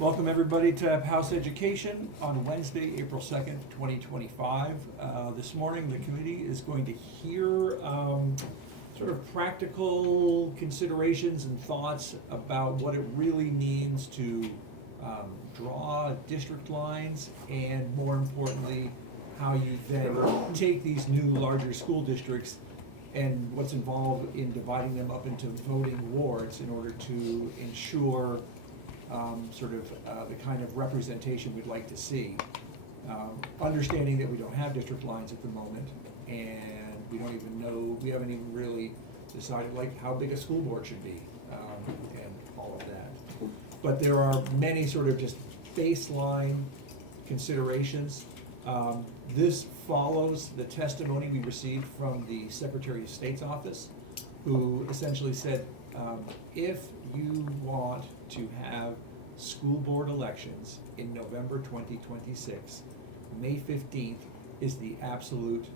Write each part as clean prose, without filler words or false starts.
Welcome everybody to House Education on Wednesday, April 2nd, 2025. This morning, the committee is going to hear sort of practical considerations and thoughts about what it really means to draw district lines, and more importantly, how you then take these new larger school districts and what's involved in dividing them up into voting wards in order to ensure the kind of representation we'd like to see. Understanding that we don't have district lines at the moment, and we don't even know, we haven't even really decided like how big a school board should be, and all of that. But there are many sort of just baseline considerations. This follows the testimony we received from the Secretary of State's office, who essentially said, if you want to have school board elections in November 2026, May 15th is the absolute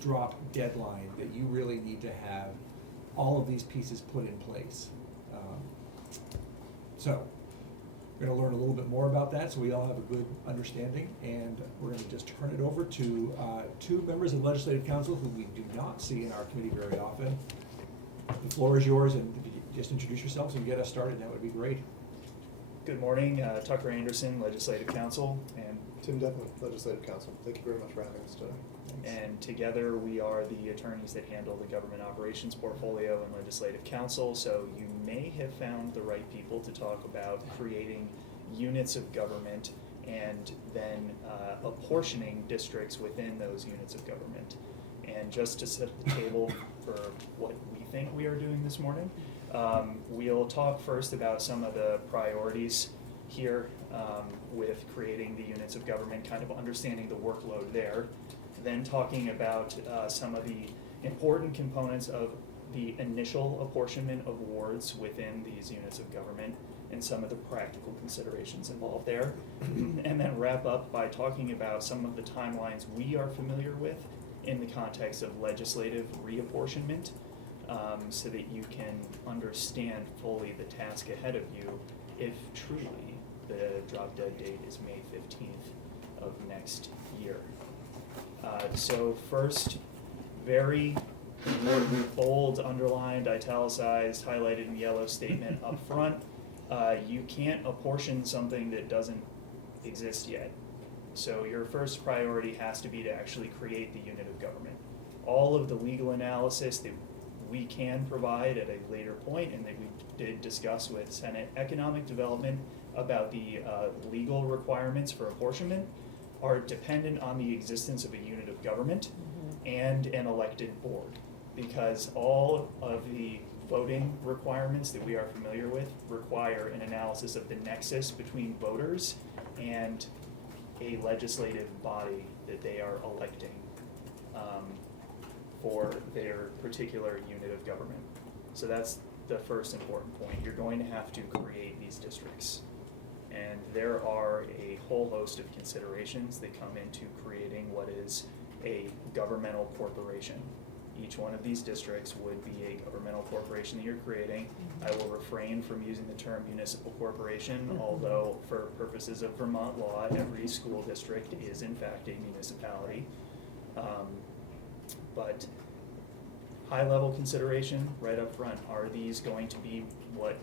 drop deadline that you really need to have all of these pieces put in place. So we're going to learn a little bit more about that so we all have a good understanding, and we're going to just turn it over to two members of Legislative Council who we do not see in our committee very often. The floor is yours, and if you just introduce yourselves and get us started, that would be great. Good morning, Tucker Anderson, Legislative Council, and Tim Devlin, Legislative Council. Thank you very much for having us today. and together we are the attorneys that handle the government operations portfolio and Legislative Council. So you may have found the right people to talk about creating units of government and then apportioning districts within those units of government. And just to set the table for what we think we are doing this morning, we'll talk first about some of the priorities here with creating the units of government, kind of understanding the workload there, then talking about some of the important components of the initial apportionment of wards within these units of government and some of the practical considerations involved there, and then wrap up by talking about some of the timelines we are familiar with in the context of legislative reapportionment, so that you can understand fully the task ahead of you if truly the drop dead date is May 15th of next year. So first, very bold, underlined, italicized, highlighted in yellow statement up front, you can't apportion something that doesn't exist yet. So your first priority has to be to actually create the unit of government. All of the legal analysis that we can provide at a later point, and that we did discuss with Senate Economic Development about the legal requirements for apportionment, are dependent on the existence of a unit of government and an elected board, because all of the voting requirements that we are familiar with require an analysis of the nexus between voters and a legislative body that they are electing for their particular unit of government. So that's the first important point. You're going to have to create these districts. And there are a whole host of considerations that come into creating what is a governmental corporation. Each one of these districts would be a governmental corporation that you're creating. I will refrain from using the term municipal corporation, although for purposes of Vermont law, every school district is in fact a municipality. But high-level consideration right up front, are these going to be what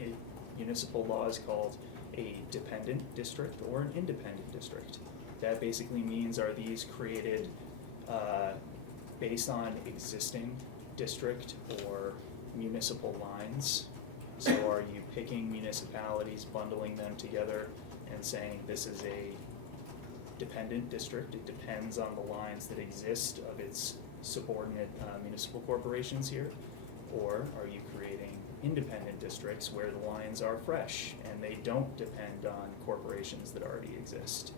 municipal law is called a dependent district or an independent district? That basically means, are these created based on existing district or municipal lines? So are you picking municipalities, bundling them together and saying this is a dependent district, it depends on the lines that exist of its subordinate municipal corporations here? Or are you creating independent districts where the lines are fresh and they don't depend on corporations that already exist?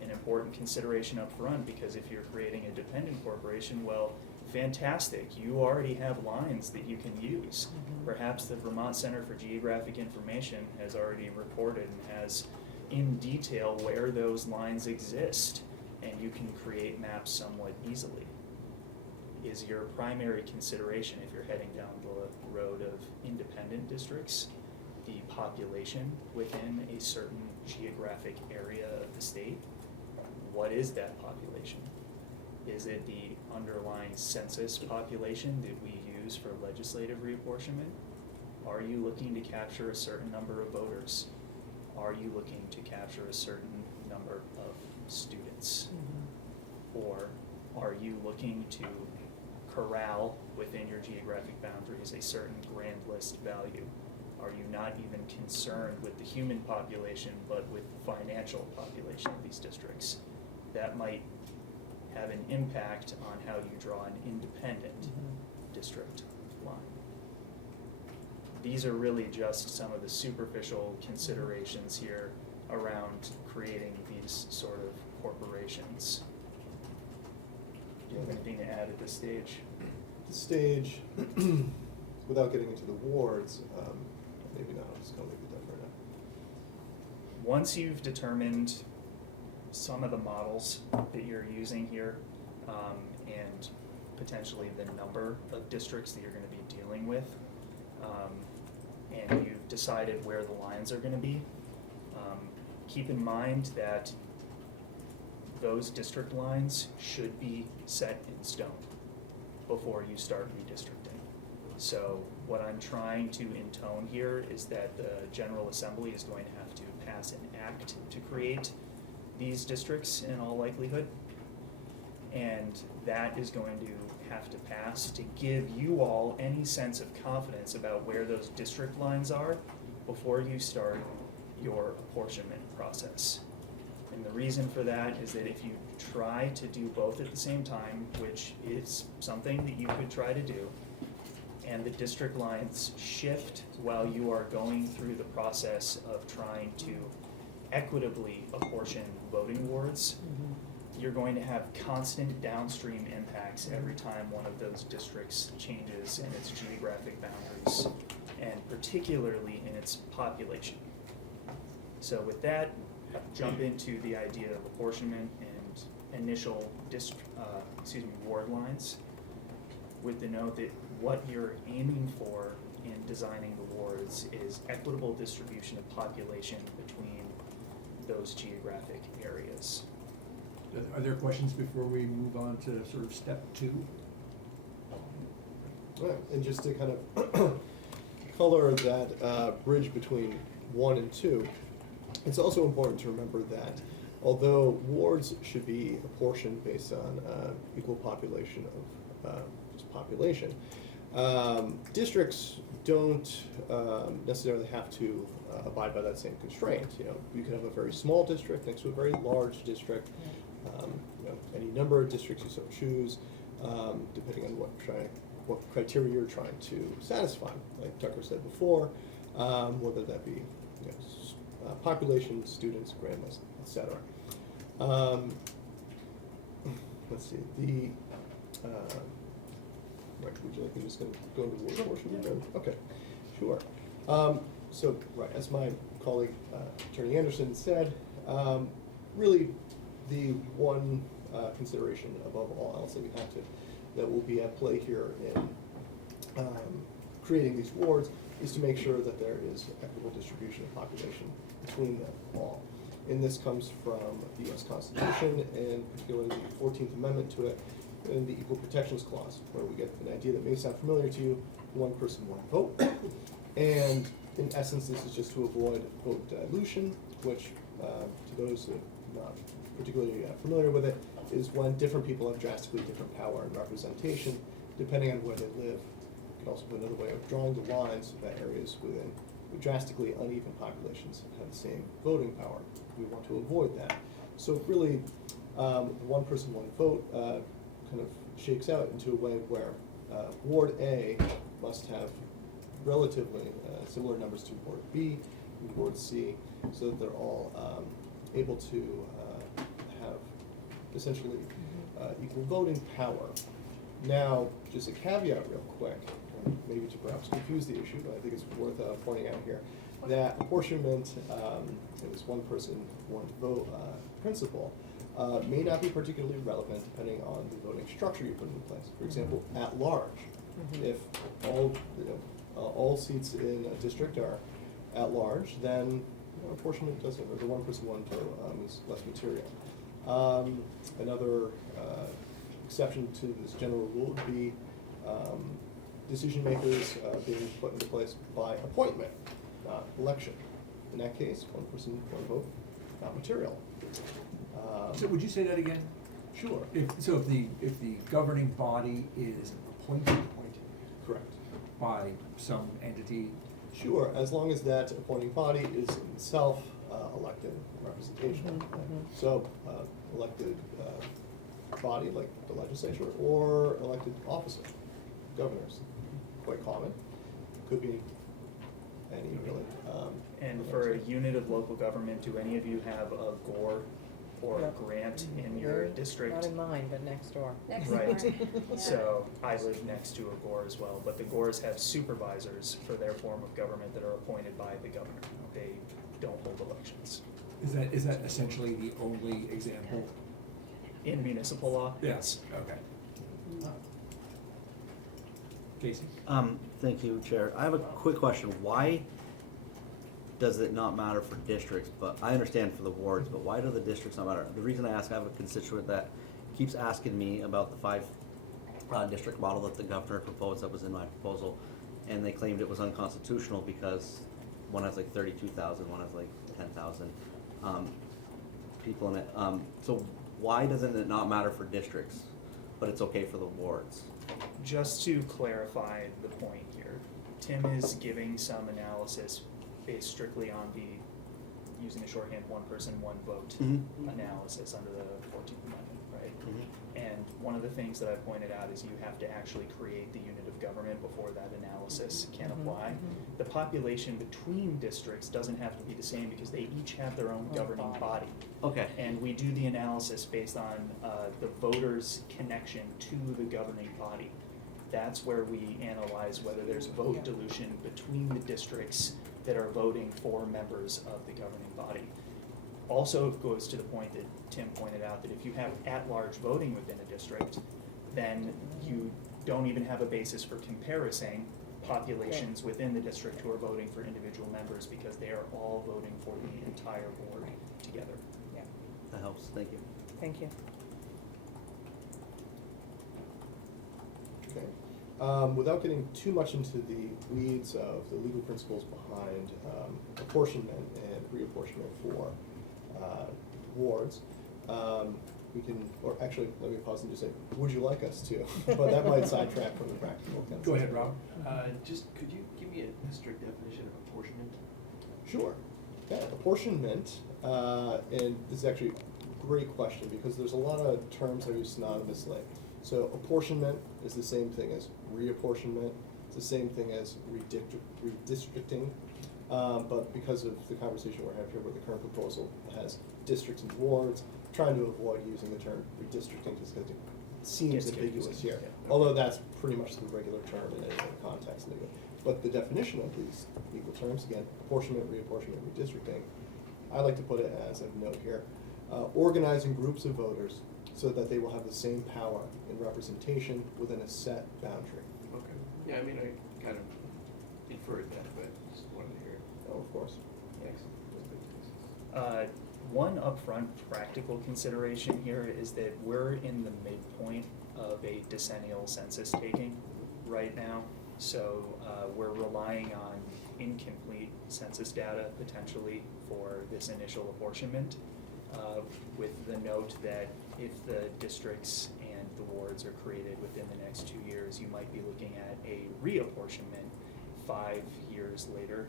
An important consideration up front, because if you're creating a dependent corporation, well, fantastic, you already have lines that you can use. Perhaps the Vermont Center for Geographic Information has already reported and has in detail where those lines exist, and you can create maps somewhat easily. Is your primary consideration, if you're heading down the road of independent districts, the population within a certain geographic area of the state. What is that population? Is it the underlying census population that we use for legislative reapportionment? Are you looking to capture a certain number of voters? Are you looking to capture a certain number of students? Or are you looking to corral within your geographic boundaries a certain grand list value? Are you not even concerned with the human population, but with the financial population of these districts? That might have an impact on how you draw an independent district line. These are really just some of the superficial considerations here around creating these sort of corporations. Do you have anything to add at this stage? The stage, without getting into the wards, maybe not, I'm just gonna leave it there for now. Once you've determined some of the models that you're using here, and potentially the number of districts that you're gonna be dealing with, and you've decided where the lines are gonna be, keep in mind that those district lines should be set in stone before you start redistricting. So what I'm trying to intone here is that the General Assembly is going to have to pass an act to create these districts in all likelihood. And that is going to have to pass to give you all any sense of confidence about where those district lines are before you start your apportionment process. And the reason for that is that if you try to do both at the same time, which is something that you could try to do, and the district lines shift while you are going through the process of trying to equitably apportion voting wards, you're going to have constant downstream impacts every time one of those districts changes in its geographic boundaries, and particularly in its population. So with that, jump into the idea of apportionment and initial ward lines, with the note that what you're aiming for in designing the wards is equitable distribution of population between those geographic areas. Are there questions before we move on to sort of step 2? Right, and just to kind of color that bridge between 1 and 2, it's also important to remember that although wards should be apportioned based on equal population of just population, districts don't necessarily have to abide by that same constraint. You know, you can have a very small district next to a very large district. You know, any number of districts you so choose, depending on what criteria you're trying to satisfy. Like Tucker said before, whether that be population, students, grand list, etc. Let's see. Right, would you like me to just go into word portion? Okay, sure. So, right, as my colleague Attorney Anderson said, really the one consideration above all else that will be at play here in creating these wards is to make sure that there is equitable distribution of population between them all. And this comes from the U.S. Constitution, and particularly the 14th Amendment to it, and the Equal Protections Clause, where we get an idea that may sound familiar to you: one person, one vote. And in essence, this is just to avoid vote dilution, which to those who are not particularly familiar with it, is when different people have drastically different power and representation, depending on where they live. It can also be another way of drawing the lines so that areas within drastically uneven populations have the same voting power. We want to avoid that. So really, one person, one vote kind of shakes out into a way where Ward A must have relatively similar numbers to Ward B and Ward C, so that they're all able to have essentially equal voting power. Now, just a caveat real quick, maybe to perhaps confuse the issue, but I think it's worth pointing out here, that apportionment, this one person, one vote principle, may not be particularly relevant depending on the voting structure you put in place. For example, at large, if all seats in a district are at large, then apportionment doesn't, or the 1-person, 1 vote is less material. Another exception to this general rule would be decision makers being put into place by appointment, not election. In that case, 1-person, 1 vote, not material. So would you say that again? Sure. If the governing body is appointed Correct. by some entity, Sure, as long as that appointing body is in itself elected representation. So, elected body like the legislature or elected officer, governors, quite common. Could be any really. And for a unit of local government, do any of you have a GOR or a Yep. grant in your district? Not in mine, but next door. Next Right. door. Yeah. So I live next to a GOR as well, but the GORs have supervisors for their form of government that are appointed by the governor. They don't hold elections. is that essentially the only example? In municipal law, yes. Okay. Casey? Thank you, Chair. I have a quick question. Why does it not matter for districts, but I understand for the wards, but why do the districts not matter? The reason I ask, I have a constituent that keeps asking me about the 5 district model that the governor proposed that was in my proposal, and they claimed it was unconstitutional because one has like 32,000, one has like 10,000 people in it. So why doesn't it not matter for districts, but it's okay for the wards? Just to clarify the point here, Tim is giving some analysis based strictly on the, using the shorthand, 1-person, 1 vote analysis under the 14th Amendment, right? And one of the things that I pointed out is you have to actually create the unit of government before that analysis can apply. The population between districts doesn't have to be the same because they each have their own governing body. Okay. And we do the analysis based on the voter's connection to the governing body. That's where we analyze whether there's vote dilution between the districts that are voting for members of the governing body. Also goes to the point that Tim pointed out, that if you have at-large voting within a district, then you don't even have a basis for comparison populations within the district who are voting for individual members because they are all voting for the entire board together. Yeah, That helps. Thank you. thank you. Okay. Without getting too much into the weeds of the legal principles behind apportionment and reapportionment for wards, we can, or actually, let me pause and just say, would you like us to? But that might sidetrack from the practical. Go ahead, Rob. Just, could you give me a strict definition of apportionment? Sure. Yeah, apportionment, and this is actually a great question because there's a lot of terms that are used synonymously. So apportionment is the same thing as reapportionment. It's the same thing as redistricting. But because of the conversation we're having here with the current proposal has districts and wards, trying to avoid using the term redistricting because it seems Gets ambiguous confusing, here. yeah. Although that's pretty much the regular term in any other context. But the definition of these legal terms, again, apportionment, reapportionment, redistricting, I like to put it as a note here, organizing groups of voters so that they will have the same power and representation within a set boundary. Okay. Yeah, I mean, I kind of inferred that, but just wanted to hear it. Oh, of course. Thanks. One upfront practical consideration here is that we're in the midpoint of a decennial census taking right now. So we're relying on incomplete census data potentially for this initial apportionment, with the note that if the districts and the wards are created within the next 2 years, you might be looking at a reapportionment 5 years later.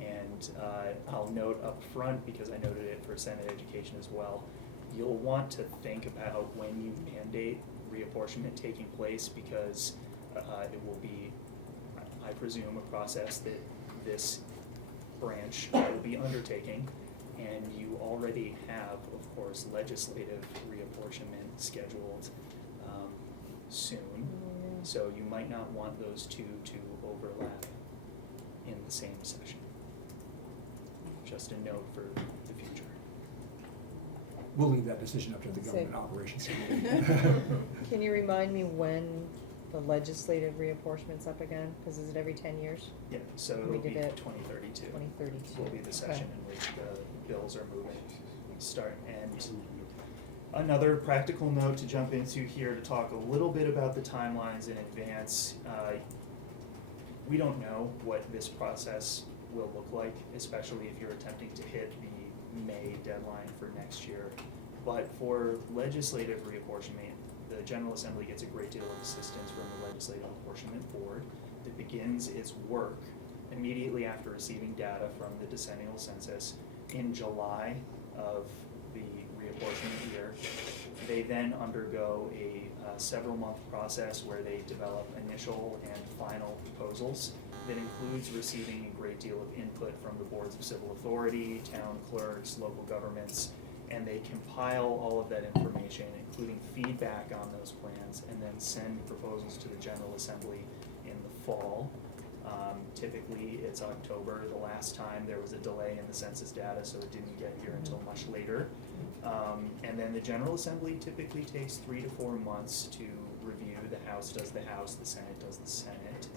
And I'll note up front, because I noted it for Senate Education as well, you'll want to think about when you mandate reapportionment taking place, because it will be, I presume, a process that this branch will be undertaking, and you already have, of course, legislative reapportionment scheduled soon, so you might not want those two to overlap in the same session. Just a note for the future. We'll leave that decision up to the Say- government operations committee. Can you remind me when the legislative reapportionment's up again? Because is it every 10 years? Yeah, so We it'll be did it 2032. 2032. Will be the Okay. session in which the bills are moving, start, and another practical note to jump into here to talk a little bit about the timelines in advance. We don't know what this process will look like, especially if you're attempting to hit the May deadline for next year. But for legislative reapportionment, the General Assembly gets a great deal of assistance from the Legislative Apportionment Board that begins its work immediately after receiving data from the decennial census in July of the reapportionment year. They then undergo a several-month process where they develop initial and final proposals that includes receiving a great deal of input from the boards of civil authority, town clerks, local governments, and they compile all of that information, including feedback on those plans, and then send proposals to the General Assembly in the fall. Typically, it's October. The last time there was a delay in the census data, so it didn't get here until much later. And then the General Assembly typically takes 3 to 4 months to review. The House does the House, the Senate does the Senate.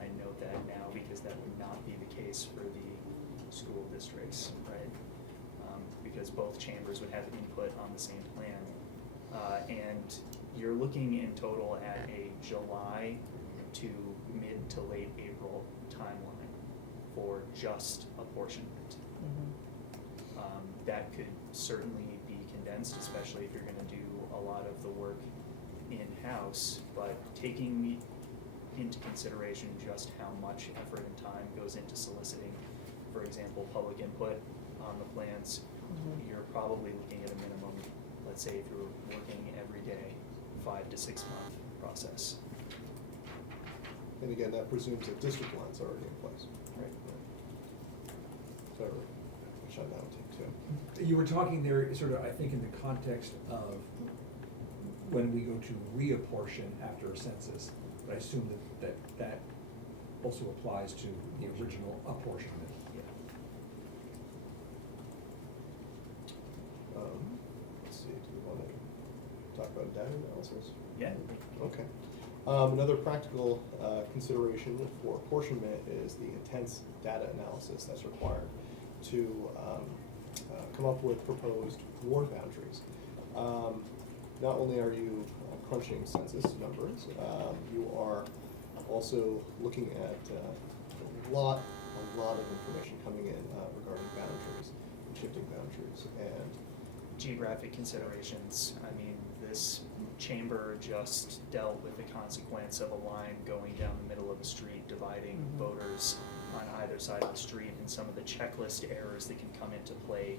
I note that now because that would not be the case for the school districts, right? Because both chambers would have input on the same plan. And you're looking in total at a July to mid to late April timeline for just apportionment. That could certainly be condensed, especially if you're gonna do a lot of the work in-house, but taking into consideration just how much effort and time goes into soliciting, for example, public input on the plans, you're probably looking at a minimum, let's say if you're working every day, 5 to 6 month process. And again, that presumes that district lines are already in place. Right. So, which I now take too. You were talking there sort of, I think, in the context of when we go to reapportion after a census, but I assume that also applies to the original apportionment. Yeah. Let's see, do we want to talk about data analysis? Yeah. Okay. Another practical consideration for apportionment is the intense data analysis that's required to come up with proposed ward boundaries. Not only are you crunching census numbers, you are also looking at a lot of information coming in regarding boundaries and shifting boundaries and Geographic considerations. I mean, this chamber just dealt with the consequence of a line going down the middle of a street, dividing voters on either side of the street, and some of the checklist errors that can come into play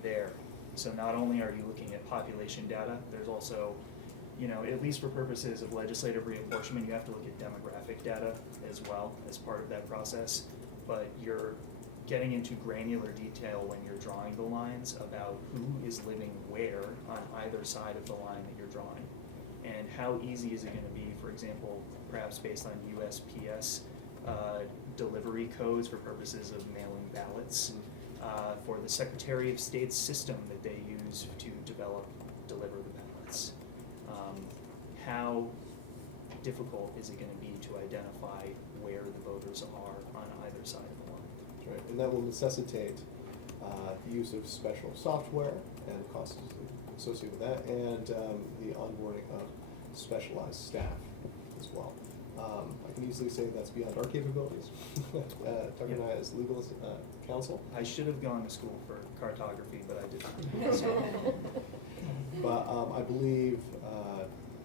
there. So not only are you looking at population data, there's also, you know, at least for purposes of legislative reapportionment, you have to look at demographic data as well as part of that process. But you're getting into granular detail when you're drawing the lines about who is living where on either side of the line that you're drawing. And how easy is it gonna be, for example, perhaps based on USPS delivery codes for purposes of mailing ballots, for the Secretary of State's system that they use to deliver the ballots. How difficult is it gonna be to identify where the voters are on either side of the line? right, and that will necessitate the use of special software and costs associated with that, and the onboarding of specialized staff as well. I can easily say that's beyond our capabilities. Tucker and I as legal counsel. I should have gone to school for cartography, but I didn't. So, But I believe,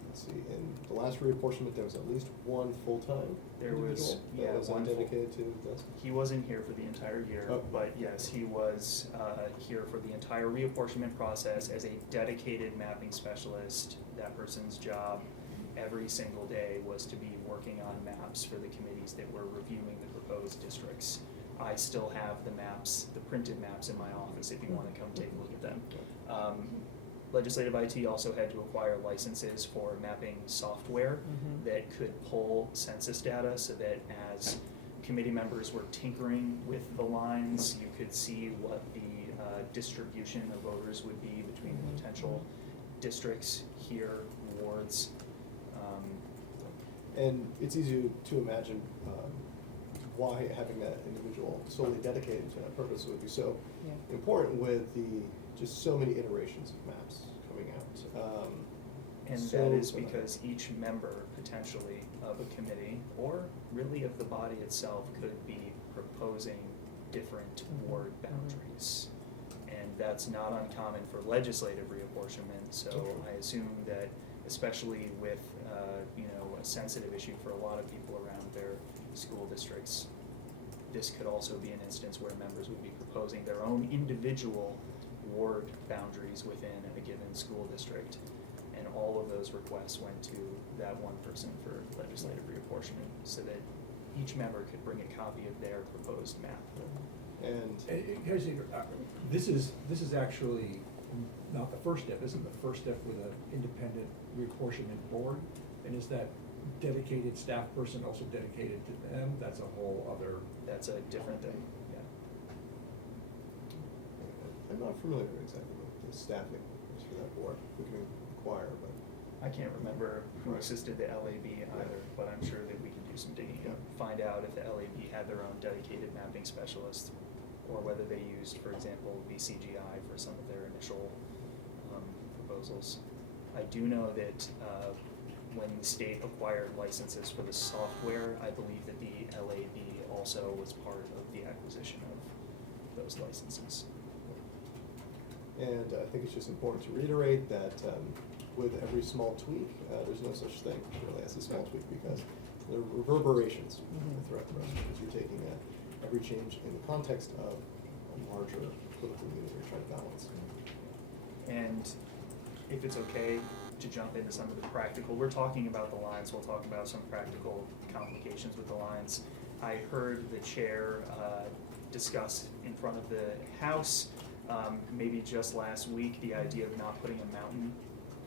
let's see, in the last reapportionment, there was at least one full-time There was, individual yeah, that was one full- dedicated to this. He wasn't here for the entire year, Oh. but yes, he was here for the entire reapportionment process as a dedicated mapping specialist. That person's job every single day was to be working on maps for the committees that were reviewing the proposed districts. I still have the maps, the printed maps in my office if you wanna come take a look at them. Legislative IT also had to acquire licenses for mapping software that could pull census data so that as committee members were tinkering with the lines, you could see what the distribution of voters would be between the potential districts here, wards. And it's easy to imagine why having that individual solely dedicated to that purpose would be so Yeah. important with the just so many iterations of maps coming out. And So that is phenomenal. because each member potentially of a committee, or really of the body itself, could be proposing different ward boundaries. And that's not uncommon for legislative reapportionment, so I assume that especially with, a sensitive issue for a lot of people around their school districts, this could also be an instance where members would be proposing their own individual ward boundaries within a given school district. And all of those requests went to that one person for legislative reapportionment, so that each member could bring a copy of their proposed map. And This is actually not the first step, isn't the first step with an independent reapportionment board? And is that dedicated staff person also dedicated to them? That's a whole other. That's a different thing, yeah. I'm not familiar exactly with the staffing for that board. We can inquire, but I can't remember who assisted the LAB either, but I'm sure that we can do some digging and find out if the LAB had their own dedicated mapping specialist, or whether they used, for example, VCGI for some of their initial proposals. I do know that when the state acquired licenses for the software, I believe that the LAB also was part of the acquisition of those licenses. And I think it's just important to reiterate that with every small tweak, there's no such thing really as a small tweak, because there are reverberations throughout the rest, because you're taking every change in the context of a larger political unit you're trying to balance. And if it's okay to jump into some of the practical, we're talking about the lines, we'll talk about some practical complications with the lines. I heard the chair discuss in front of the House, maybe just last week, the idea of not putting a mountain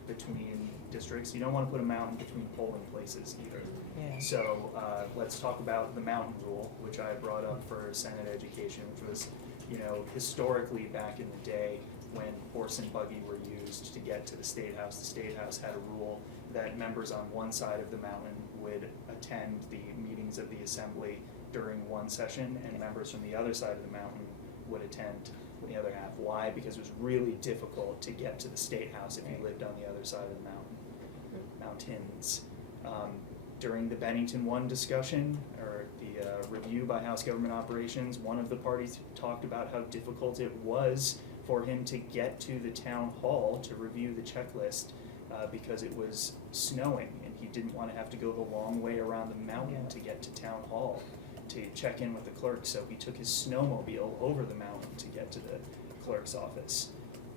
between districts. You don't want to put a mountain between polling places either. Yeah. So let's talk about the mountain rule, which I brought up for Senate Education, which was, historically back in the day when horse and buggy were used to get to the State House had a rule that members on one side of the mountain would attend the meetings of the Assembly during one session, and members from the other side of the mountain would attend the other half. Why? Because it was really difficult to get to the State House if you lived on the other side of the mountains. During the Bennington 1 discussion, or the review by House Government Operations, one of the parties talked about how difficult it was for him to get to the town hall to review the checklist because it was snowing, and he didn't want to have to go the long way around the mountain to get to town hall to check in with the clerk, so he took his snowmobile over the mountain to get to the clerk's office.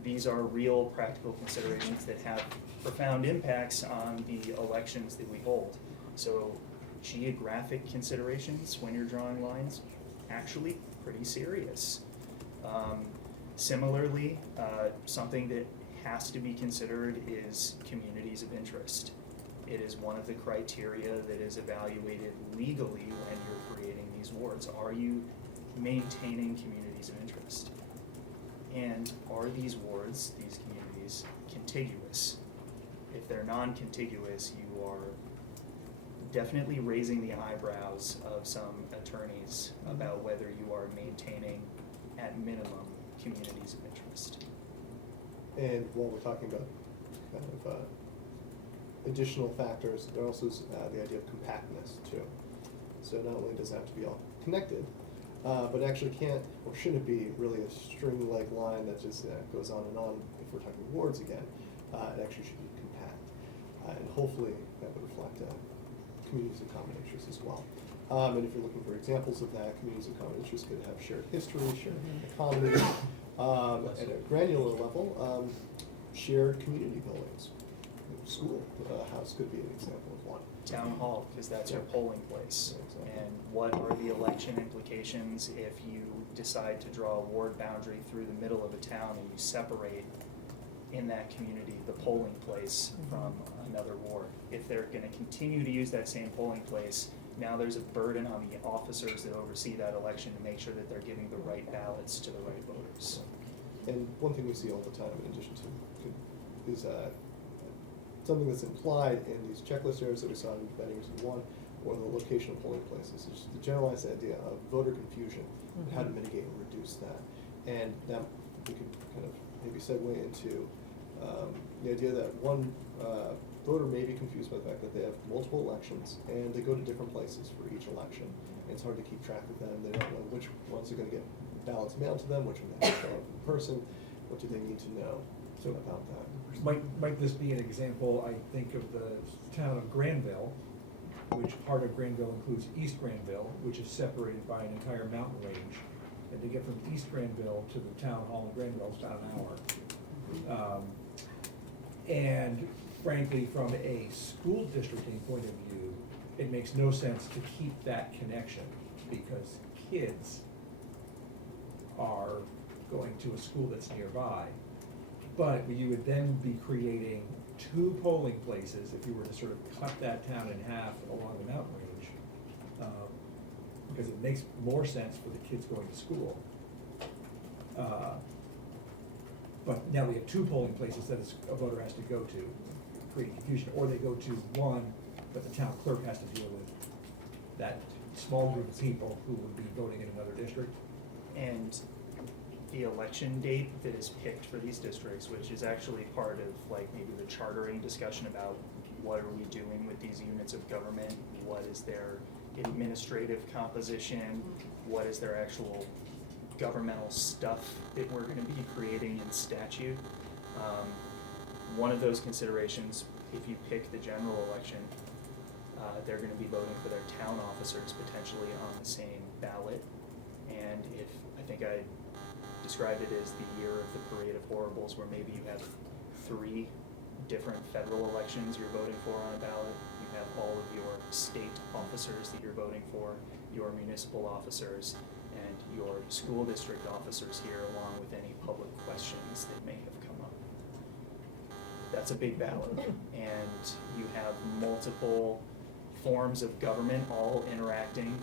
These are real practical considerations that have profound impacts on the elections that we hold. So geographic considerations when you're drawing lines, actually pretty serious. Similarly, something that has to be considered is communities of interest. It is one of the criteria that is evaluated legally when you're creating these wards. Are you maintaining communities of interest? And are these wards, these communities, contiguous? If they're non-contiguous, you are definitely raising the eyebrows of some attorneys about whether you are maintaining, at minimum, communities of interest. And while we're talking about kind of additional factors, there also is the idea of compactness too. So not only does it have to be all connected, but it actually can't or shouldn't be really a string-like line that just goes on and on. If we're talking wards again, it actually should be compact, and hopefully that would reflect communities of common interest as well. And if you're looking for examples of that, communities of common interest could have shared history, shared economy, at a granular level, shared community buildings. School, house could be an example of one. Town hall, because that's your polling place. Yeah, exactly. And what are the election implications if you decide to draw a ward boundary through the middle of a town and you separate in that community the polling place from another ward? If they're gonna continue to use that same polling place, now there's a burden on the officers that oversee that election to make sure that they're giving the right ballots to the right voters. And one thing we see all the time, in addition to is something that's implied in these checklist areas that we saw in vending machine one, or the location of polling places. It's just the generalized idea of voter confusion and how to mitigate and reduce that. And that we could kind of maybe segue into the idea that one voter may be confused by the fact that they have multiple elections and they go to different places for each election. And it's hard to keep track of them. They don't know which ones are going to get ballots mailed to them, which one they have to show up in person. What do they need to know about that? Might this be an example, I think, of the town of Granville, which part of Granville includes East Granville, which is separated by an entire mountain range. And to get from East Granville to the town hall in Granville is about an hour. And frankly, from a school districting point of view, it makes no sense to keep that connection because kids are going to a school that's nearby. But you would then be creating two polling places if you were to sort of cut that town in half along the mountain range. Because it makes more sense for the kids going to school. But now we have two polling places that a voter has to go to, creating confusion, or they go to one, but the town clerk has to deal with that small group of people who would be voting in another district. And the election date that is picked for these districts, which is actually part of like maybe the chartering discussion about what are we doing with these units of government, what is their administrative composition, what is their actual governmental stuff that we're going to be creating in statute. One of those considerations, if you pick the general election, they're going to be voting for their town officers potentially on the same ballot. And if, I think I described it as the year of the parade of horribles, where maybe you have 3 different federal elections you're voting for on a ballot. You have all of your state officers that you're voting for, your municipal officers, and your school district officers here, along with any public questions that may have come up. That's a big ballot, and you have multiple forms of government all interacting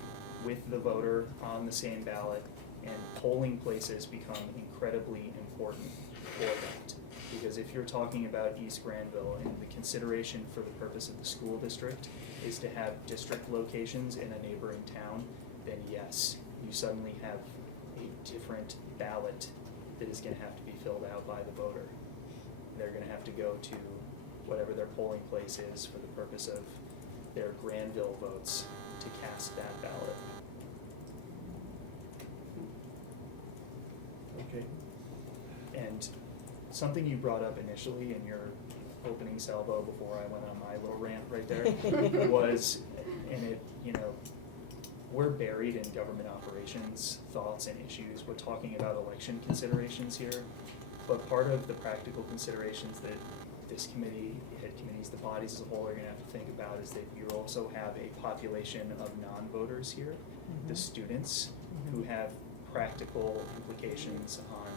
with the voter on the same ballot, and polling places become incredibly important for that. Because if you're talking about East Granville and the consideration for the purpose of the school district is to have district locations in a neighboring town, then yes, you suddenly have a different ballot that is going to have to be filled out by the voter. They're going to have to go to whatever their polling place is for the purpose of their Granville votes to cast that ballot. Okay. And something you brought up initially in your opening salvo before I went on my little rant right there was, and it, you know, we're buried in government operations thoughts and issues. We're talking about election considerations here, but part of the practical considerations that this committee, head committees, the bodies as a whole are gonna have to think about is that you also have a population of non-voters here, the students, who have practical implications on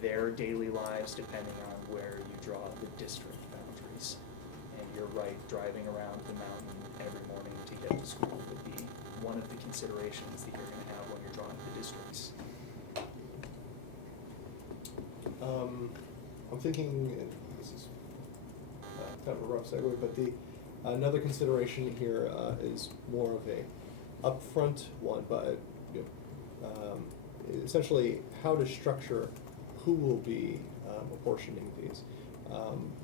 their daily lives depending on where you draw the district boundaries. And you're right, driving around the mountain every morning to get to school would be one of the considerations that you're gonna have when you're drawing the districts. I'm thinking, and this is kind of a rough segue, but another consideration here is more of a upfront one, but you know, essentially how to structure who will be apportioning these.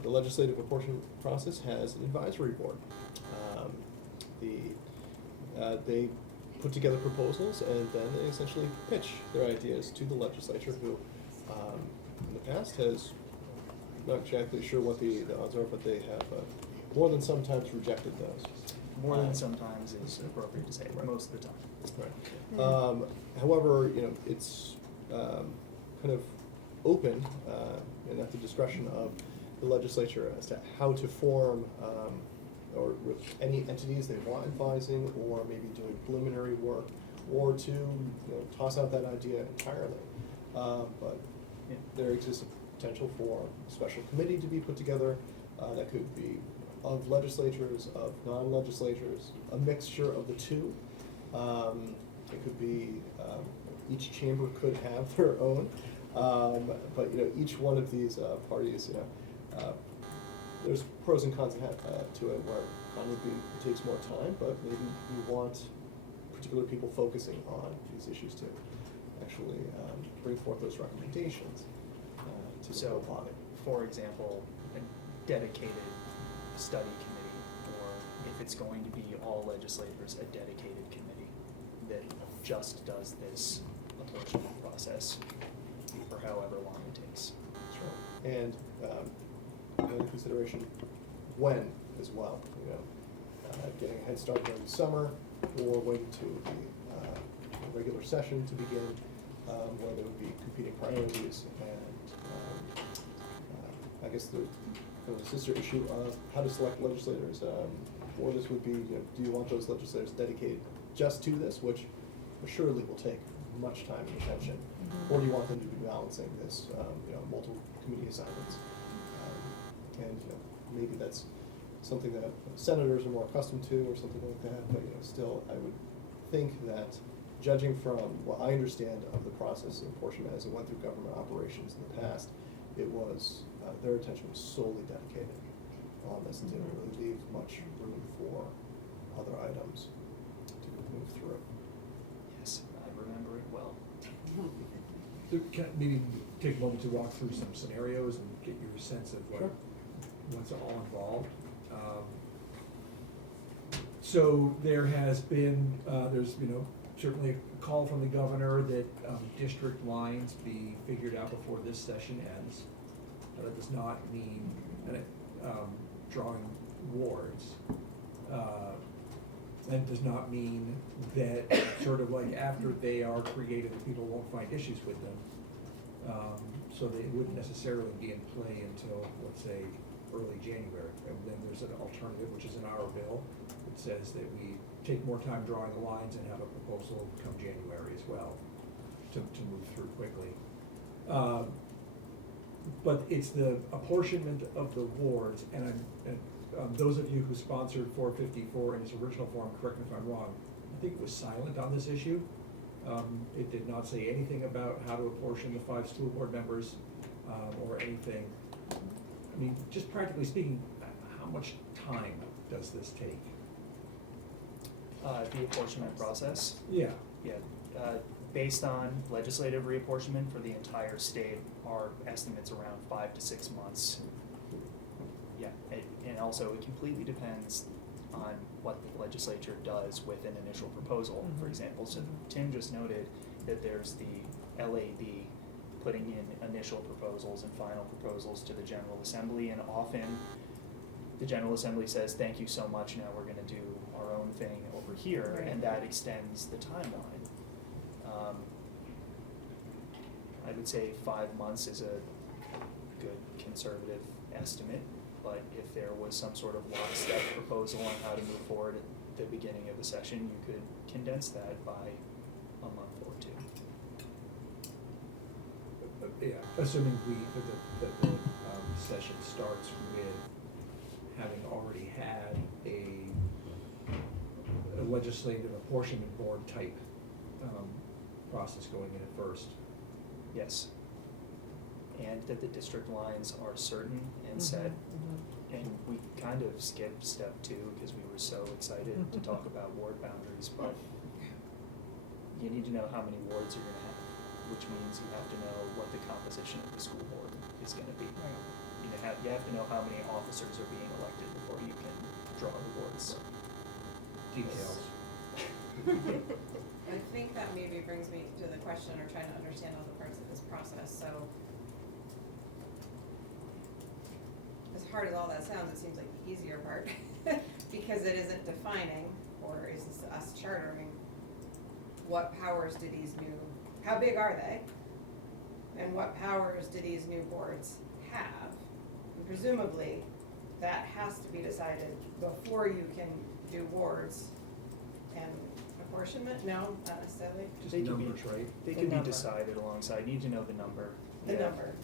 The legislative apportionment process has an advisory board. They put together proposals and then they essentially pitch their ideas to the legislature, who in the past has, not exactly sure what the odds are, but they have more than sometimes rejected those. More than sometimes is appropriate to say, Right. most of the time. Right. However, you know, it's kind of open and at the discretion of the legislature as to how to form or with any entities they want advising, or maybe doing preliminary work, or to toss out that idea entirely. But there exists a potential for a special committee to be put together that could be of legislatures, of non-legislatures, a mixture of the two. It could be each chamber could have their own, but each one of these parties, there's pros and cons to it, where one would be, it takes more time, but maybe you want particular people focusing on these issues to actually bring forth those recommendations to the So, whole body. for example, a dedicated study committee, or if it's going to be all legislators, a dedicated committee that just does this apportionment process for however long it takes. That's right. And another consideration, when as well, you know, getting a head start during the summer, or waiting to the regular session to begin, where there would be competing priorities, and I guess the sister issue of how to select legislators for this would be, you know, do you want those legislators dedicated just to this, which assuredly will take much time and attention, or do you want them to be balancing this, you know, multiple committee assignments? And you know, maybe that's something that senators are more accustomed to, or something like that. But you know, still, I would think that, judging from what I understand of the process of apportionment as it went through government operations in the past, it was their attention was solely dedicated on this, and didn't really leave much room for other items to move through. Yes, I remember it well. So can I maybe take a moment to walk through some scenarios and get your sense of Sure. what's all involved. So there has been, there's, you know, certainly a call from the governor that district lines be figured out before this session ends. That does not mean drawing wards. That does not mean that sort of like after they are created, that people won't find issues with them. So they wouldn't necessarily be in play until, let's say, early January. And then there's an alternative, which is in our bill, that says that we take more time drawing the lines and have a proposal come January as well, to move through quickly. But it's the apportionment of the wards, and those of you who sponsored 454 in its original form, correct me if I'm wrong, I think it was silent on this issue. It did not say anything about how to apportion the 5 school board members, or anything. I mean, just practically speaking, how much time does this take? The apportionment process, Yeah. yeah, based on legislative reapportionment for the entire state, our estimate's around 5 to 6 months. Yeah, and also it completely depends on what the legislature does with an initial proposal, for example. So Tim just noted that there's the LAB putting in initial proposals and final proposals to the General Assembly, and often the General Assembly says, thank you so much, now we're gonna do our own thing over here, Right. and that extends the timeline. I would say 5 months is a good conservative estimate, but if there was some sort of lockstep proposal on how to move forward at the beginning of the session, you could condense that by a month or 2. Yeah, assuming that the session starts with having already had a legislative apportionment board type process going in at first. Yes. And that the district lines are certain and set. And we kind of skipped step 2 because we were so excited to talk about ward boundaries, but you need to know how many wards you're gonna have, which means you have to know what the composition of the school board is gonna be. You have to know how many officers are being elected before you can draw the wards. Details. I think that maybe brings me to the question, or trying to understand all the parts of this process, so. As hard as all that sounds, it seems like the easier part, because it isn't defining, or is this us chartering, what powers do these new, how big are they? And what powers do these new boards have? And presumably, that has to be decided before you can do wards and apportionment? No, not necessarily. Just They could be- numbers, right? They The could be number. decided alongside, you need to know the number. The Yeah. number.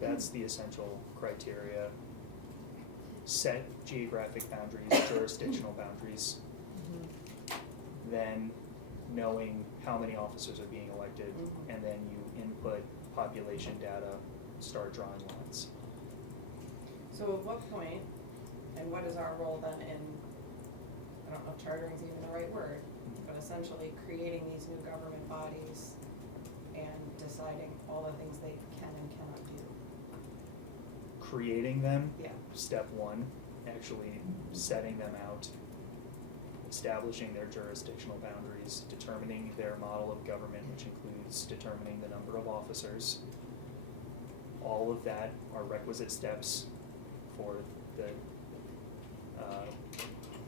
That's the essential criteria. Set geographic boundaries, jurisdictional boundaries, then knowing how many officers are being elected, and then you input population data, start drawing lines. So at what point, and what is our role then in, I don't know if chartering is even the right word, but essentially creating these new government bodies and deciding all the things they can and cannot do? Creating them, Yeah. step one, actually setting them out, establishing their jurisdictional boundaries, determining their model of government, which includes determining the number of officers. All of that are requisite steps for the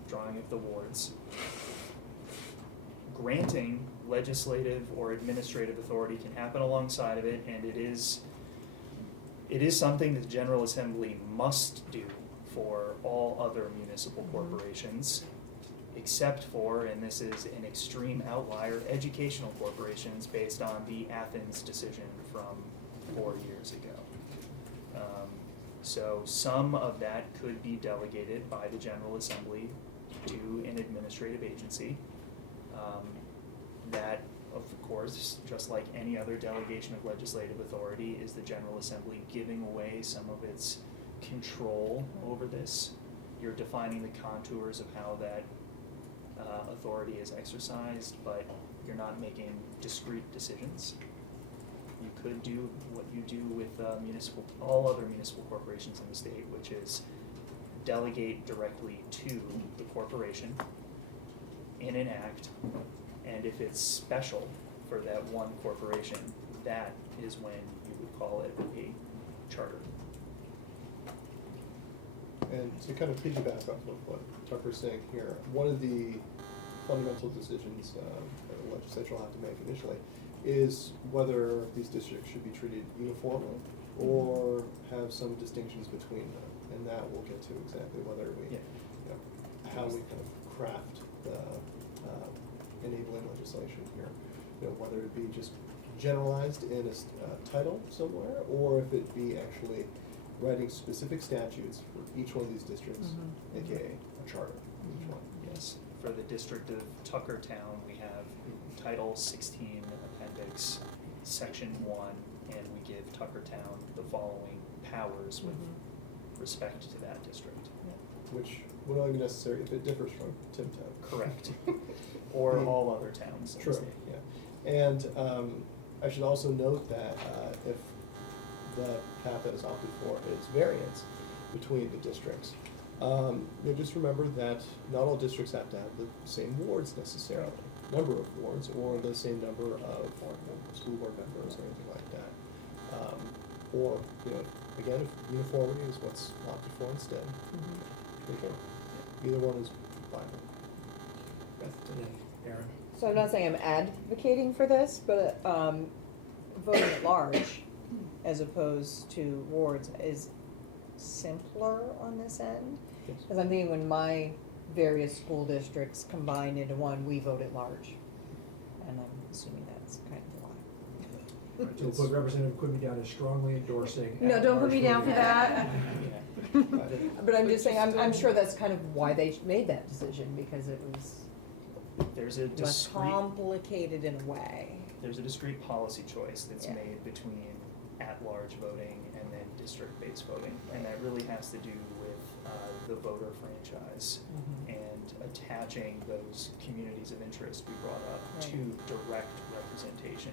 drawing of the wards. Granting legislative or administrative authority can happen alongside of it, and it is something that the General Assembly must do for all other municipal corporations, except for, and this is an extreme outlier, educational corporations based on the Athens decision from 4 years ago. So some of that could be delegated by the General Assembly to an administrative agency. That, of course, just like any other delegation of legislative authority, is the General Assembly giving away some of its control over this. You're defining the contours of how that authority is exercised, but you're not making discrete decisions. You could do what you do with all other municipal corporations in the state, which is delegate directly to the corporation in an act, and if it's special for that one corporation, that is when you would call it a charter. And to kind of piggyback off of what Tucker's saying here, one of the fundamental decisions that the legislature will have to make initially is whether these districts should be treated uniformly or have some distinctions between them. And that we'll get to exactly whether we, Yeah. you know, how we kind of craft the enabling legislation here. You know, whether it be just generalized in a title somewhere, or if it be actually writing specific statutes for each one of these districts, aka a charter for each one. Yes, for the district of Tuckertown, we have Title 16 Appendix, Section 1, and we give Tuckertown the following powers with respect to that district. Which would only be necessary if it differs from Timtown. Correct. Or all other towns in the True, state. yeah. And I should also note that if the path that is opted for is variance between the districts, just remember that not all districts have to have the same wards necessarily, number of wards, or the same number of school board members or anything like that. Or, you know, again, if uniformity is what's opted for instead, there you go. Either one is viable. Aaron? So I'm not saying I'm advocating for this, but voting at large as opposed to wards is simpler on this end. Yes. Because I'm thinking when my various school districts combined into one, we vote at large. And I'm assuming that's kind of why. Right, so we'll put Representative Quimby down as strongly endorsing. No, don't put me down for that. Yeah. But I'm just saying, I'm sure that's kind of why they made that decision, because it was There's a less discrete complicated in a way. There's a discrete policy choice that's Yeah. made between at-large voting and then district-based voting. And that really has to do with the voter franchise and attaching those communities of interest we brought up Right. to direct representation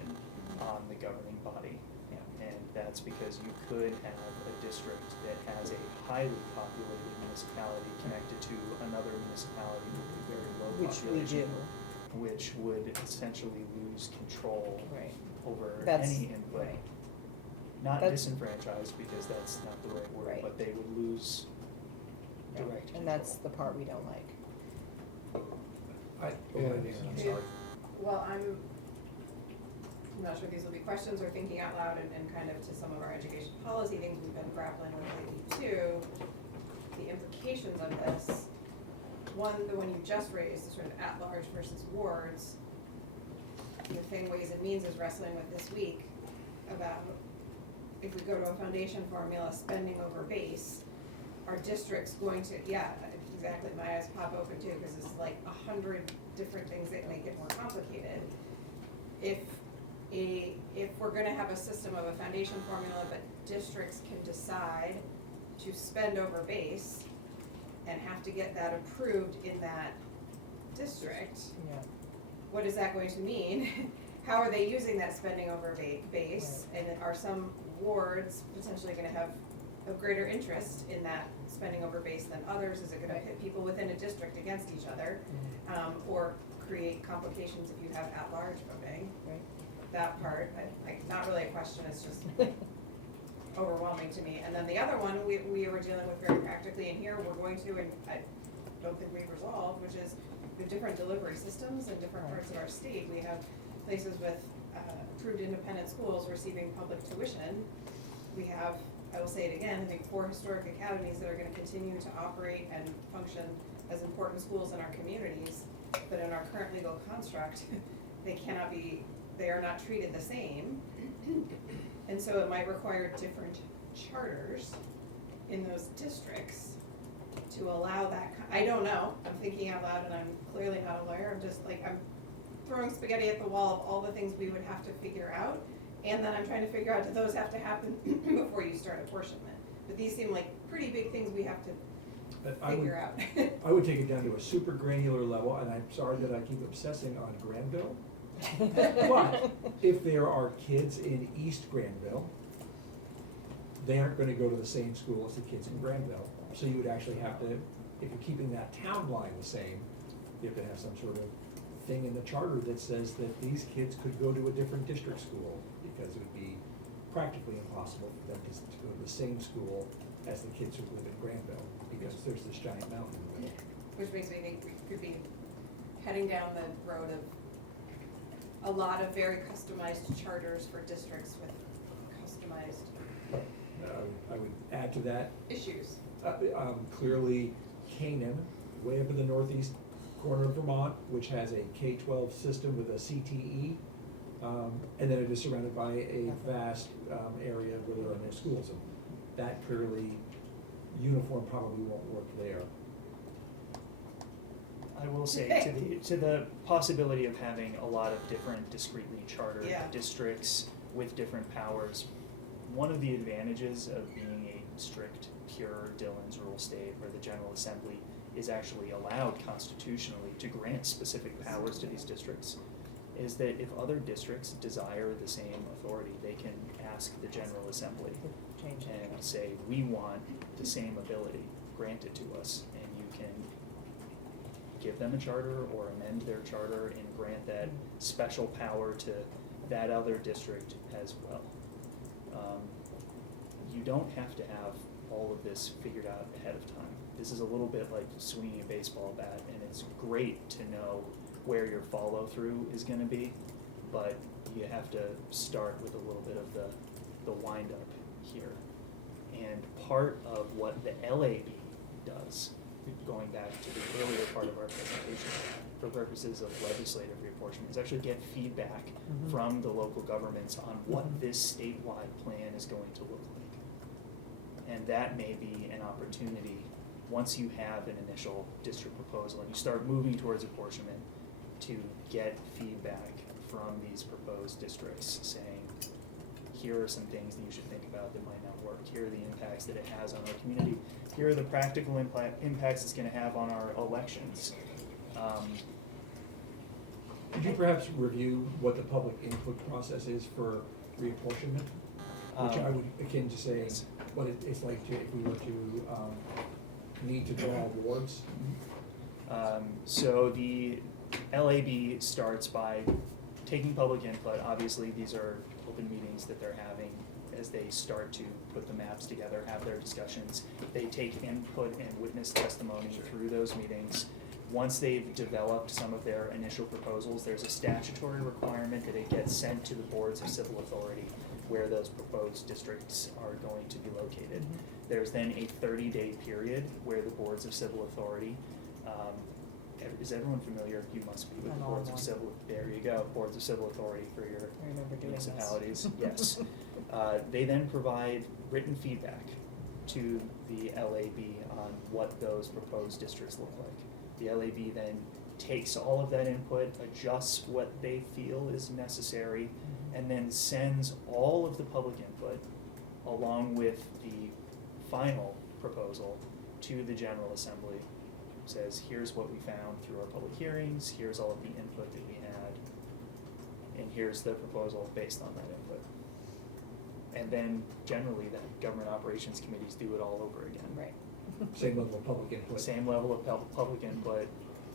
on the governing body. Yeah. And that's because you could have a district that has a highly populated municipality connected to another municipality with a very low Which we population. do. Which would essentially lose control Right. over That's- any input. right. Not That's- disenfranchised, because that's not the right word, Right. but they would lose direct control. And that's the part we don't like. Go ahead, Aaron, I'm sorry. Well, I'm not sure if these will be questions or thinking out loud, and kind of to some of our education policy things we've been grappling with lately too. The implications of this, one, the one you just raised, sort of at-large versus wards. The thing Ways and Means is wrestling with this week about if we go to a foundation formula, spending over base, are districts going to, yeah, exactly, my eyes pop open too, because it's like 100 different things that make it more complicated. If we're gonna have a system of a foundation formula, but districts can decide to spend over base and have to get that approved in that district, Yeah, what is that going to mean? How are they using that spending over base? And are some wards potentially gonna have a greater interest in that spending over base than others? Is it gonna pit people within a district against each other? Or create complications if you have at-large voting? right. That part, not really a question, it's just overwhelming to me. And then the other one, we were dealing with very practically in here, we're going to, and I don't think we've resolved, which is we have different delivery systems in different parts of our state. We have places with approved independent schools receiving public tuition. We have, I will say it again, I think 4 historic academies that are gonna continue to operate and function as important schools in our communities, but in our current legal construct, they are not treated the same. And so it might require different charters in those districts to allow that, I don't know, I'm thinking out loud and I'm clearly not a lawyer, I'm just like, I'm throwing spaghetti at the wall of all the things we would have to figure out, and then I'm trying to figure out, do those have to happen before you start apportionment? But these seem like pretty big things we have to But I would, figure out. I would take it down to a super granular level, and I'm sorry that I keep obsessing on Granville. But if there are kids in East Granville, they aren't gonna go to the same school as the kids in Granville. So you would actually have to, if you're keeping that town line the same, you have to have some sort of thing in the charter that says that these kids could go to a different district school, because it would be practically impossible for them to go to the same school as the kids who live in Granville, because there's this giant mountain. Which makes me think we could be heading down the road of a lot of very customized charters for districts with customized I would add to that, issues. clearly Canaan, way up in the northeast corner of Vermont, which has a K-12 system with a CTE, and then it is surrounded by a vast area where there are no schools. And that clearly, uniform probably won't work there. I will say, to the possibility of having a lot of different discretely chartered Yeah. districts with different powers, one of the advantages of being a strict, pure Dillon's rule state where the General Assembly is actually allowed constitutionally to grant specific powers to these districts is that if other districts desire the same authority, they can ask the General Assembly Change it. and say, we want the same ability, grant it to us, and you can give them a charter or amend their charter and grant that special power to that other district as well. You don't have to have all of this figured out ahead of time. This is a little bit like swinging a baseball bat, and it's great to know where your follow-through is gonna be, but you have to start with a little bit of the wind-up here. And part of what the LAB does, going back to the earlier part of our presentation, for purposes of legislative reapportionment, is actually get feedback from the local governments on what this statewide plan is going to look like. And that may be an opportunity, once you have an initial district proposal and you start moving towards apportionment, to get feedback from these proposed districts saying, here are some things that you should think about that might not work. Here are the impacts that it has on our community. Here are the practical impacts it's going to have on our elections. Could you perhaps review what the public input process is for reapportionment? Which I would akin to saying what it's like to, if we were to need to draw wards. So the LAB starts by taking public input. Obviously, these are open meetings that they're having as they start to put the maps together, have their discussions. They take input and witness testimony through those meetings. Once they've developed some of their initial proposals, there's a statutory requirement that it gets sent to the boards of civil authority where those proposed districts are going to be located. There's then a 30-day period where the boards of civil authority, is everyone familiar? You must be with I'm the on boards of one. civil, there you go, boards of civil authority for your I remember doing this. municipalities, yes. They then provide written feedback to the LAB on what those proposed districts look like. The LAB then takes all of that input, adjusts what they feel is necessary, and then sends all of the public input along with the final proposal to the General Assembly, says, here's what we found through our public hearings, here's all of the input that we had, and here's the proposal based on that input. And then generally, the government operations committees do it all over again. Right. Same level of public input. Same level of public input,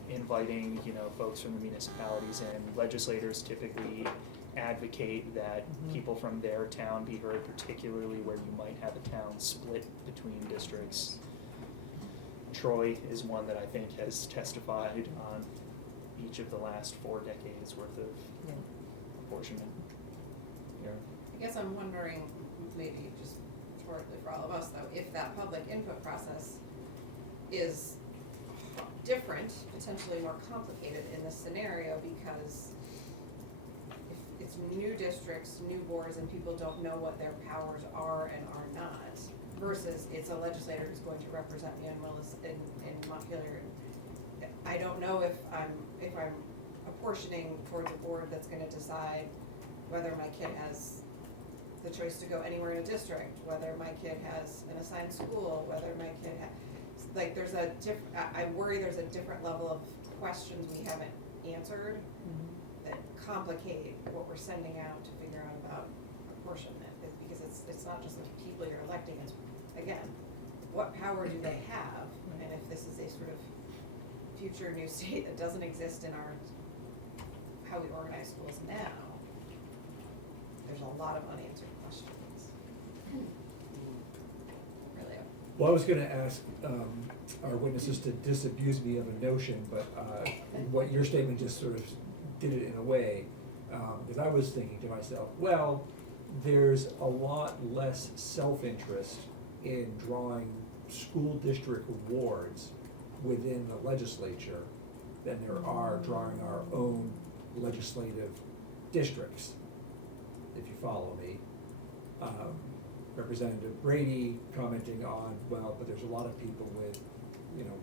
inviting, folks from the municipalities in. Legislators typically advocate that people from their town be heard, particularly where you might have a town split between districts. Troy is one that I think has testified on each of the last 4 decades worth of Yeah. apportionment. I guess I'm wondering, maybe just rhetorically for all of us though, if that public input process is different, potentially more complicated in this scenario, because if it's new districts, new boards, and people don't know what their powers are and are not, versus it's a legislator who's going to represent me in Montpelier. I don't know if I'm apportioning towards a board that's gonna decide whether my kid has the choice to go anywhere in a district, whether my kid has an assigned school, whether my kid there's a I worry there's a different level of questions we haven't answered that complicate what we're sending out to figure out about apportionment, because it's not just the people you're electing, it's, again, what power do they have? And if this is a sort of future new state that doesn't exist in our, how we organize schools now, there's a lot of unanswered questions. Really. Well, I was gonna ask our witnesses to disabuse me of a notion, but what your statement just sort of did it in a way, because I was thinking to myself, well, there's a lot less self-interest in drawing school district wards within the legislature than there are drawing our own legislative districts, if you follow me. Representative Brady commenting on, well, but there's a lot of people with,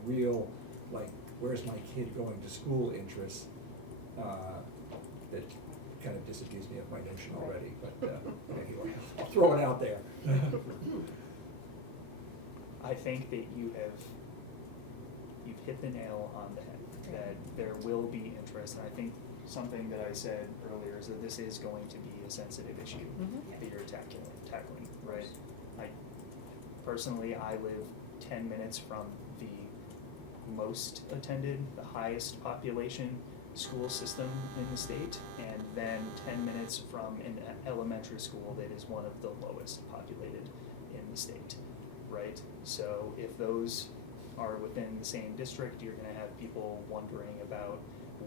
real, like, where's my kid going to school interests, that kind of disabused me of my notion already, but anyway, I'll throw it out there. I think that you've hit the nail on the head, that there will be interest, and I think something that I said earlier is that this is going to be a sensitive issue that you're tackling, right? I live 10 minutes from the most attended, the highest population school system in the state, and then 10 minutes from an elementary school that is one of the lowest populated in the state, right? So if those are within the same district, you're gonna have people wondering about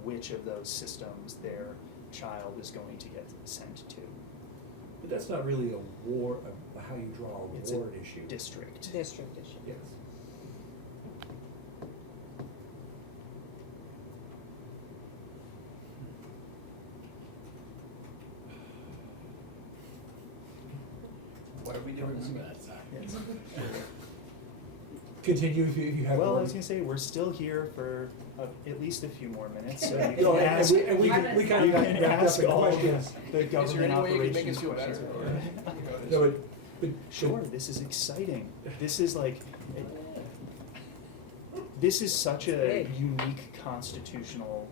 which of those systems their child is going to get sent to. But that's not really a war, how you draw a It's ward a issue. district. District issue. Yes. What are we doing this about? Yes. Continue if you have. Well, more. I was gonna say, we're still here for at least a few more minutes, so you No, can ask. and we kind you of can wrapped up ask in all of questions. the Is there government any way you can make operations us feel better? questions. No, but Sure, this is exciting. This is like, this is such a Big. unique constitutional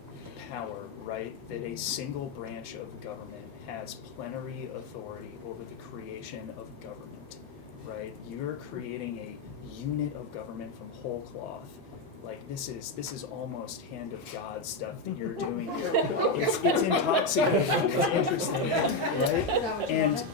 power, right? That a single branch of government has plenary authority over the creation of government, right? You're creating a unit of government from whole cloth. Like, this is almost hand of God stuff that you're doing here. It's intoxicating, it's interesting, right? And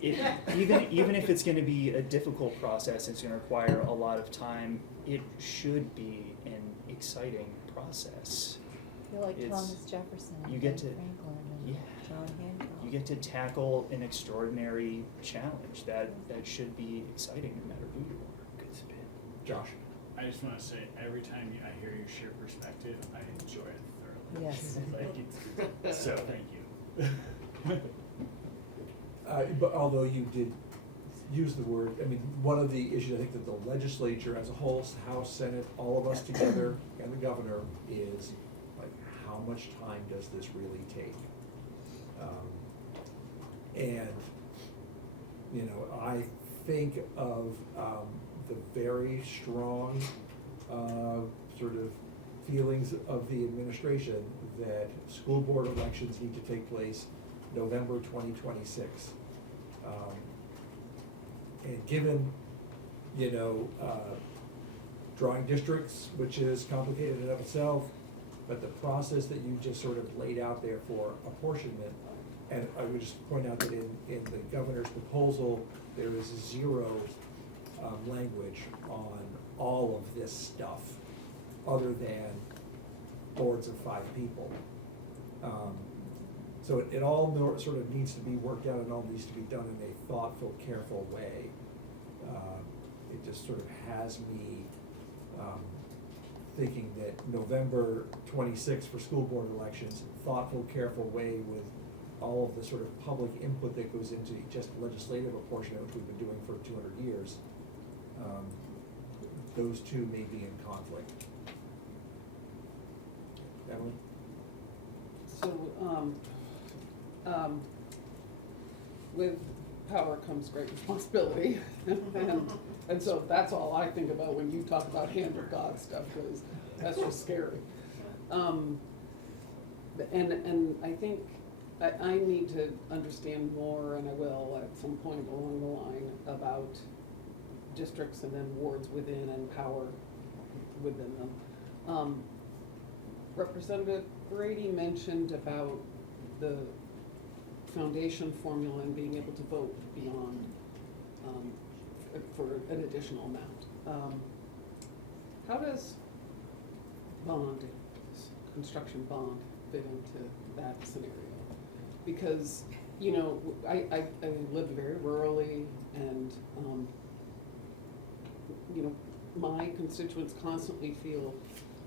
even if it's gonna be a difficult process, it's gonna require a lot of time, it should be an exciting process. I feel like It's- Thomas Jefferson you and get Ben to- Franklin yeah. and John Hancock. You get to tackle an extraordinary challenge that should be exciting no matter who you are. Good spin. Josh. I just want to say, every time I hear you share perspective, I enjoy it thoroughly. Yes. So thank you. But although you did use the word, I mean, one of the issues I think that the legislature as a whole, House, Senate, all of us together, and the governor, is like, how much time does this really take? And, I think of the very strong, sort of feelings of the administration that school board elections need to take place November 2026. And given, drawing districts, which is complicated in and of itself, but the process that you just sort of laid out there for apportionment, and I would just point out that in the governor's proposal, there is zero language on all of this stuff, other than boards of 5 people. So it all sort of needs to be worked out, and all needs to be done in a thoughtful, careful way. It just sort of has me thinking that November 26th for school board elections, thoughtful, careful way with all of the sort of public input that goes into just legislative apportionment, which we've been doing for 200 years. Those two may be in conflict. Emily? So, with power comes great responsibility, and so that's all I think about when you talk about hand of God stuff, because that's just scary. And I think I need to understand more, and I will at some point along the line, about districts and then wards within and power within them. Representative Brady mentioned about the foundation formula and being able to vote beyond, for an additional amount. How does bond, construction bond, fit into that scenario? Because, I live very rurally, and, my constituents constantly feel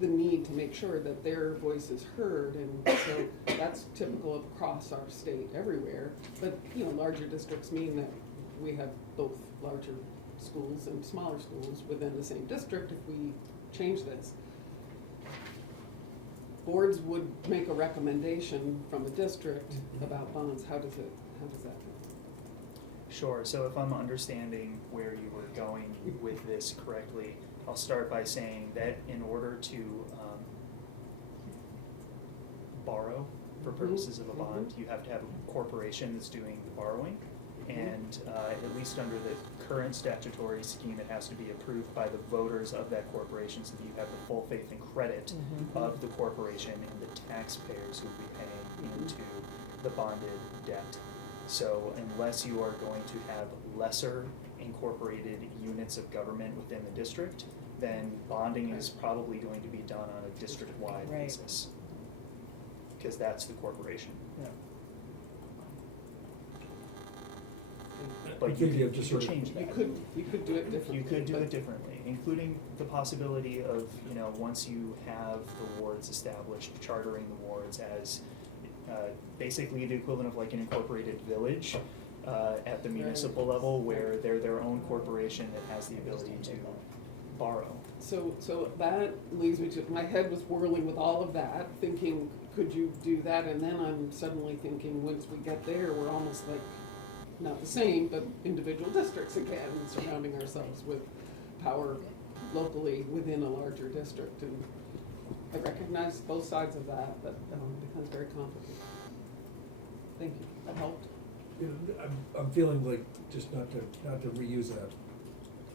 the need to make sure that their voice is heard, and so that's typical across our state everywhere. But, larger districts mean that we have both larger schools and smaller schools within the same district if we change this. Boards would make a recommendation from a district about bonds. How does that go? Sure, so if I'm understanding where you were going with this correctly, I'll start by saying that in order to borrow for purposes of a bond, you have to have a corporation that's doing the borrowing. And at least under the current statutory scheme, it has to be approved by the voters of that corporation, so that you have the full faith and credit of the corporation and the taxpayers who will be paying into the bonded debt. So unless you are going to have lesser incorporated units of government within the district, then bonding is probably going to be done on a district-wide Right. basis, because that's the corporation. Yeah. But You you could could just sort of- change that. You could do it differently. You could do but- it differently, including the possibility of, once you have the wards established, chartering the wards as basically the equivalent of like an incorporated village at the municipal level, where they're their own corporation that has the ability to borrow. So that leads me to, my head was whirling with all of that, thinking, could you do that? And then I'm suddenly thinking, once we get there, we're almost like, not the same, but individual districts again, surrounding ourselves with power locally within a larger district. And I recognize both sides of that, but it becomes very complicated. Thank you, that helped. I'm feeling like, just not to reuse a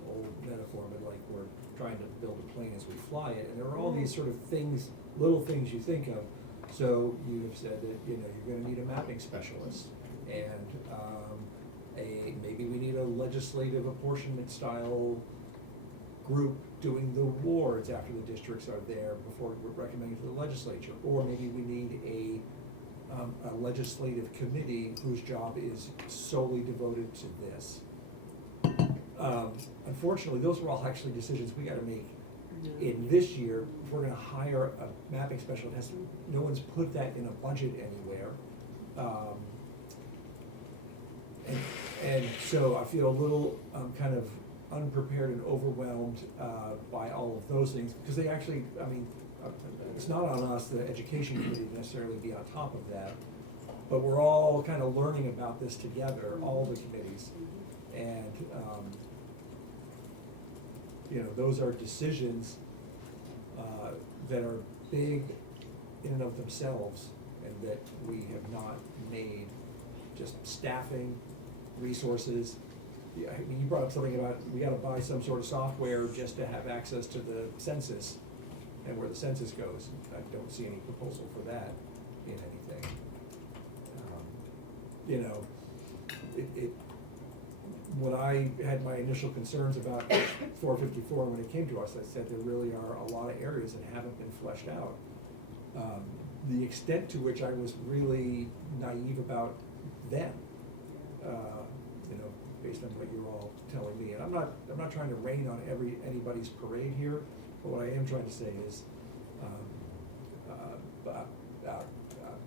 old metaphor, but like we're trying to build a plane as we fly it, and there are all these sort of things, little things you think of. So you have said that, you're gonna need a mapping specialist, and maybe we need a legislative apportionment style group doing the wards after the districts are there before we're recommending to the legislature, or maybe we need a legislative committee whose job is solely devoted to this. Unfortunately, those were all actually decisions we gotta make in this year. If we're gonna hire a mapping specialist, no one's put that in a budget anywhere. And so I feel a little kind of unprepared and overwhelmed by all of those things, because they actually, it's not on us, the education committee, to necessarily be on top of that, but we're all kind of learning about this together, all the committees. And you know, those are decisions that are big in and of themselves, and that we have not made. Just staffing, resources. Yeah, I mean, you brought up something about, we gotta buy some sort of software just to have access to the census and where the census goes. I don't see any proposal for that in anything. You know, when I had my initial concerns about 454, when it came to us, I said there really are a lot of areas that haven't been fleshed out. The extent to which I was really naive about them, you know, based on what you're all telling me. And I'm not trying to rain on anybody's parade here, but what I am trying to say is,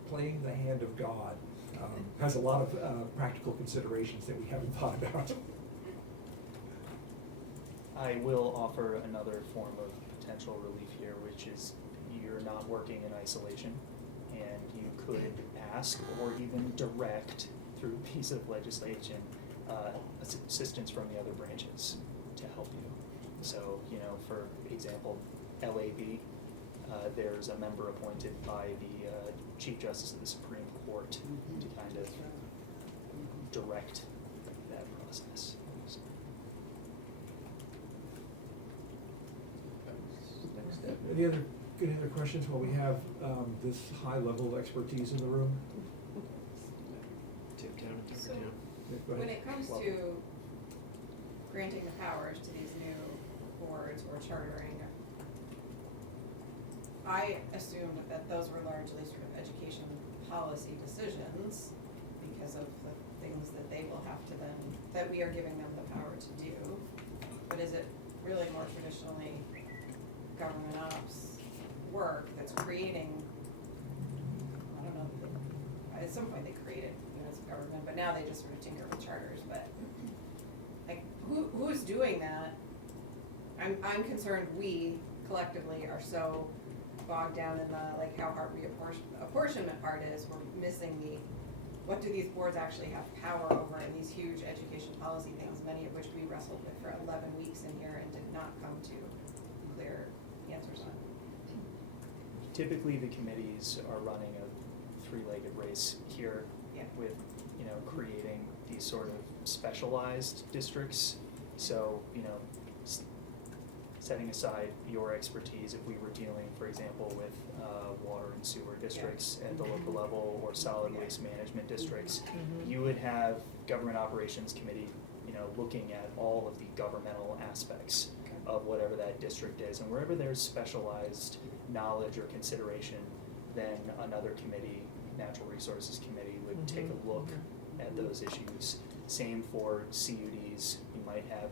playing the hand of God has a lot of practical considerations that we haven't thought about. I will offer another form of potential relief here, which is you're not working in isolation, and you could ask or even direct through a piece of legislation assistance from the other branches to help you. So, you know, for example, LAB, there's a member appointed by the Chief Justice of the Supreme Court to kind of direct that process. So. Next step. Any other questions while we have this high level of expertise in the room? Tip down and So, tip down. Yeah, go when ahead. it comes to granting the powers to these new boards or chartering, I assumed that those were largely sort of education policy decisions because of the things that they will have to then, that we are giving them the power to do. But is it really more traditionally government ops work that's creating, I don't know, at some point they created units of government, but now they just sort of tinker with charters, but like, who's doing that? I'm concerned we collectively are so bogged down in the, like, how hard apportionment part is, we're missing the, what do these boards actually have power over in these huge education policy things, many of which we wrestled with for 11 weeks in here and did not come to clear answers on. Typically, the committees are running a three-legged race here with, you know, creating these sort of specialized districts. So, you know, setting aside your expertise, if we were dealing, for example, with water and sewer districts at the local level or solid waste management districts, you would have government operations committee, you know, looking at all of the governmental aspects of whatever that district is, and wherever there's specialized knowledge or consideration, then another committee, natural resources committee, would take a look at those issues. Same for CUDs. You might have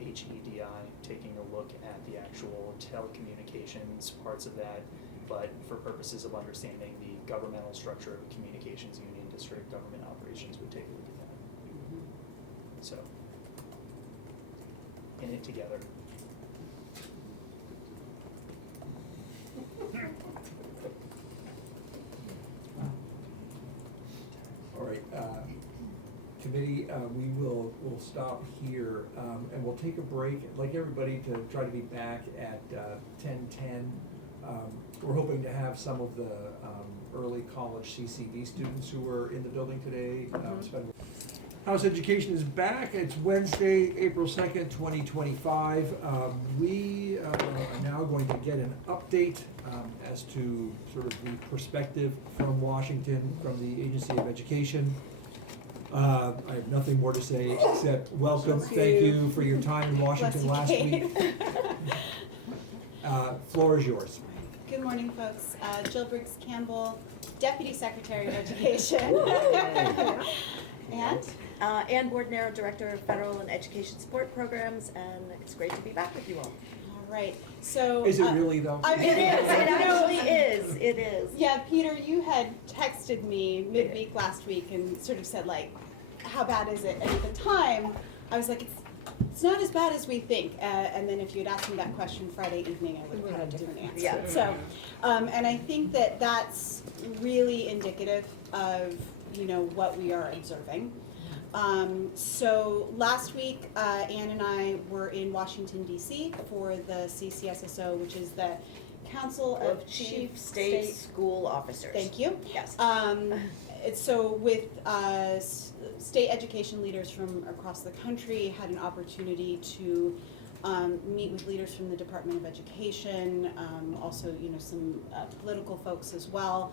HEDI taking a look at the actual telecommunications parts of that, but for purposes of understanding the governmental structure of a communications union district, government operations would take a look at that. So, in it together. All right, committee, we'll stop here, and we'll take a break. I'd like everybody to try to be back at 10:10. We're hoping to have some of the early college CCD students who are in the building today spend. House Education is back. It's Wednesday, April 2nd, 2025. We are now going to get an update as to sort of the perspective from Washington, from the Agency of Education. I have nothing more to say except welcome, thank you for your time in Washington last week. Floor is yours. Good morning, folks. Jill Briggs Campbell, Deputy Secretary of Education. And Board Narrow Director of Federal and Education Support Programs, and it's great to be back with you all. All right, so. Is it really though? It is, it actually is, it is. Yeah, Peter, you had texted me midweek last week and sort of said, like, how bad is it? And at the time, I was like, it's not as bad as we think. And then if you had asked me that question Friday evening, I would have had a different answer. Yeah. So, and I think that that's really indicative of, you know, what we are observing. So last week, Ann and I were in Washington DC for the CCSSO, which is the Council of Chief State School Officers. Thank you. Yes. So with state education leaders from across the country, had an opportunity to meet with leaders from the Department of Education, also some political folks as well,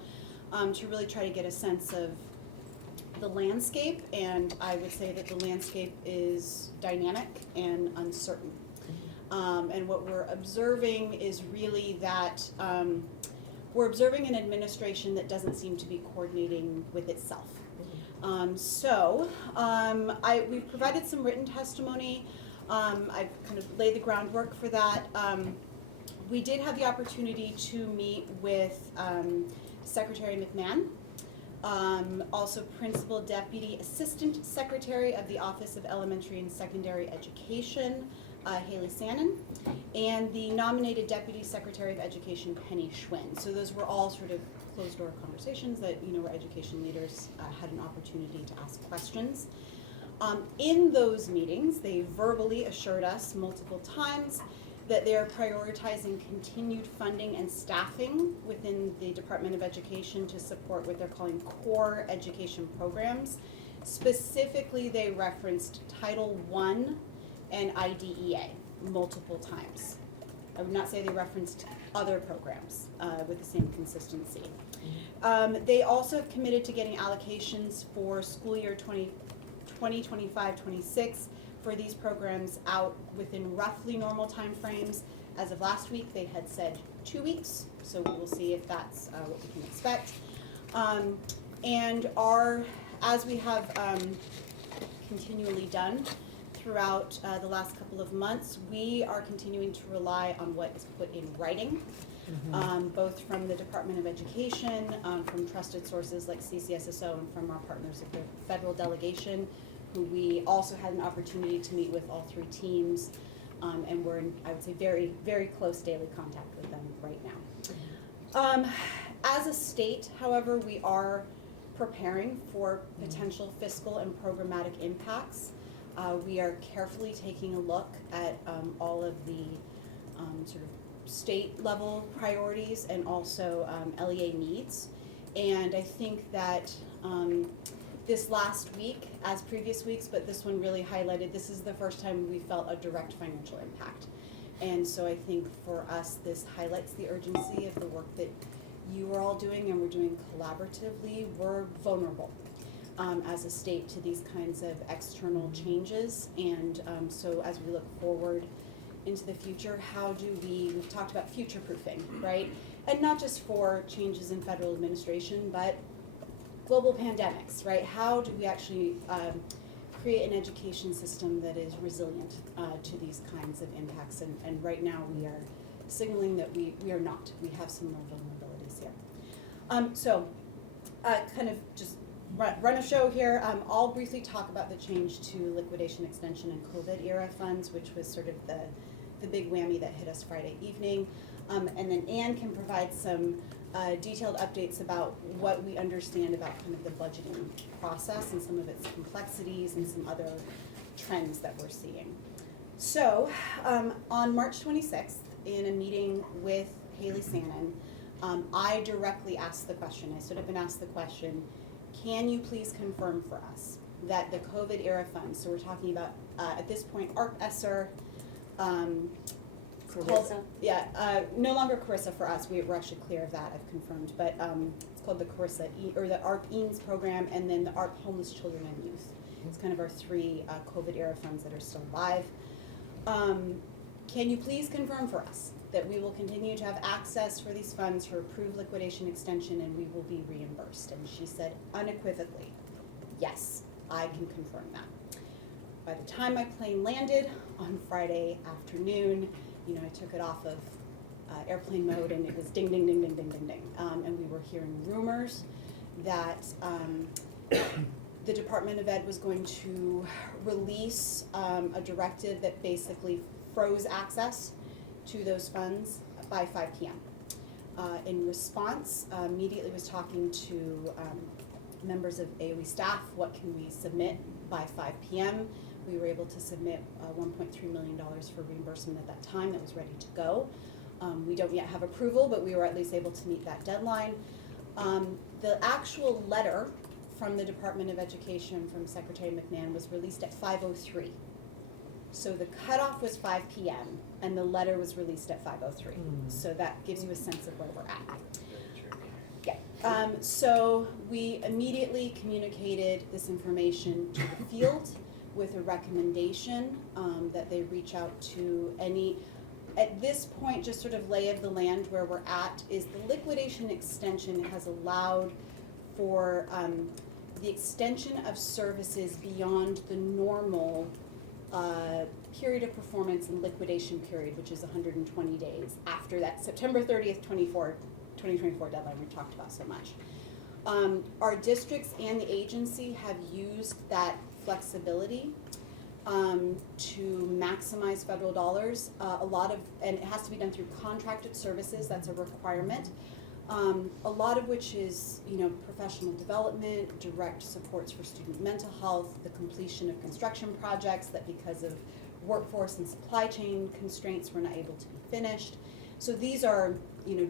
to really try to get a sense of the landscape. And I would say that the landscape is dynamic and uncertain. And what we're observing is really that we're observing an administration that doesn't seem to be coordinating with itself. We've provided some written testimony. I've kind of laid the groundwork for that. We did have the opportunity to meet with Secretary McMahon, also Principal Deputy Assistant Secretary of the Office of Elementary and Secondary Education, Haley Sannon, and the nominated Deputy Secretary of Education, Penny Schwinn. So those were all sort of closed-door conversations that where education leaders had an opportunity to ask questions. In those meetings, they verbally assured us multiple times that they are prioritizing continued funding and staffing within the Department of Education to support what they're calling core education programs. Specifically, they referenced Title I and IDEA multiple times. I would not say they referenced other programs with the same consistency. They also have committed to getting allocations for school year 2025-26 for these programs out within roughly normal timeframes. As of last week, they had said 2 weeks, so we will see if that's what we can expect. As we have continually done throughout the last couple of months, we are continuing to rely on what is put in writing, both from the Department of Education, from trusted sources like CCSSO, and from our partners at the federal delegation, who we also had an opportunity to meet with all three teams, and we're in, I would say, very, very close daily contact with them right now. As a state, however, we are preparing for potential fiscal and programmatic impacts. We are carefully taking a look at all of the sort of state level priorities and also LEA needs. And I think that this last week, as previous weeks, but this one really highlighted, this is the first time we felt a direct financial impact. And so I think for us, this highlights the urgency of the work that you are all doing and we're doing collaboratively. We're vulnerable as a state to these kinds of external changes. And so as we look forward into the future, how do we've talked about future-proofing, right? And not just for changes in federal administration, but global pandemics, right? How do we actually create an education system that is resilient to these kinds of impacts? And right now we are signaling that we are not. We have some more vulnerabilities here. Kind of just run a show here. I'll briefly talk about the change to liquidation extension and COVID era funds, which was sort of the big whammy that hit us Friday evening. And then Ann can provide some detailed updates about what we understand about kind of the budgeting process and some of its complexities and some other trends that we're seeing. So on March 26th, in a meeting with Haley Sannon, I directly asked the question, I stood up and asked the question, can you please confirm for us that the COVID era funds, so we're talking about at this point ARP ESSER, no longer Carissa for us. We're actually clear of that. I've confirmed, but it's called the Carissa or the ARP EANS program, and then the ARP Homeless Children and Youth. It's kind of our three COVID era funds that are still live. Can you please confirm for us that we will continue to have access for these funds for approved liquidation extension and we will be reimbursed? And she said unequivocally, yes, I can confirm that. By the time my plane landed on Friday afternoon, I took it off of airplane mode and it was ding, ding, ding, ding, ding, ding, ding. And we were hearing rumors that the Department of Ed was going to release a directive that basically froze access to those funds by 5 p.m. In response, immediately was talking to members of AOE staff, what can we submit by 5 p.m. We were able to submit $1.3 million for reimbursement at that time. That was ready to go. We don't yet have approval, but we were at least able to meet that deadline. The actual letter from the Department of Education from Secretary McMahon was released at 5:03. So the cutoff was 5 p.m. and the letter was released at 5:03. So that gives you a sense of where we're at. Yeah. So we immediately communicated this information to the field with a recommendation that they reach out to any. At this point, just sort of lay of the land where we're at is the liquidation extension has allowed for the extension of services beyond the normal period of performance and liquidation period, which is 120 days after that September 30th, 2024 deadline we talked about so much. Our districts and the agency have used that flexibility to maximize federal dollars. And it has to be done through contracted services, that's a requirement. A lot of which is, professional development, direct supports for student mental health, the completion of construction projects that because of workforce and supply chain constraints were not able to be finished. So these are,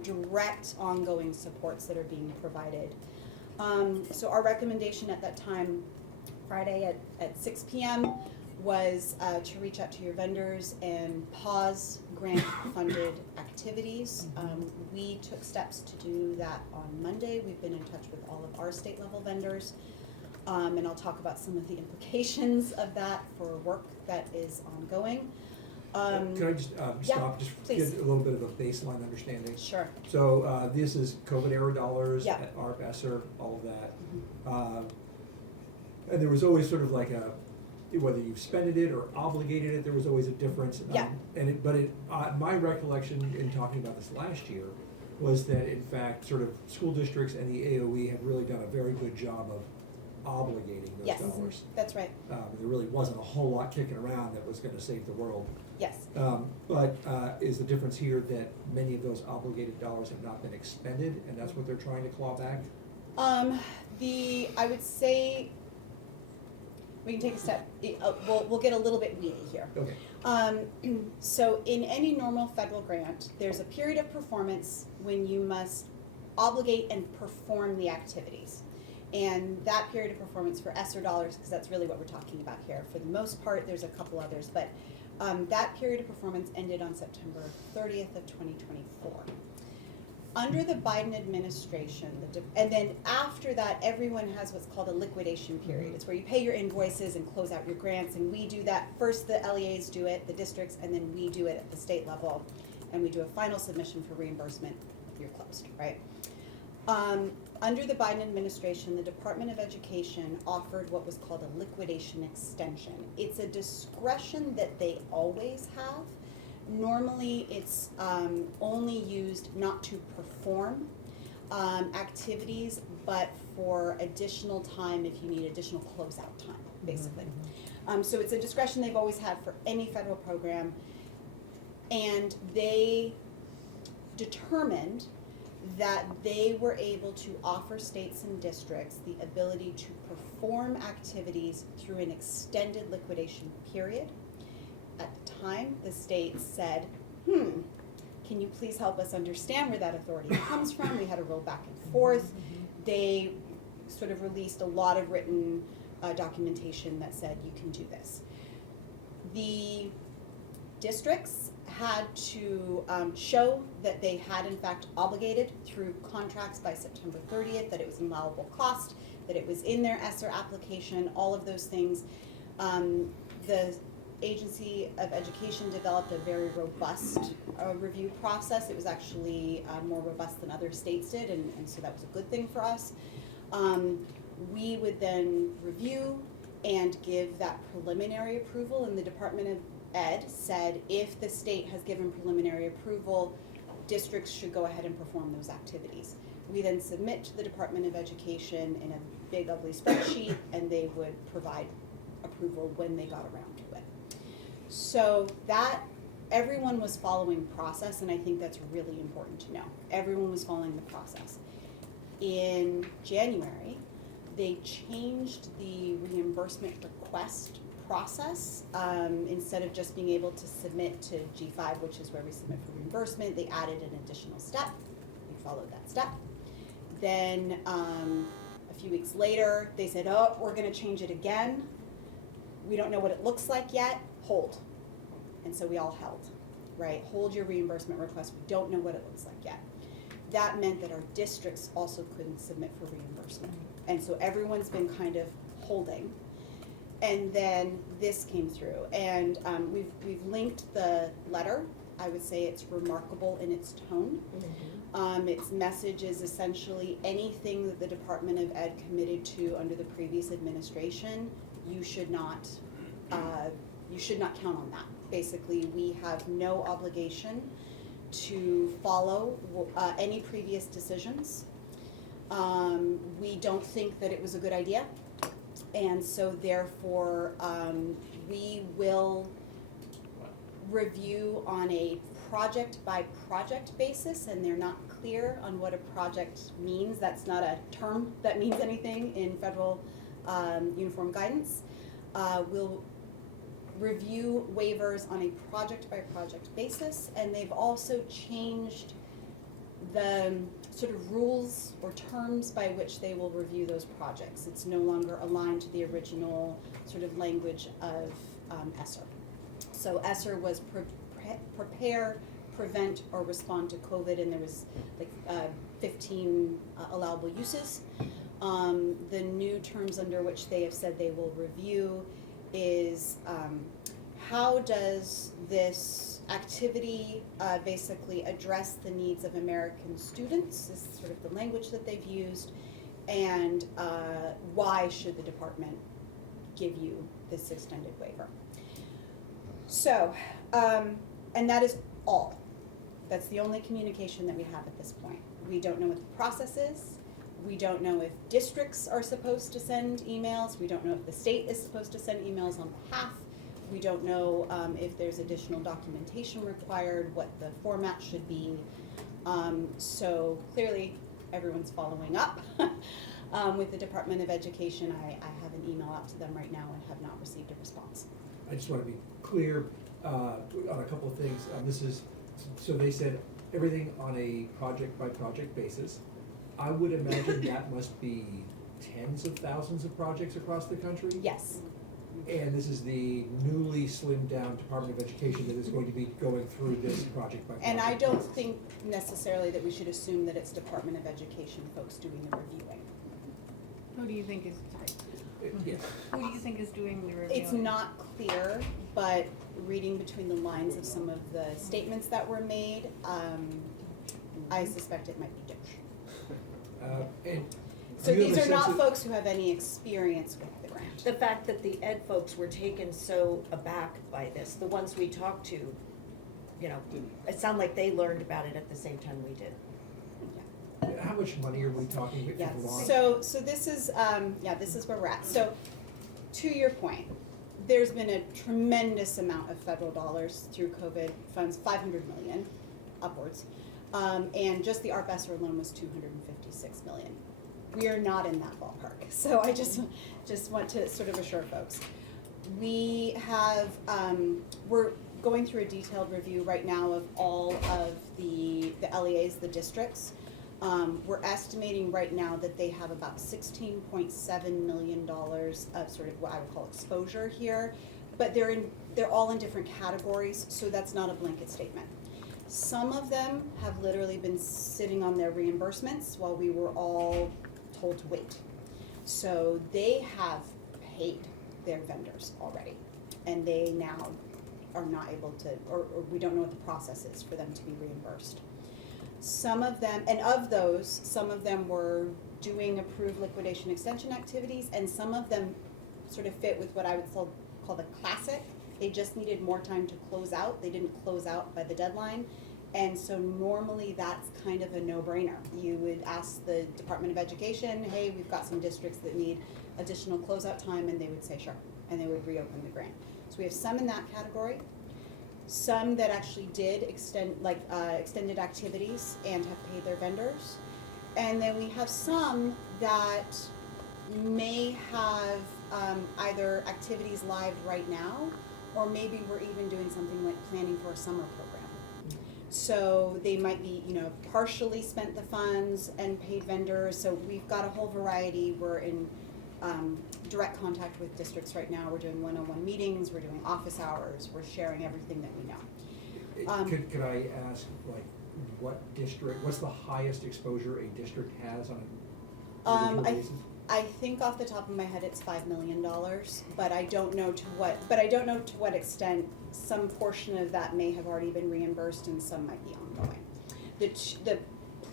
direct ongoing supports that are being provided. So our recommendation at that time, Friday at 6 p.m., was to reach out to your vendors and pause grant-funded activities. We took steps to do that on Monday. We've been in touch with all of our state-level vendors, and I'll talk about some of the implications of that for work that is ongoing. Can I just stop, just please. get a little bit of a baseline understanding? Sure. So this is COVID era dollars, Yeah. ARP, ESSER, all of that. And there was always sort of like whether you've spent it or obligated it, there was always a difference. Yeah. My recollection in talking about this last year was that in fact, sort of school districts and the AOE have really done a very good job of obligating those Yes, dollars. that's right. There really wasn't a whole lot kicking around that was going to save the world. Yes. But is the difference here that many of those obligated dollars have not been expended, and that's what they're trying to claw back? I would say we can take a step. We'll get a little bit weedy here. Okay. So in any normal federal grant, there's a period of performance when you must obligate and perform the activities. And that period of performance for ESSER dollars, because that's really what we're talking about here. For the most part, there's a couple others, but that period of performance ended on September 30th of 2024. Under the Biden administration, and then after that, everyone has what's called a liquidation period. It's where you pay your invoices and close out your grants, and we do that. First, the LEAs do it, the districts, and then we do it at the state level, and we do a final submission for reimbursement if you're closed, right? Under the Biden administration, the Department of Education offered what was called a liquidation extension. It's a discretion that they always have. Normally, it's only used not to perform activities, but for additional time if you need additional closeout time, basically. So it's a discretion they've always had for any federal program, and they determined that they were able to offer states and districts the ability to perform activities through an extended liquidation period. At the time, the state said, can you please help us understand where that authority comes from? We had a roll back and forth. They sort of released a lot of written documentation that said you can do this. The districts had to show that they had in fact obligated through contracts by September 30th, that it was an allowable cost, that it was in their ESSER application, all of those things. The Agency of Education developed a very robust review process. It was actually more robust than other states did, and so that was a good thing for us. We would then review and give that preliminary approval, and the Department of Ed said if the state has given preliminary approval, districts should go ahead and perform those activities. We then submit to the Department of Education in a big ugly spreadsheet, and they would provide approval when they got around to it. So that everyone was following process, and I think that's really important to know. Everyone was following the process. In January, they changed the reimbursement requirement request process. Instead of just being able to submit to G5, which is where we submit for reimbursement, they added an additional step. We followed that step. Then a few weeks later, they said, oh, we're gonna change it again. We don't know what it looks like yet, hold. And so we all held, right? Hold your reimbursement request, we don't know what it looks like yet. That meant that our districts also couldn't submit for reimbursement. And so everyone's been kind of holding. And then this came through, and we've linked the letter. I would say it's remarkable in its tone. Its message is essentially anything that the Department of Ed committed to under the previous administration, you should not count on that. Basically, we have no obligation to follow any previous decisions. We don't think that it was a good idea, and so therefore we will review on a project-by-project basis, and they're not clear on what a project means. That's not a term that means anything in federal uniform guidance. We'll review waivers on a project-by-project basis, and they've also changed the sort of rules or terms by which they will review those projects. It's no longer aligned to the original sort of language of ESSER. So ESSER was prepare, prevent, or respond to COVID, and there was like 15 allowable uses. The new terms under which they have said they will review is how does this activity basically address the needs of American students, is sort of the language that they've used, and why should the department give you this extended waiver. So, and that is all. That's the only communication that we have at this point. We don't know what the process is. We don't know if districts are supposed to send emails. We don't know if the state is supposed to send emails on behalf. We don't know if there's additional documentation required, what the format should be. So clearly, everyone's following up with the Department of Education. I have an email out to them right now and have not received a response. I just want to be clear on a couple of things. So they said everything on a project-by-project basis. I would imagine that must be tens of thousands of projects across the country? Yes. And this is the newly slimmed down Department of Education that is going to be going through this project by project. And I don't think necessarily that we should assume that it's Department of Education folks doing the reviewing. Who do you think is, Yes. who do you think is doing the reviewing? It's not clear, but reading between the lines of some of the statements that were made, I suspect it might be Doge. And So do you have these a are not sense of- folks who have any experience with the grant. The fact that the ed folks were taken so aback by this, the ones we talked to, you know, it sounded like they learned about it at the same time we did. How much money are we talking about? Yeah, for Vermont? so this is, this is where we're at. So, to your point, there's been a tremendous amount of federal dollars through COVID funds, 500 million upwards. And just the ARP ESSER alone was 256 million. We are not in that ballpark. So I just want to sort of assure folks. We have, we're going through a detailed review right now of all of the LEAs, the districts. We're estimating right now that they have about $16.7 million of sort of what I would call exposure here, but they're all in different categories, so that's not a blanket statement. Some of them have literally been sitting on their reimbursements while we were all told to wait. So they have paid their vendors already, and they now are not able to, or we don't know what the process is for them to be reimbursed. Some of them, and of those, some of them were doing approved liquidation extension activities, and some of them sort of fit with what I would call the classic. They just needed more time to close out. They didn't close out by the deadline. And so normally that's kind of a no-brainer. You would ask the Department of Education, hey, we've got some districts that need additional closeout time, and they would say sure, and they would reopen the grant. So we have some in that category. Some that actually did extended activities and have paid their vendors. And then we have some that may have either activities live right now, or maybe we're even doing something like planning for a summer program. So they might be, partially spent the funds and paid vendors, so we've got a whole variety. We're in direct contact with districts right now. We're doing one-on-one meetings, we're doing office hours, we're sharing everything that we know. Could I ask, like, what's the highest exposure a district has on an individual basis? I think off the top of my head it's $5 million, but I don't know to what extent. Some portion of that may have already been reimbursed and some might be ongoing. The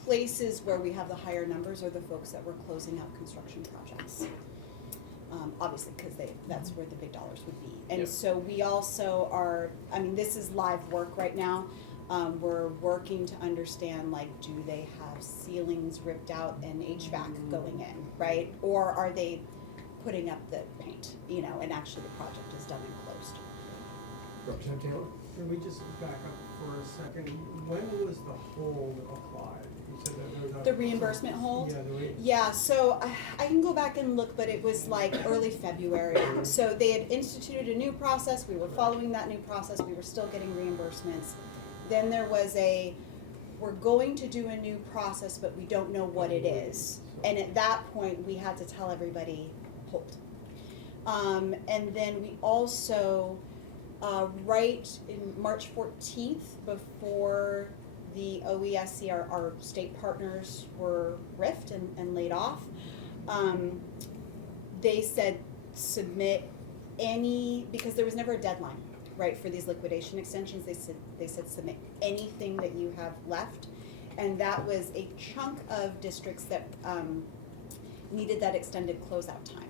places where we have the higher numbers are the folks that were closing out construction projects. Obviously, because that's where the big dollars would be. And Yep. so we also are, this is live work right now. We're working to understand, like, do they have ceilings ripped out and HVAC going in, right? Or are they putting up the paint, and actually the project is done and closed. Representative Taylor? Can we just back up for a second? When was the hold applied? You said that there was a. The reimbursement hold? Yeah, the Yeah, so I can go back and look, but it was like early February. So they had instituted a new process, we were following that new process, we were still getting reimbursements. Then there was we're going to do a new process, but we don't know what it is. And at that point, we had to tell everybody, hold. And then we also, right in March 14th, before the OESC, our state partners were riffed and laid off, they said submit because there was never a deadline, right, for these liquidation extensions. They said submit anything that you have left, and that was a chunk of districts that needed that extended closeout time.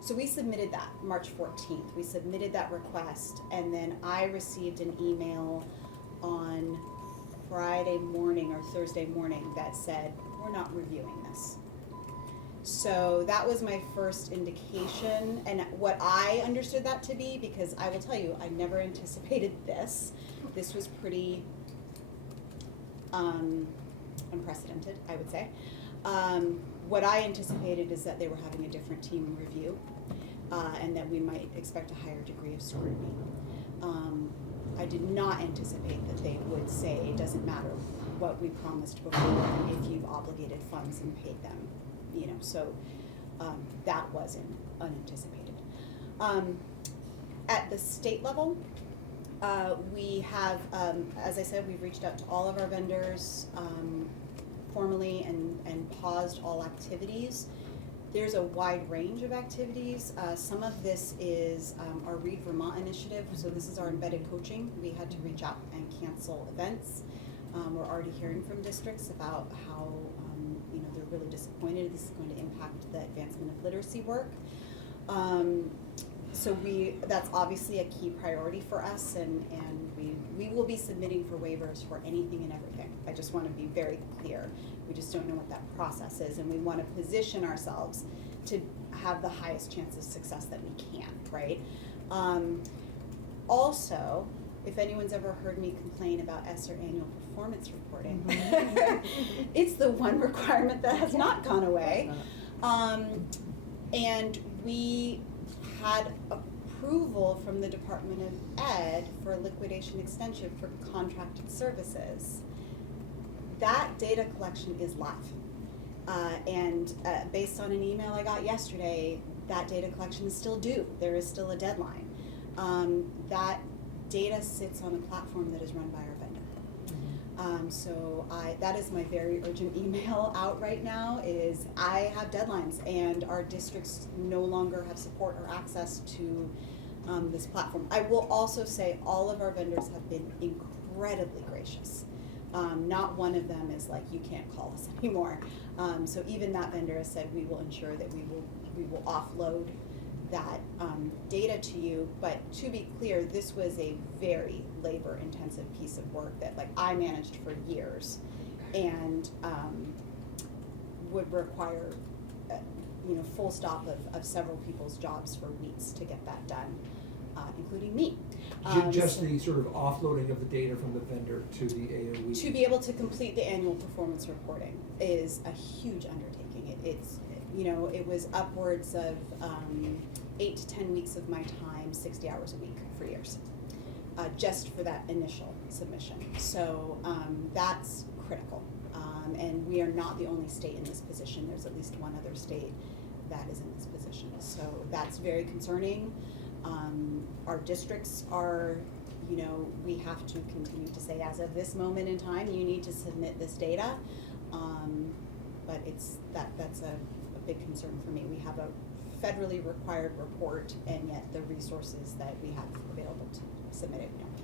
So we submitted that March 14th. We submitted that request, and then I received an email on Friday morning or Thursday morning that said, we're not reviewing this. So that was my first indication, and what I understood that to be, because I will tell you, I never anticipated this. This was pretty unprecedented, I would say. What I anticipated is that they were having a different team review, and that we might expect a higher degree of scrutiny. I did not anticipate that they would say it doesn't matter what we promised before if you've obligated funds and paid them, so that wasn't unanticipated. At the state level, we have, as I said, we've reached out to all of our vendors formally and paused all activities. There's a wide range of activities. Some of this is our Read Vermont initiative, so this is our embedded coaching. We had to reach out and cancel events. We're already hearing from districts about how they're really disappointed. This is going to impact the advancement of literacy work. So that's obviously a key priority for us, and we will be submitting for waivers for anything and everything. I just want to be very clear. We just don't know what that process is, and we want to position ourselves to have the highest chance of success that we can, right? Also, if anyone's ever heard me complain about ESSER annual performance reporting, it's the one requirement that has not gone away. And we had approval from the Department of Ed for a liquidation extension for contracted services. That data collection is live. And based on an email I got yesterday, that data collection is still due. There is still a deadline. That data sits on a platform that is run by our vendor. So that is my very urgent email out right now is I have deadlines and our districts no longer have support or access to this platform. I will also say all of our vendors have been incredibly gracious. Not one of them is like, you can't call us anymore. So even that vendor has said we will ensure that we will offload that data to you. But to be clear, this was a very labor-intensive piece of work that I managed for years, and would require full stop of several people's jobs for weeks to get that done, including me. Just the sort of offloading of the data from the vendor to the AOE. To be able to complete the annual performance reporting is a huge undertaking. you know, it was upwards of 8 to 10 weeks of my time, 60 hours a week for years, just for that initial submission. So that's critical. And we are not the only state in this position. There's at least one other state that is in this position. So that's very concerning. Our districts are, you know, we have to continue to say, as of this moment in time, you need to submit this data. But it's, that's a big concern for me. We have a federally required report, and yet the resources that we have available to submit it, we don't have.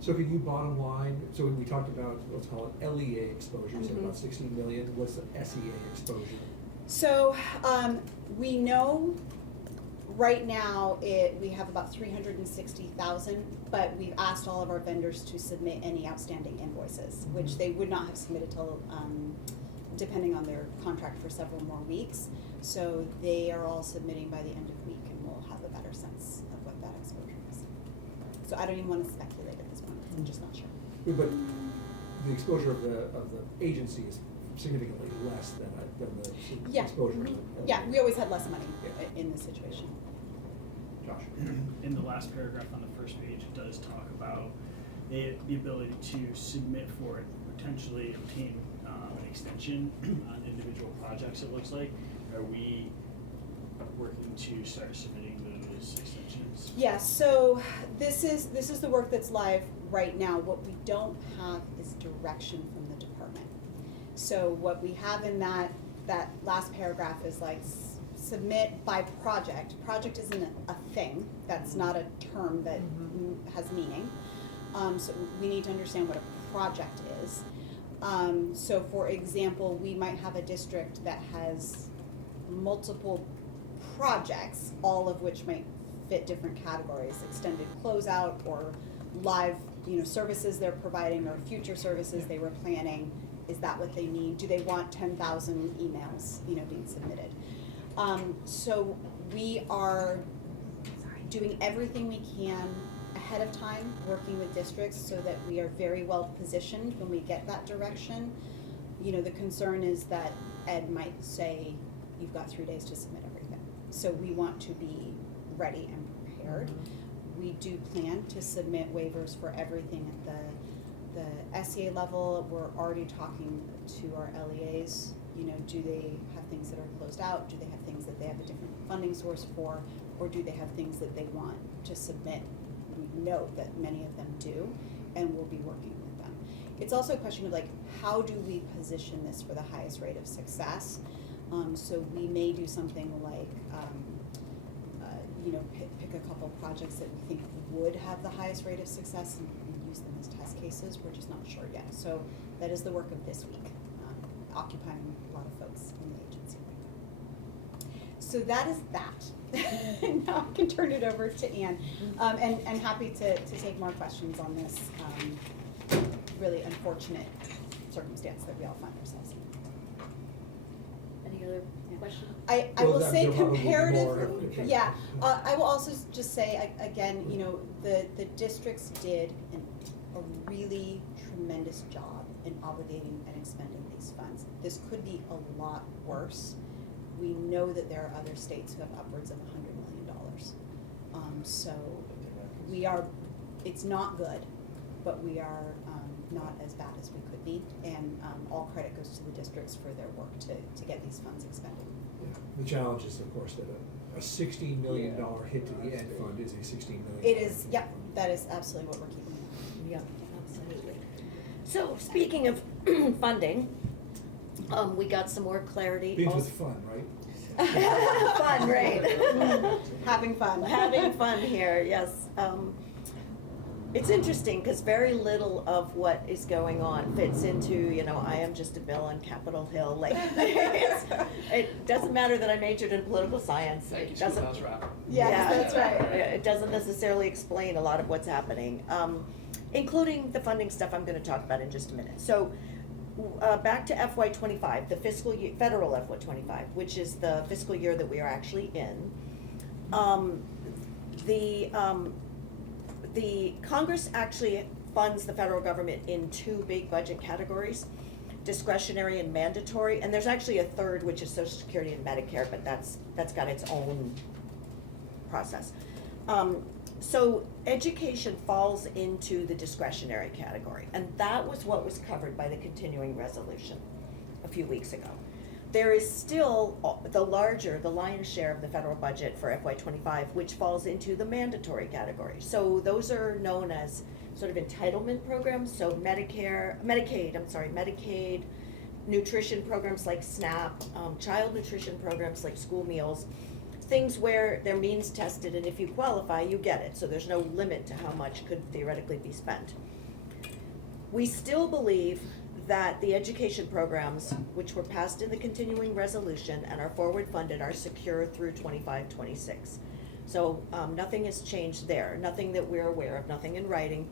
So can you bottom line, so we talked about, let's call it LEA exposure, so about 16 million, what's the SEA exposure? So we know right now we have about 360,000, but we've asked all of our vendors to submit any outstanding invoices, which they would not have submitted till, depending on their contract, for several more weeks. So they are all submitting by the end of week, and we'll have a better sense of what that exposure is. So I don't even want to speculate at this point, I'm just not sure. But the exposure of the agency is significantly less than the Yeah. exposure of the Yeah, we always had less money Yeah. in this situation. Josh? In the last paragraph on the first page, it does talk about the ability to submit for it, potentially obtain an extension on individual projects, it looks like. Are we working to start submitting those extensions? Yeah, so this is the work that's live right now. What we don't have is direction from the department. So what we have in that last paragraph is like submit by project. Project isn't a thing. That's not a term that has meaning. So we need to understand what a project is. So for example, we might have a district that has multiple projects, all of which might fit different categories, extended closeout or live, you know, services they're providing or future services they were planning. Is that what they need? Do they want 10,000 emails, you know, being submitted? So we are doing everything we can ahead of time, working with districts so that we are very well positioned when we get that direction. You know, the concern is that Ed might say, you've got 3 days to submit everything. So we want to be ready and prepared. We do plan to submit waivers for everything at the SEA level. We're already talking to our LEAs. You know, do they have things that are closed out? Do they have things that they have a different funding source for? Or do they have things that they want to submit? We know that many of them do, and we'll be working with them. It's also a question of like, how do we position this for the highest rate of success? So we may do something like, you know, pick a couple projects that we think would have the highest rate of success and use them as test cases. We're just not sure yet. So that is the work of this week, occupying a lot of folks in the agency right now. So that is that. Now I can turn it over to Anne, and happy to take more questions on this really unfortunate circumstance that we all find ourselves in. Any other questions? I Well, will that say there'll probably be more comparatively, if- yeah, I will also just say, again, you know, the districts did a really tremendous job in obligating and expending these funds. This could be a lot worse. We know that there are other states who have upwards of $100 million. So we are, it's not good, but we are not as bad as we could be. And all credit goes to the districts for their work to get these funds expended. Yeah. The challenge is, of course, that a $16 million hit to the ed fund is a $16 million. It is, yep, that is absolutely what we're keeping in mind. Yeah, absolutely. So speaking of funding, we got some more clarity. Beans with fun, right? Fun, right? Having fun. Having fun here, yes. It's interesting because very little of what is going on fits into, you know, I am just a bill on Capitol Hill. Like, it doesn't matter that I majored in political science. Thank you, It doesn't. Schoolhouse Rock. Yes, that's right. It doesn't necessarily explain a lot of what's happening, including the funding stuff I'm going to talk about in just a minute. So, back to FY25, the fiscal year, federal FY25, which is the fiscal year that we are actually in. The Congress actually funds the federal government in two big budget categories: discretionary and mandatory, and there's actually a third, which is Social Security and Medicare, but that's got its own process. So education falls into the discretionary category, and that was what was covered by the continuing resolution a few weeks ago. There is still the lion's share of the federal budget for FY25, which falls into the mandatory category. So those are known as sort of entitlement programs, so Medicaid, nutrition programs like SNAP, child nutrition programs like school meals, things where they're means tested, and if you qualify, you get it. So there's no limit to how much could theoretically be spent. We still believe that the education programs, which were passed in the continuing resolution and are forward funded, are secure through 25-26. So nothing has changed there, nothing that we're aware of, nothing in writing.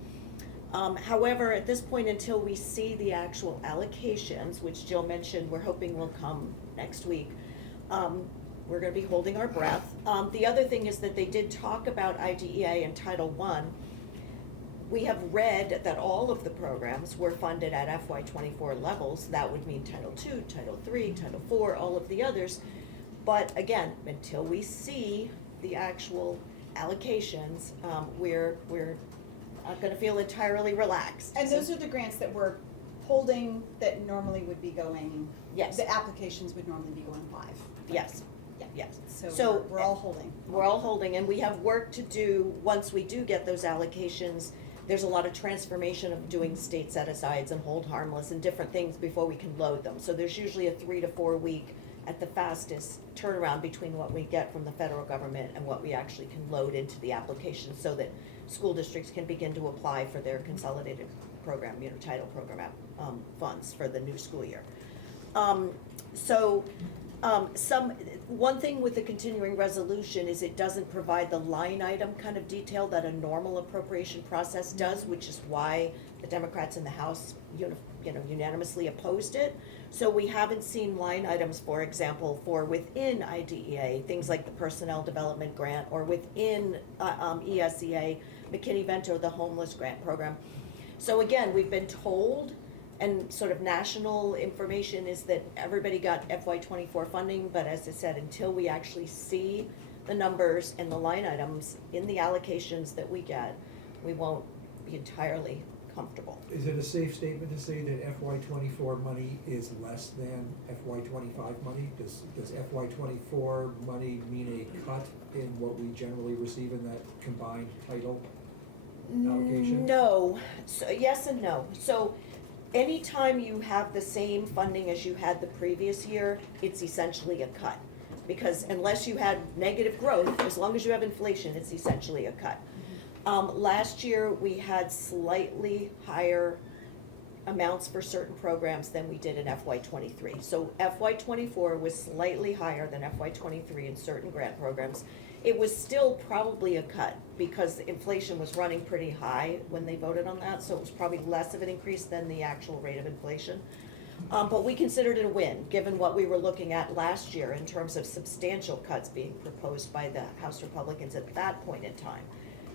However, at this point, until we see the actual allocations, which Jill mentioned we're hoping will come next week, we're going to be holding our breath. The other thing is that they did talk about IDEA and Title I. We have read that all of the programs were funded at FY24 levels. That would mean Title II, Title III, Title IV, all of the others. But again, until we see the actual allocations, we're not going to feel entirely relaxed. And those are the grants that we're holding that normally would be going, Yes. the applications would normally be going live. Yes. Yeah. Yes. So we're all holding. We're all holding, and we have work to do once we do get those allocations. There's a lot of transformation of doing state set-asides and hold harmless and different things before we can load them. So there's usually a 3 to 4 week at the fastest turnaround between what we get from the federal government and what we actually can load into the application, so that school districts can begin to apply for their consolidated program, title program funds for the new school year. One thing with the continuing resolution is it doesn't provide the line item kind of detail that a normal appropriation process does, which is why the Democrats in the House unanimously opposed it. So we haven't seen line items, for example, for within IDEA, things like the Personnel Development Grant, or within ESEA, McKinney-Vento, the Homeless Grant Program. So again, we've been told, and sort of national information is that everybody got FY24 funding, but as I said, until we actually see the numbers and the line items in the allocations that we get, we won't be entirely comfortable. Is it a safe statement to say that FY24 money is less than FY25 money? Does FY24 money mean a cut in what we generally receive in that combined title allocation? No, so yes and no. So anytime you have the same funding as you had the previous year, it's essentially a cut. Because unless you had negative growth, as long as you have inflation, it's essentially a cut. Last year, we had slightly higher amounts for certain programs than we did in FY23. So FY24 was slightly higher than FY23 in certain grant programs. It was still probably a cut because inflation was running pretty high when they voted on that, so it was probably less of an increase than the actual rate of inflation. But we considered it a win, given what we were looking at last year in terms of substantial cuts being proposed by the House Republicans at that point in time.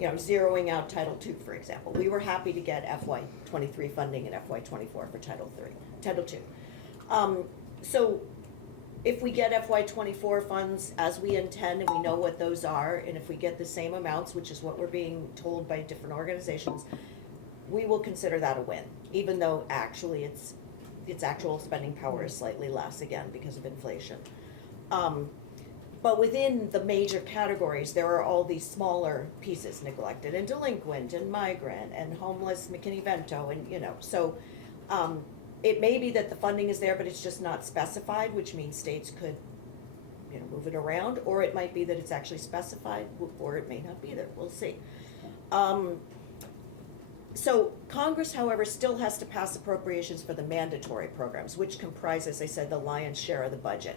Zeroing out Title II, for example. We were happy to get FY23 funding and FY24 for Title II. So if we get FY24 funds as we intend, and we know what those are, and if we get the same amounts, which is what we're being told by different organizations, we will consider that a win, even though actually its actual spending power is slightly less, again, because of inflation. But within the major categories, there are all these smaller pieces, neglected and delinquent and migrant and homeless, McKinney-Vento, and so it may be that the funding is there, but it's just not specified, which means states could move it around, or it might be that it's actually specified, or it may not be there. We'll see. So Congress, however, still has to pass appropriations for the mandatory programs, which comprise, as I said, the lion's share of the budget.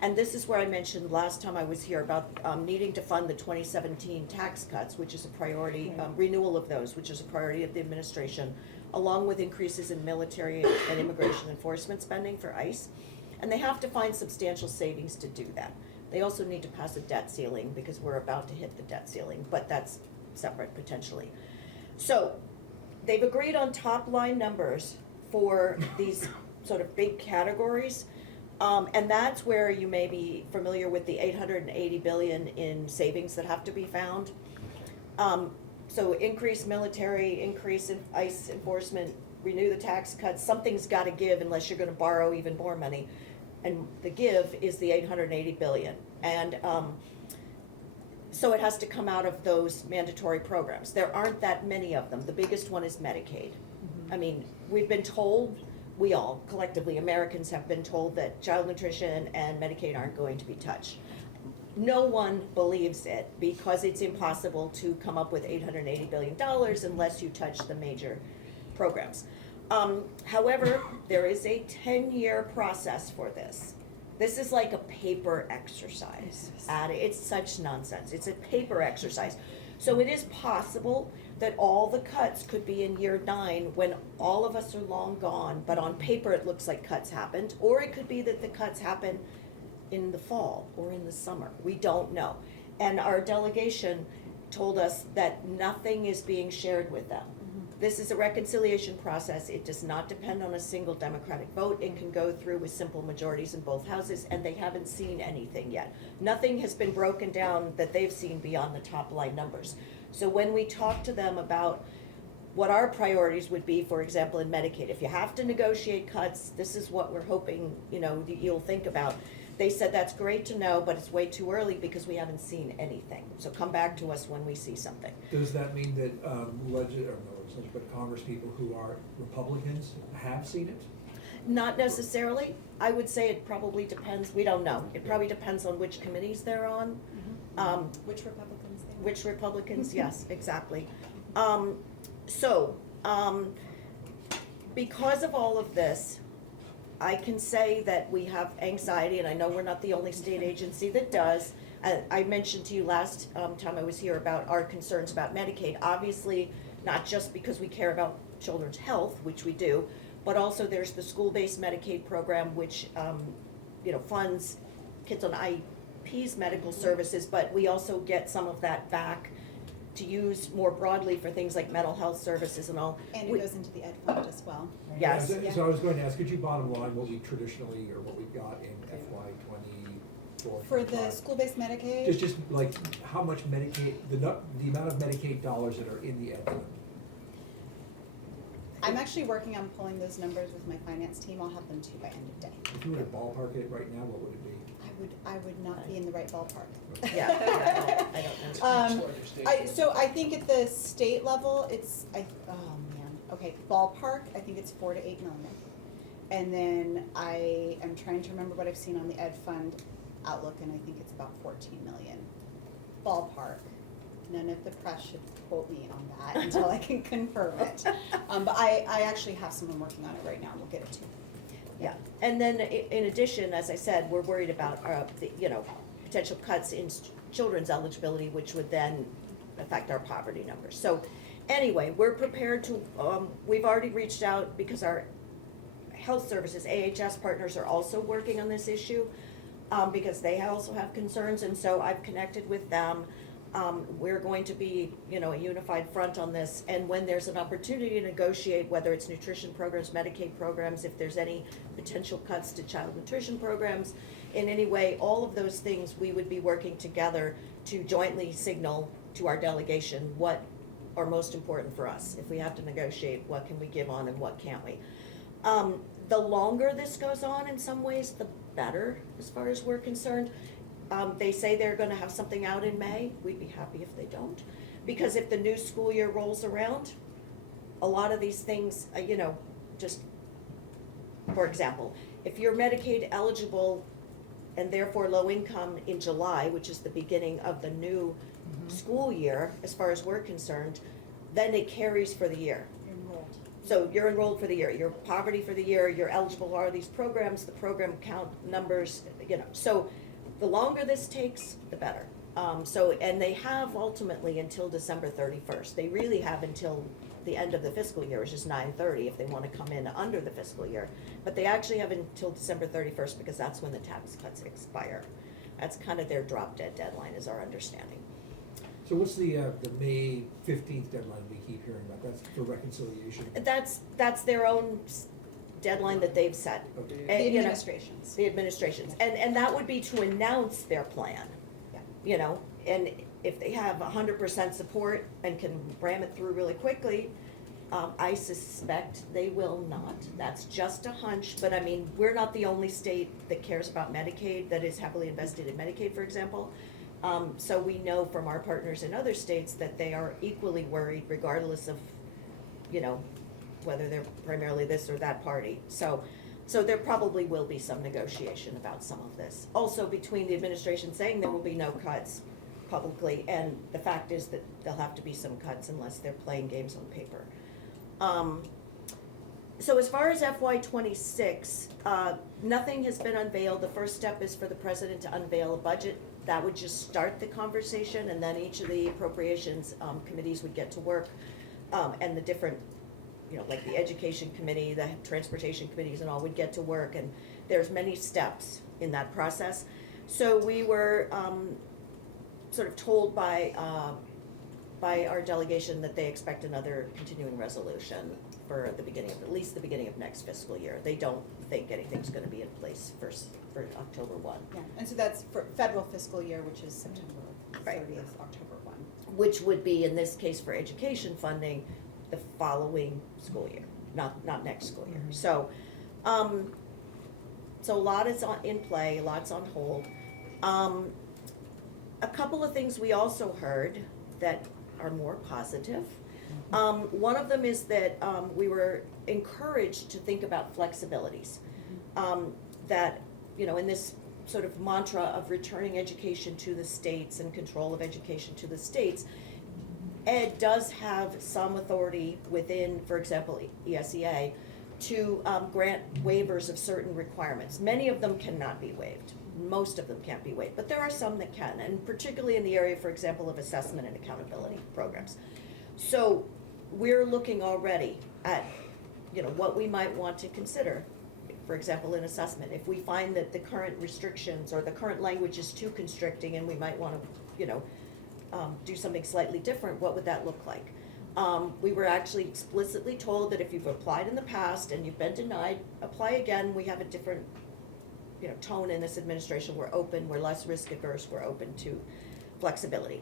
And this is where I mentioned last time I was here about needing to fund the 2017 tax cuts, which is a priority, renewal of those, which is a priority of the administration, along with increases in military and immigration enforcement spending for ICE. And they have to find substantial savings to do that. They also need to pass a debt ceiling because we're about to hit the debt ceiling, but that's separate potentially. So they've agreed on top line numbers for these sort of big categories. And that's where you may be familiar with the 880 billion in savings that have to be found. So increase military, increase in ICE enforcement, renew the tax cuts, something's gotta give unless you're gonna borrow even more money. And the give is the 880 billion. And, so it has to come out of those mandatory programs. There aren't that many of them. The biggest one is Medicaid. I mean, we've been told, we all collectively, Americans have been told that child nutrition and Medicaid aren't going to be touched. No one believes it because it's impossible to come up with $880 billion unless you touch the major programs. However, there is a 10-year process for this. This is like a paper exercise. It's such nonsense. It's a paper exercise. So it is possible that all the cuts could be in year 9 when all of us are long gone, but on paper it looks like cuts happened. Or it could be that the cuts happen in the fall or in the summer. We don't know. And our delegation told us that nothing is being shared with them. This is a reconciliation process. It does not depend on a single Democratic vote. It can go through with simple majorities in both houses, and they haven't seen anything yet. Nothing has been broken down that they've seen beyond the top line numbers. So when we talk to them about what our priorities would be, for example, in Medicaid, if you have to negotiate cuts, this is what we're hoping, you'll think about. They said that's great to know, but it's way too early because we haven't seen anything. So come back to us when we see something. Does that mean that but Congress people who are Republicans have seen it? Not necessarily. I would say it probably depends. We don't know. It probably depends on which committees they're on. Which Republicans they were. Which Republicans, yes, exactly. Because of all of this, I can say that we have anxiety, and I know we're not the only state agency that does. I mentioned to you last time I was here about our concerns about Medicaid. Obviously, not just because we care about children's health, which we do, but also there's the school-based Medicaid program, which funds kids on IEP's medical services, but we also get some of that back to use more broadly for things like mental health services and all. And it goes into the ed fund as well. Yes. So I was going to ask, could you bottom line what we traditionally, or what we've got in FY24? For the school-based Medicaid? Just like how much Medicaid, the amount of Medicaid dollars that are in the ed fund. I'm actually working on pulling those numbers with my finance team. I'll have them to you by end of day. If you were to ballpark it right now, what would it be? I would not be in the right ballpark. Yeah, I don't know. So I think at the state level, okay, ballpark, I think it's 4 to 8 million. And then I am trying to remember what I've seen on the ed fund outlook, and I think it's about 14 million. Ballpark. None of the press should quote me on that until I can confirm it. But I actually have someone working on it right now, and we'll get it to you. Yeah, and then in addition, as I said, we're worried about, potential cuts in children's eligibility, which would then affect our poverty numbers. So anyway, we're prepared to, we've already reached out because our health services, AHS partners, are also working on this issue because they also have concerns, and so I've connected with them. We're going to be, a unified front on this, and when there's an opportunity to negotiate, whether it's nutrition programs, Medicaid programs, if there's any potential cuts to child nutrition programs, in any way, all of those things, we would be working together to jointly signal to our delegation what are most important for us. If we have to negotiate, what can we give on and what can't we? The longer this goes on, in some ways, the better, as far as we're concerned. They say they're gonna have something out in May. We'd be happy if they don't. Because if the new school year rolls around, a lot of these things, just, for example, if you're Medicaid eligible and therefore low income in July, which is the beginning of the new school year, as far as we're concerned, then it carries for the year. You're enrolled. So you're enrolled for the year, you're poverty for the year, you're eligible for these programs, the program count numbers, so the longer this takes, the better. And they have ultimately until December 31st. They really have until the end of the fiscal year, which is 9/30, if they want to come in under the fiscal year. But they actually have until December 31st because that's when the tax cuts expire. That's kind of their drop dead deadline, is our understanding. So what's the May 15th deadline we keep hearing about? That's for reconciliation? That's their own deadline that they've set. Okay. The And, you know, administrations. the administrations, and that would be to announce their plan. Yeah. You know, and if they have 100% support and can ram it through really quickly, I suspect they will not. That's just a hunch, but I mean, we're not the only state that cares about Medicaid, that is heavily invested in Medicaid, for example. So we know from our partners in other states that they are equally worried regardless of, you know, whether they're primarily this or that party. So there probably will be some negotiation about some of this. Also, between the administration saying there will be no cuts publicly, and the fact is that there'll have to be some cuts unless they're playing games on paper. So as far as FY '26, nothing has been unveiled. The first step is for the president to unveil a budget. That would just start the conversation, and then each of the appropriations committees would get to work, and the different, you know, like the education committee, the transportation committees and all would get to work, and there's many steps in that process. So we were sort of told by our delegation that they expect another continuing resolution for at least the beginning of next fiscal year. They don't think anything's gonna be in place for October 1. Yeah, and so that's for federal fiscal year, which is September Right. 30th, October 1. Which would be, in this case for education funding, the following school year, not next school year. So a lot is in play, a lot's on hold. A couple of things we also heard that are more positive. One of them is that we were encouraged to think about flexibilities. That, you know, in this sort of mantra of returning education to the states and control of education to the states, Ed does have some authority within, for example, ESEA, to grant waivers of certain requirements. Many of them cannot be waived. Most of them can't be waived, but there are some that can, and particularly in the area, for example, of assessment and accountability programs. So we're looking already at, you know, what we might want to consider. For example, in assessment, if we find that the current restrictions or the current language is too constricting and we might want to, you know, do something slightly different, what would that look like? We were actually explicitly told that if you've applied in the past and you've been denied, apply again. We have a different, you know, tone in this administration. We're open, we're less risk adverse, we're open to flexibility.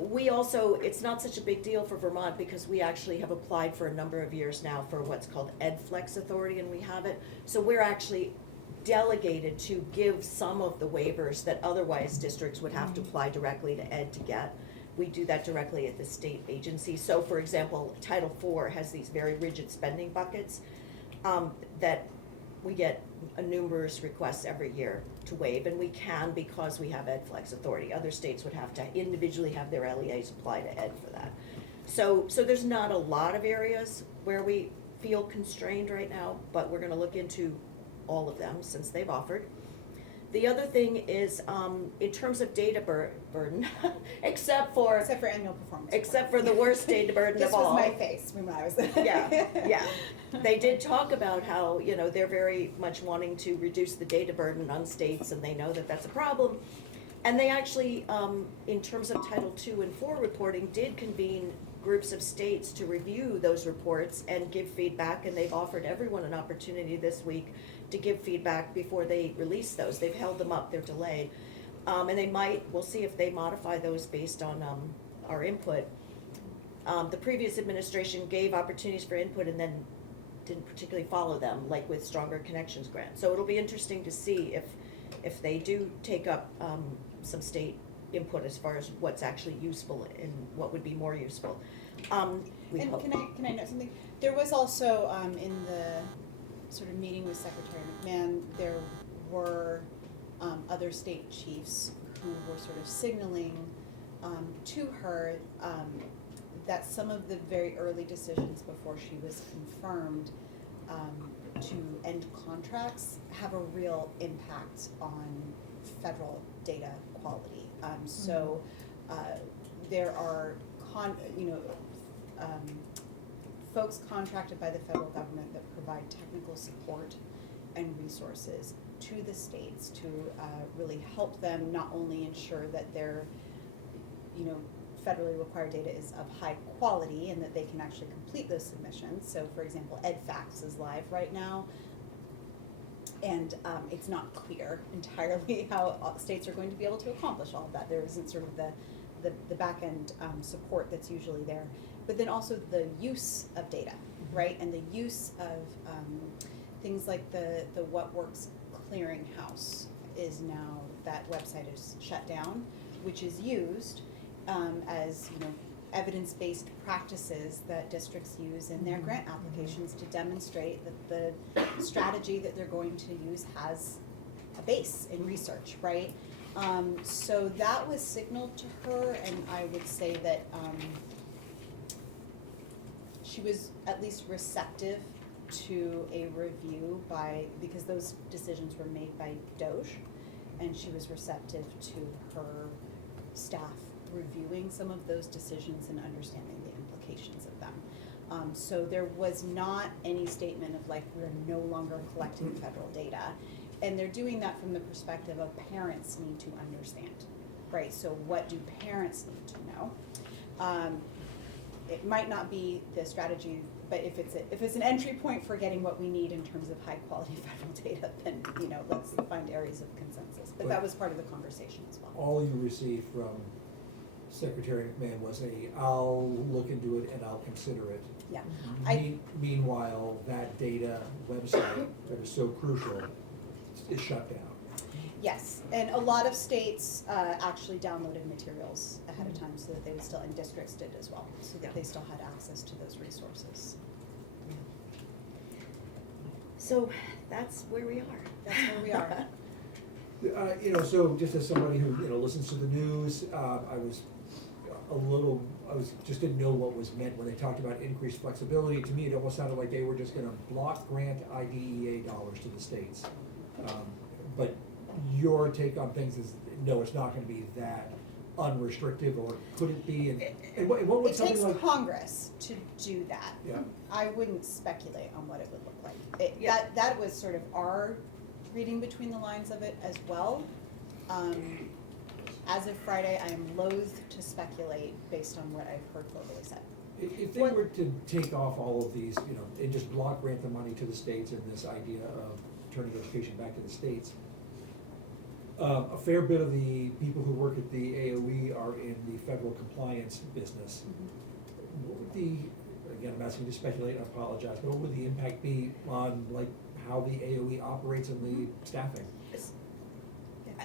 We also, it's not such a big deal for Vermont because we actually have applied for a number of years now for what's called EdFlex authority, and we have it. So we're actually delegated to give some of the waivers that otherwise districts would have to apply directly to Ed to get. We do that directly at the state agency. So for example, Title IV has these very rigid spending buckets that we get numerous requests every year to waive, and we can because we have EdFlex authority. Other states would have to individually have their LEAs apply to Ed for that. So there's not a lot of areas where we feel constrained right now, but we're gonna look into all of them since they've offered. The other thing is, in terms of data burden, except for annual performance. Except for the worst data burden of all. This was my face when I was there. Yeah. They did talk about how, you know, they're very much wanting to reduce the data burden on states, and they know that that's a problem. And they actually, in terms of Title II and IV reporting, did convene groups of states to review those reports and give feedback, and they've offered everyone an opportunity this week to give feedback before they release those. They've held them up, they're delayed. And we'll see if they modify those based on our input. The previous administration gave opportunities for input and then didn't particularly follow them, like with Stronger Connections grant. So it'll be interesting to see if they do take up some state input as far as what's actually useful and what would be more useful. And can I note something? There was also, in the sort of meeting with Secretary McMahon, there were other state chiefs who were sort of signaling to her that some of the very early decisions before she was confirmed to end contracts have a real impact on federal data quality. So there are folks contracted by the federal government that provide technical support and resources to the states to really help them not only ensure that they're, federally required data is of high quality and that they can actually complete those submissions. So for example, EdFax is live right now. And it's not clear entirely how states are going to be able to accomplish all of that. There isn't sort of the back end support that's usually there. But then also the use of data, right? And the use of things like the What Works Clearinghouse is now, that website is shut down, which is used as, you know, evidence-based practices that districts use in their grant applications to demonstrate that the strategy that they're going to use has a base in research, right? So that was signaled to her, and I would say that she was at least receptive to a review because those decisions were made by Doge, and she was receptive to her staff reviewing some of those decisions and understanding the implications of them. So there was not any statement of like, we're no longer collecting federal data. And they're doing that from the perspective of parents need to understand, right? So what do parents need to know? It might not be the strategy, but if it's an entry point for getting what we need in terms of high quality federal data, then, you know, let's find areas of consensus. But that was part of the conversation as well. All you received from Secretary McMahon was I'll look into it and I'll consider it. Yeah. Meanwhile, that data website that is so crucial is shut down. Yes, and a lot of states actually downloaded materials ahead of time so that they would still, and districts did as well, so that they still had access to those resources. So that's where we are. That's where we are. You know, so just as somebody who, you know, listens to the news, I just didn't know what was meant when they talked about increased flexibility. To me, it almost sounded like they were just gonna block grant IDEA dollars to the states. But your take on things is, no, it's not gonna be that unrestricted, or could it be? And what would It something takes like? Congress to do that. Yeah. I wouldn't speculate on what it would look like. Yeah. That was sort of our reading between the lines of it as well. As of Friday, I am loath to speculate based on what I've heard verbally said. If they were to take off all of these, you know, and just block grant the money to the states, and this idea of turning education back to the states, a fair bit of the people who work at the AOE are in the federal compliance business. What would again, I'm asking you to speculate, I apologize, but what would the impact be on like how the AOE operates and the staffing?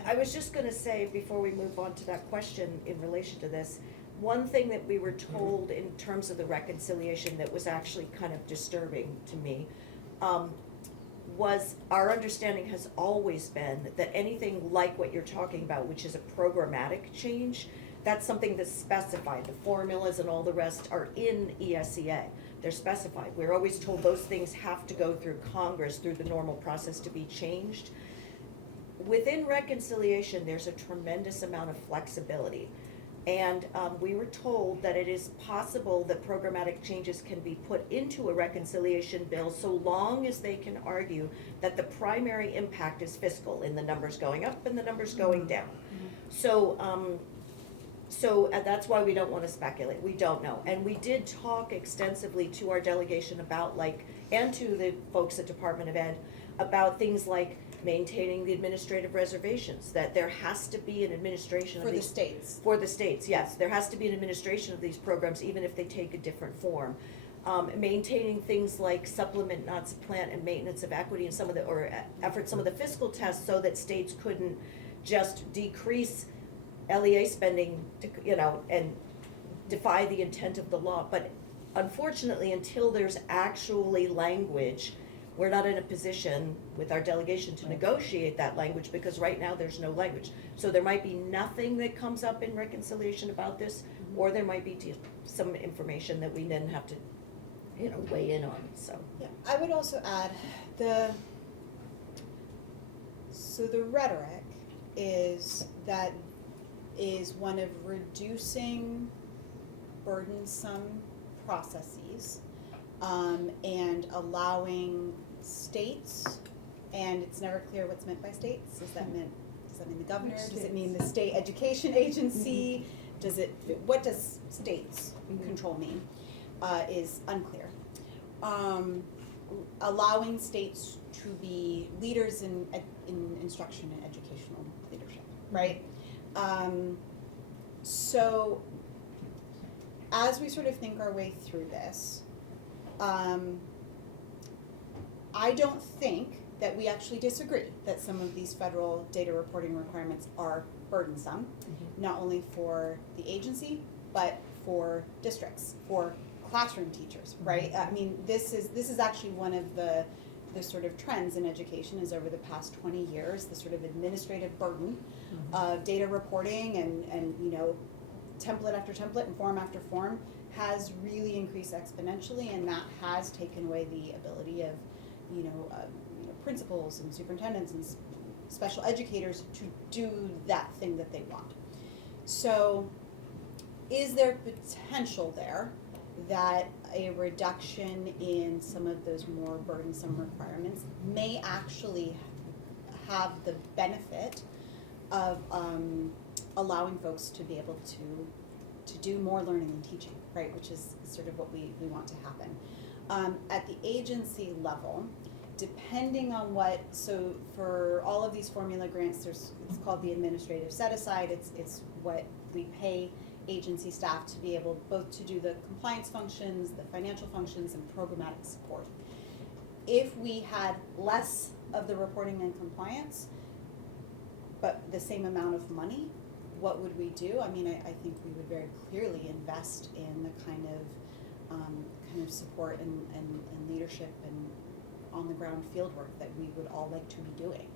I was just gonna say, before we move on to that question in relation to this, one thing that we were told in terms of the reconciliation that was actually kind of disturbing to me, was our understanding has always been that anything like what you're talking about, which is a programmatic change, that's something that's specified. The formulas and all the rest are in ESEA. They're specified. We're always told those things have to go through Congress, through the normal process to be changed. Within reconciliation, there's a tremendous amount of flexibility. And we were told that it is possible that programmatic changes can be put into a reconciliation bill so long as they can argue that the primary impact is fiscal, in the numbers going up and the numbers going down. So that's why we don't want to speculate. We don't know. And we did talk extensively to our delegation about and to the folks at Department of Ed about things like maintaining the administrative reservations, that there has to be an administration of For the these. states. For the states, yes. There has to be an administration of these programs, even if they take a different form. Maintaining things like supplement, not supplant, and maintenance of equity in some of the fiscal tests, so that states couldn't just decrease LEA spending to, and defy the intent of the law. But unfortunately, until there's actually language, we're not in a position with our delegation to negotiate that language, because right now there's no language. So there might be nothing that comes up in reconciliation about this, or there might be some information that we then have to, weigh in on, so. Yeah, I would also add the rhetoric is one of reducing burdensome processes, and allowing states, and it's never clear what's meant by states. Does that mean the governor? Does it mean the state education agency? what does states control mean, is unclear. Allowing states to be leaders in instruction and educational leadership, right? So as we sort of think our way through this, I don't think that we actually disagree that some of these federal data reporting requirements are burdensome, not only for the agency, but for districts, for classroom teachers, right? I mean, this is actually one of the sort of trends in education is over the past 20 years, the sort of administrative burden of data reporting and you know, template after template and form after form has really increased exponentially, and that has taken away the ability of, you know, principals and superintendents and special educators to do that thing that they want. So is there potential there that a reduction in some of those more burdensome requirements may actually have the benefit of allowing folks to be able to do more learning and teaching, right, which is sort of what we want to happen. At the agency level, depending on so for all of these formula grants, it's called the administrative set-aside. It's what we pay agency staff to be able both to do the compliance functions, the financial functions, and programmatic support. If we had less of the reporting and compliance, but the same amount of money, what would we do? I mean, I think we would very clearly invest in the kind of support and leadership and on the ground field work that we would all like to be doing.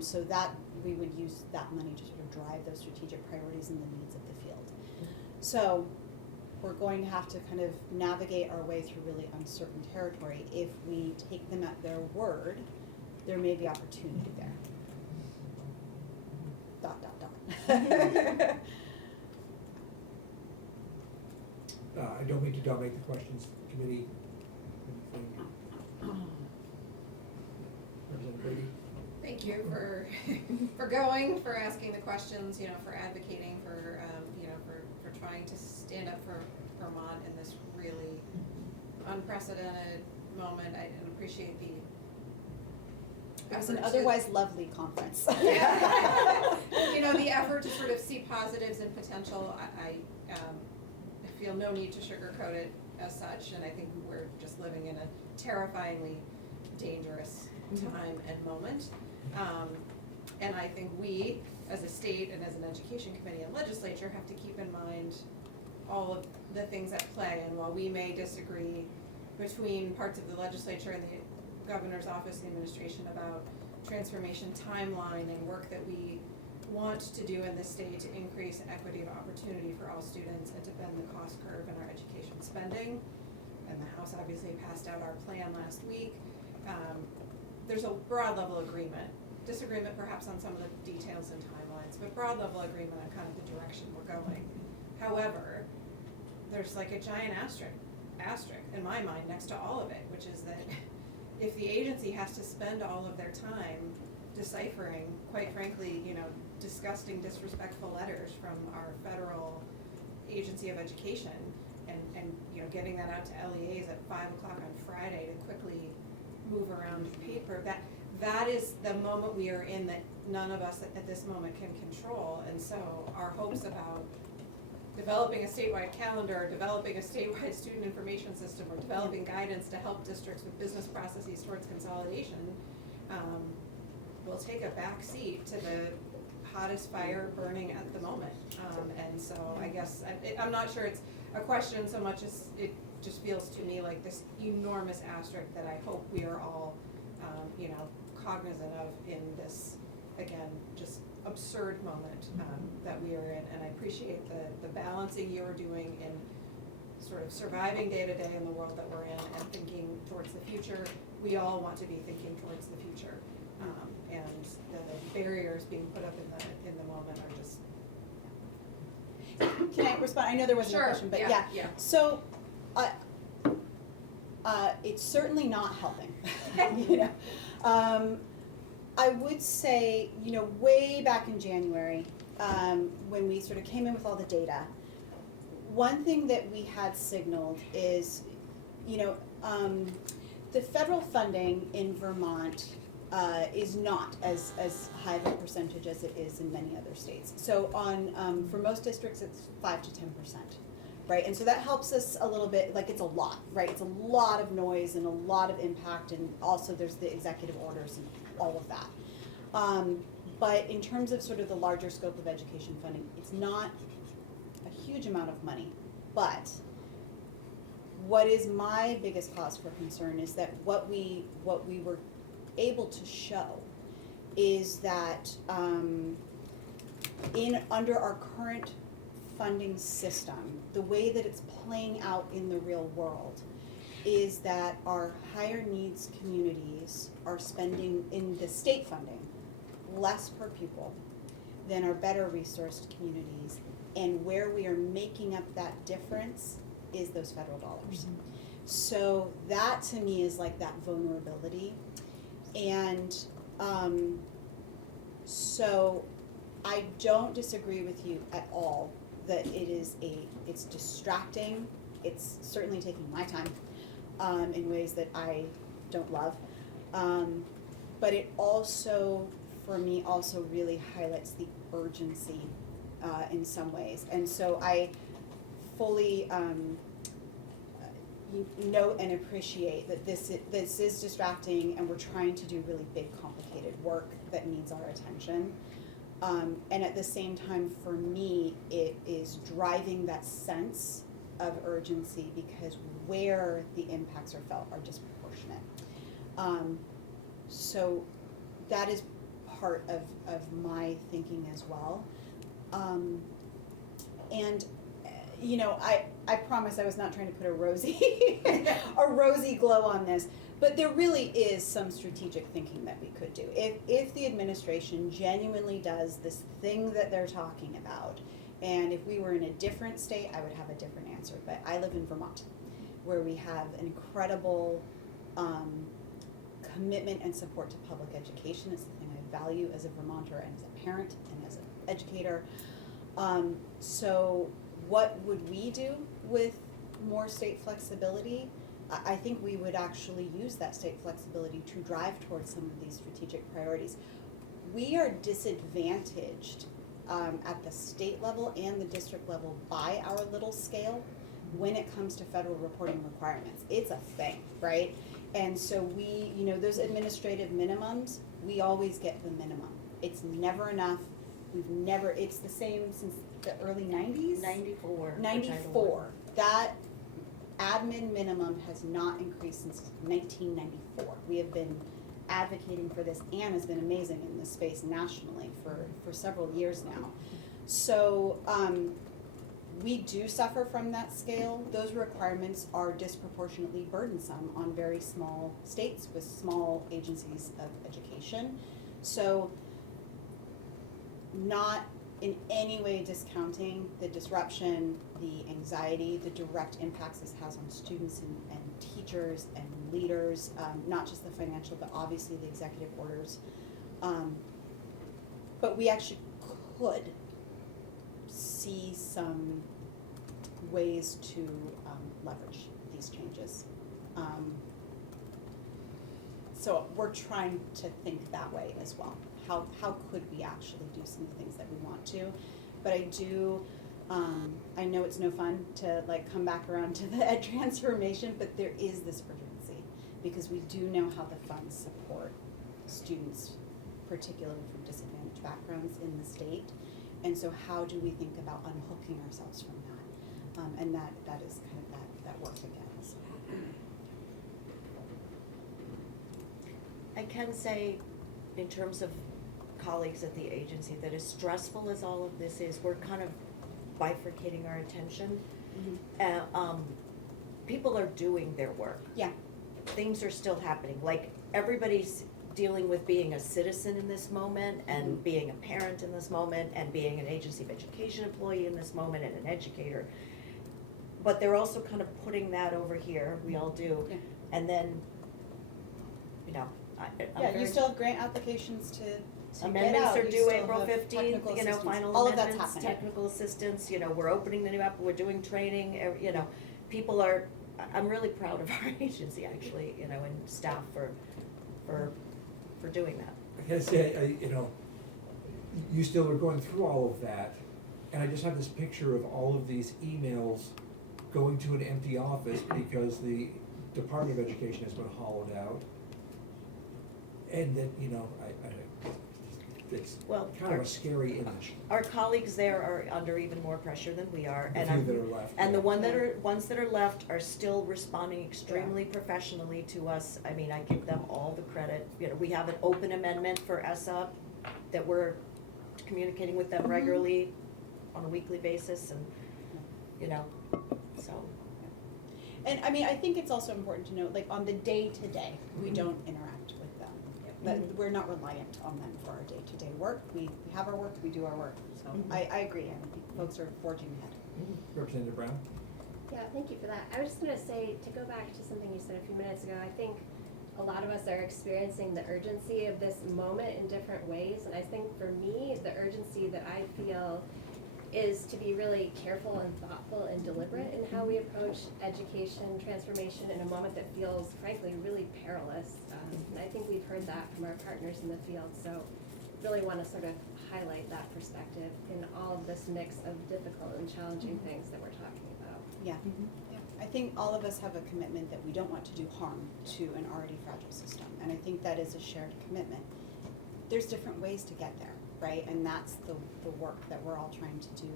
So that we would use that money to sort of drive those strategic priorities and the needs of the field. So we're going to have to kind of navigate our way through really uncertain territory. If we take them at their word, there may be opportunity there. ... I don't mean to dominate the questions, committee. Anything? Representative Brady? Thank you for going, for asking the questions, you know, for advocating, for you know, for trying to stand up for Vermont in this really unprecedented moment. I appreciate the It was an effort otherwise lovely conference. you know, the effort to sort of see positives and potential. I feel no need to sugarcoat it as such, and I think we're just living in a terrifyingly dangerous time and moment. And I think we, as a state and as an education committee and legislature, have to keep in mind all of the things at play. And while we may disagree between parts of the legislature and the governor's office and the administration about transformation timeline and work that we want to do in this state to increase equity of opportunity for all students and to bend the cost curve in our education spending, and the House obviously passed out our plan last week, there's a broad level agreement, disagreement perhaps on some of the details and timelines, but broad level agreement on kind of the direction we're going. However, there's like a giant asterisk in my mind next to all of it, which is that if the agency has to spend all of their time deciphering, quite frankly, you know, disgusting, disrespectful letters from our federal agency of education and you know, getting that out to LEAs at 5 o'clock on Friday to quickly move around paper, that is the moment we are in that none of us at this moment can control. And so our hopes about developing a statewide calendar, developing a statewide student information system, or developing guidance to help districts with business processes towards consolidation will take a back seat to the hottest fire burning at the moment. And so I guess I'm not sure it's a question so much as it just feels to me like this enormous asterisk that I hope we are all you know, cognizant of in this, again, just absurd moment that we are in. And I appreciate the balancing you're doing in sort of surviving day to day in the world that we're in and thinking towards the future. We all want to be thinking towards the future, and the barriers being put up in the moment are just. Can I respond? I know there wasn't a question, but yeah. So, it's certainly not helping. You know, I would say, you know, way back in January, when we sort of came in with all the data, one thing that we had signaled is, the federal funding in Vermont is not as high of a percentage as it is in many other states. So for most districts, it's 5 to 10%, right? And so that helps us a little bit, like it's a lot, right? It's a lot of noise and a lot of impact, and also there's the executive orders and all of that. But in terms of sort of the larger scope of education funding, it's not a huge amount of money. But what is my biggest cause for concern is that what we were able to show is that under our current funding system, the way that it's playing out in the real world is that our higher needs communities are spending in the state funding less per pupil than our better resourced communities, and where we are making up that difference is those federal dollars. Mm-hmm. So that to me is like that vulnerability. And so I don't disagree with you at all that it's distracting. It's certainly taking my time in ways that I don't love. But it also, for me, also really highlights the urgency in some ways. And so I fully note and appreciate that this is distracting, and we're trying to do really big, complicated work that needs our attention. And at the same time, for me, it is driving that sense of urgency, because where the impacts are felt are disproportionate. So that is part of my thinking as well. And I promise I was not trying to put a rosy glow on this, but there really is some strategic thinking that we could do. If the administration genuinely does this thing that they're talking about, and if we were in a different state, I would have a different answer. But I live in Vermont, where we have an incredible commitment and support to public education. It's the thing I value as a Vermonter and as a parent and as an educator. So what would we do with more state flexibility? I think we would actually use that state flexibility to drive towards some of these strategic priorities. We are disadvantaged at the state level and the district level by our little scale when it comes to federal reporting requirements. It's a thing, right? And so we, those administrative minimums, we always get the minimum. It's never enough. It's the same since the early 90s? 94. 94. That admin minimum has not increased since 1994. We have been advocating for this. Anne has been amazing in this space nationally for several years now. So we do suffer from that scale. Those requirements are disproportionately burdensome on very small states with small agencies of education. So not in any way discounting the disruption, the anxiety, the direct impacts this has on students and teachers and leaders, not just the financial, but obviously the executive orders. But we actually could see some ways to leverage these changes. So we're trying to think that way as well. How could we actually do some of the things that we want to? But I know it's no fun to come back around to the ed transformation, but there is this urgency because we do know how the funds support students, particularly from disadvantaged backgrounds in the state. And so how do we think about unhooking ourselves from that? And that is kind of that work again. So. I can say, in terms of colleagues at the agency, that as stressful as all of this is, we're kind of bifurcating our attention. Mm-hmm. People are doing their work. Yeah. Things are still happening. Everybody's dealing with being a citizen in this moment, and mm-hmm. being a parent in this moment, and being an agency of education employee in this moment, and an educator. But they're also kind of putting that over here, we all do. Yeah. And then, I'm Yeah, very. you still have grant applications to get Amendments out. are You due still April have 15th, technical you know, assistance. final All of that's amendments, happening. technical assistance, you know, we're opening the new app, we're doing training, you know, people are, I'm really proud of our agency actually, you know, and staff for doing that. I gotta say, you know, you still are going through all of that, and I just have this picture of all of these emails going to an empty office because the Department of Education has been hollowed out. And that, you know, it's Well, kind of a scary image. Our colleagues there are under even more pressure than we are, The and few I'm, that are left, and the yeah. ones that are left are still responding extremely professionally to us. I mean, I give them all the credit. You know, we have an open amendment for ESSA that we're communicating with them regularly on a weekly basis, and, you know, so. And I mean, I think it's also important to note, like, on the day-to-day, we don't interact with them. That, we're not reliant on them for our day-to-day work. We have our work, we do our work. So I agree, and I think folks are forging ahead. Representative Brown? Yeah, thank you for that. I was just gonna say, to go back to something you said a few minutes ago, I think a lot of us are experiencing the urgency of this moment in different ways. And I think for me, the urgency that I feel is to be really careful and thoughtful and deliberate in how we approach education transformation in a moment that feels, frankly, really perilous. And I think we've heard that from our partners in the field. So really want to sort of highlight that perspective in all of this mix of difficult and challenging things that we're talking about. Yeah. Yeah. I think all of us have a commitment that we don't want to do harm to an already fragile system, and I think that is a shared commitment. There's different ways to get there, right? And that's the work that we're all trying to do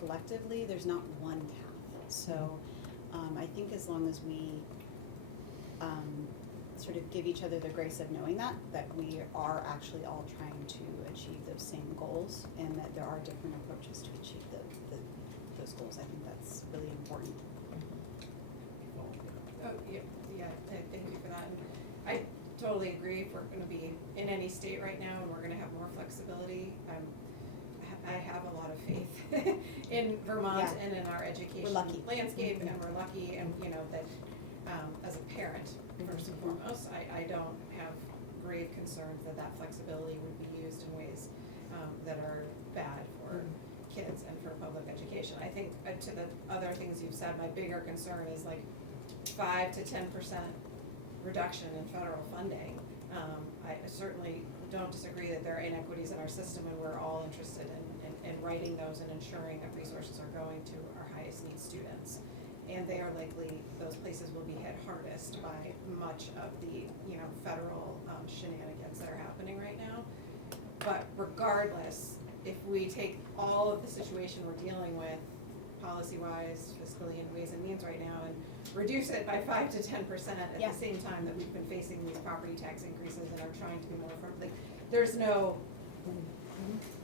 collectively. There's not one path. So I think as long as we sort of give each other the grace of knowing that we are actually all trying to achieve those same goals, and that there are different approaches to achieve those goals, I think that's really important. Oh, yeah, thank you for that. And I totally agree. If we're gonna be in any state right now and we're gonna have more flexibility, I have a lot of faith in Vermont Yeah. and in our education We're lucky. landscape, and we're lucky, and you know, that, as a parent, first and foremost, I don't have grave concerns that flexibility would be used in ways, that are bad for kids and for public education. I think, to the other things you've said, my bigger concern is like 5 to 10% reduction in federal funding. I certainly don't disagree that there are inequities in our system, and we're all interested in righting those and ensuring that resources are going to our highest need students. And they are likely, those places will be hit hardest by much of the, you know, federal shenanigans that are happening right now. But regardless, if we take all of the situation we're dealing with, policy-wise, fiscally, and Ways and Means right now, and reduce it by 5 to 10% at Yeah. the same time that we've been facing these property tax increases and are trying to be more firm, like, there's no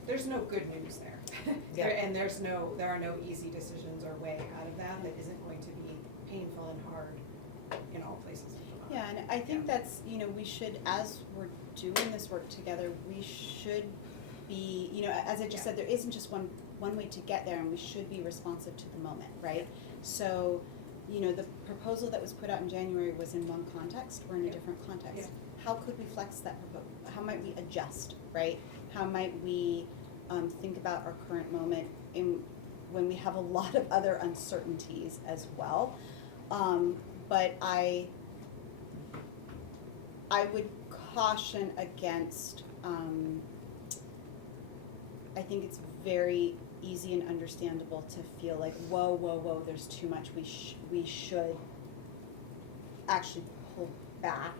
good news there. Yeah. And there are no easy decisions or way out of that isn't going to be painful and hard in all places. Yeah, and I think that's, you know, we should, as we're doing this work together, we should be, you know, as I just said, there isn't just one way to get there, and we should be responsive to the moment, right? So, you know, the proposal that was put out in January was in one context, we're in a different context. How could we flex that proposal? How might we adjust, right? How might we think about our current moment when we have a lot of other uncertainties as well? But I would caution against, I think it's very easy and understandable to feel like, whoa, there's too much, we should actually pull back.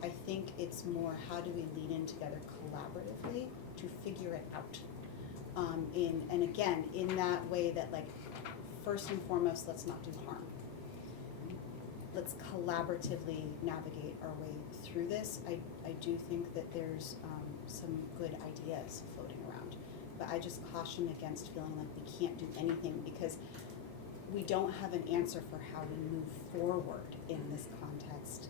I think it's more, how do we lean in together collaboratively to figure it out? And again, in that way that, like, first and foremost, let's not do harm. Let's collaboratively navigate our way through this. I do think that there's some good ideas floating around, but I just caution against feeling like we can't do anything, because we don't have an answer for how we move forward in this context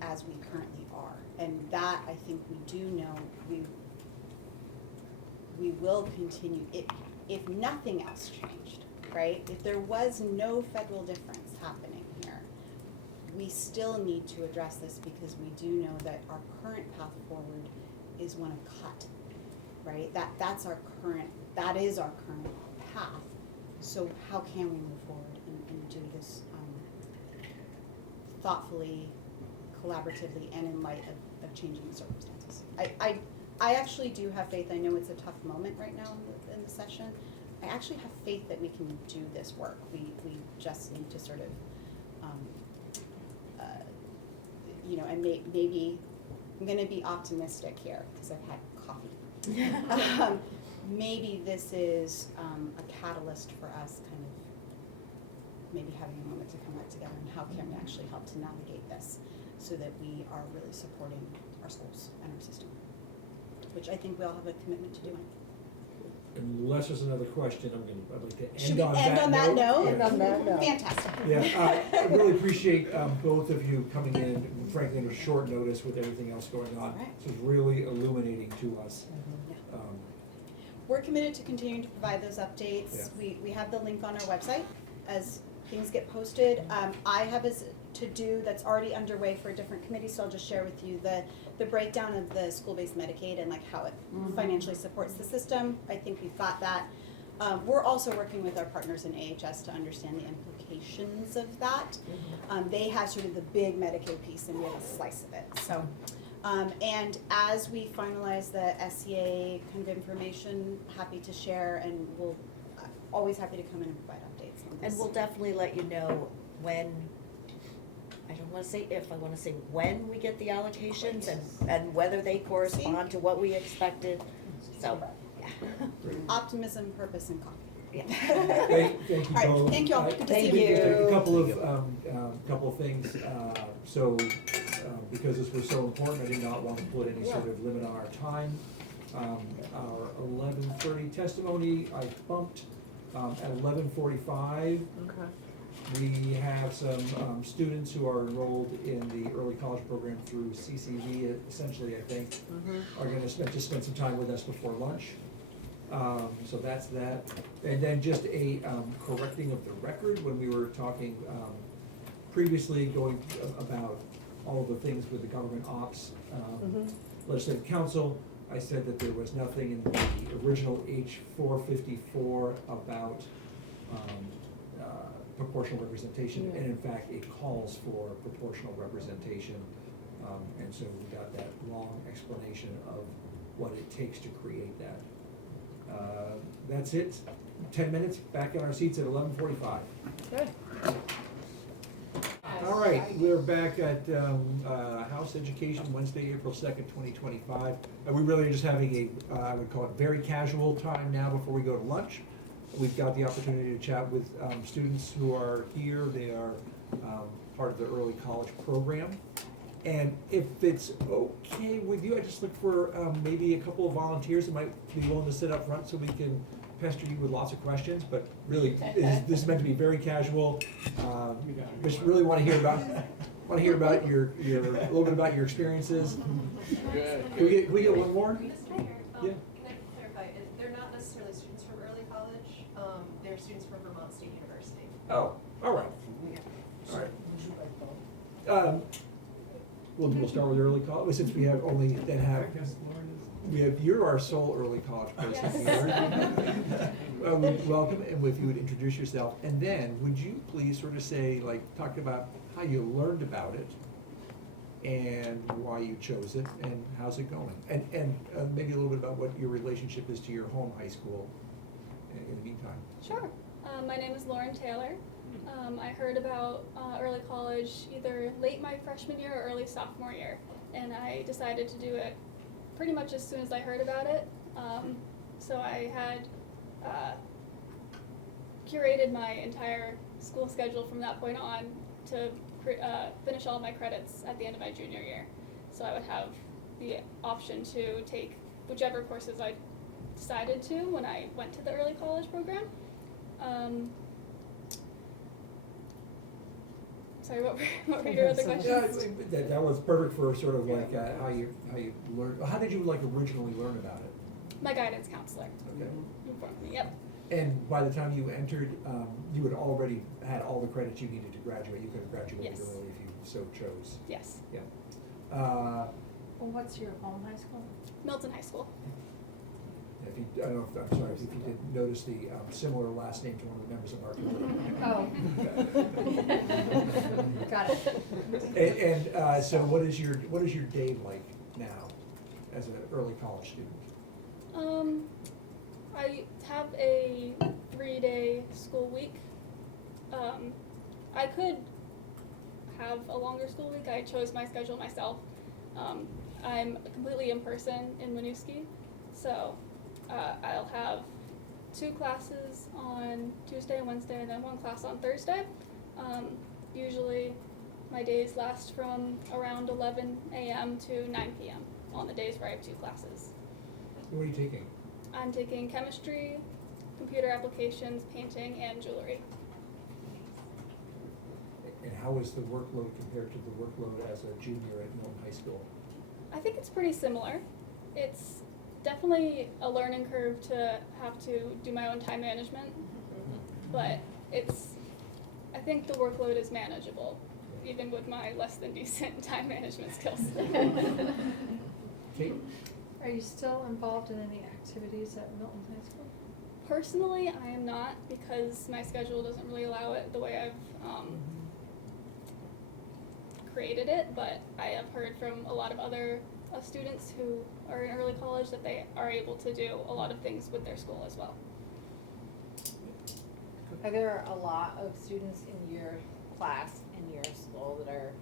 as we currently are. And that, I think we do know, we will continue, if nothing else changed, right? If there was no federal difference happening here, we still need to address this because we do know that our current path forward is one of cut, right? That is our current path. So how can we move forward and do this thoughtfully, collaboratively, and in light of changing circumstances? I actually do have faith. I know it's a tough moment right now in the session. I actually have faith that we can do this work. We just need to sort of, and maybe I'm going to be optimistic here because I've had coffee. Maybe this is a catalyst for us kind of maybe having a moment to come back together and how can we actually help to navigate this so that we are really supporting our schools and our system, which I think we all have a commitment to doing. Unless there's another question, I'd like to Should end we on end that on that note? Yeah. End on that note. Fantastic. Yeah, I really appreciate both of you coming in, frankly, under short notice with everything else going on. Right. This is really illuminating to us. We're committed to continuing to provide those updates. Yeah. We have the link on our website as things get posted. I have a to-do that's already underway for a different committee, so I'll just share with you the breakdown of the school-based Medicaid and like how it financially supports the system. I think we've got that. We're also working with our partners in AHS to understand the implications of that. They have sort of the big Medicaid piece and we have a slice of it. So. And as we finalize the SCA kind of information, happy to share, and we'll always happy to come in and provide updates on this. And we'll definitely let you know when, I don't wanna say if, I wanna say when we get the allocations and whether they correspond to what we expected, so, yeah. Optimism, purpose, and coffee. Yeah. Thank you both. All right, thank you all. Good to see you. Just a couple of things. Because this was so important, I did not want to put any sort of limit on our time. Our 11:30 testimony, I bumped at 11:45. Okay. We have some students who are enrolled in the early college program through CCV, essentially, I think, are going to spend some time with us before lunch. So that's that. And then just a correcting of the record when we were talking previously going about all of the things with the government ops legislative council. I said that there was nothing in the original H454 about proportional representation, and in fact it calls for proportional representation, and so we got that long explanation of what it takes to create that. That's it. 10 minutes, back in our seats at 11:45. Good. All right, we're back at House Education, Wednesday, April 2nd, 2025. We really are just having a, I would call it very casual time now before we go to lunch. We've got the opportunity to chat with students who are here. They are part of the early college program. And if it's okay with you, I just look for maybe a couple of volunteers that might be willing to sit up front so we can pester you with lots of questions, but really, this is meant to be very casual. Just really want to hear about your a little bit about your experiences. Can we get one more? Yeah. Yeah. Can I clarify? They're not necessarily students from early college. They're students from Vermont State University. Oh, all right. All right. We'll start with early college since we have only you're our sole early college person here. Welcome, and if you would introduce yourself, and then would you please sort of say, like, talk about how you learned about it and why you chose it and how's it going, and maybe a little bit about what your relationship is to your home high school in the meantime. Sure. My name is Lauren Taylor. I heard about early college either late my freshman year or early sophomore year, and I decided to do it pretty much as soon as I heard about it. So I had curated my entire school schedule from that point on to finish all my credits at the end of my junior year. So I would have the option to take whichever courses I decided to when I went to the early college program. Sorry, what were your other questions? That was perfect for sort of like how you learned. How did you like originally learn about it? My guidance counselor. Okay. Informed me. Yep. And by the time you entered, you had already had all the credits you needed to graduate. You could have graduated Yes. early if you so chose. Yes, Yeah. Well, what's your home high school? Milton High School. If you, I don't know if, I'm sorry, if you did notice the similar last name to one of the members of our committee. Oh. Got it. And so what is your day like now as an early college student? I have a 3-day school week. I could have a longer school week. I chose my schedule myself. I'm completely in person in Winooski, so I'll have 2 classes on Tuesday and Wednesday, and then 1 class on Thursday. Usually my days last from around 11 a.m. to 9 p.m. on the days where I have 2 classes. What are you taking? I'm taking chemistry, computer applications, painting, and jewelry. And how is the workload compared to the workload as a junior at Milton High School? I think it's pretty similar. It's definitely a learning curve to have to do my own time management, but I think the workload is manageable, even with my less than decent time management skills. Kate? Are you still involved in any activities at Milton High School? Personally, I am not, because my schedule doesn't really allow it the way I've created it, but I have heard from a lot of other students who are in early college that they are able to do a lot of things with their school as well. Are there a lot of students in your class, in your school, that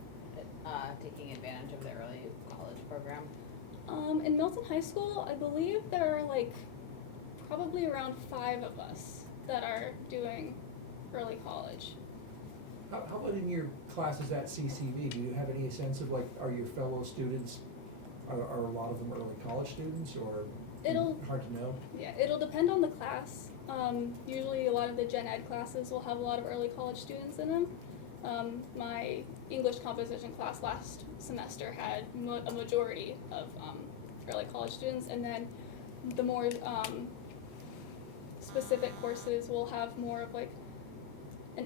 are taking advantage of the early college program? In Milton High School, I believe there are probably around 5 of us that are doing early college. How about in your classes at CCV? Do you have any sense of are your fellow students, are a lot of them early college students, or hard to know? Yeah, it'll depend on the class. Usually a lot of the gen ed classes will have a lot of early college students in them. My English composition class last semester had a majority of early college students, and then the more specific courses will have more of an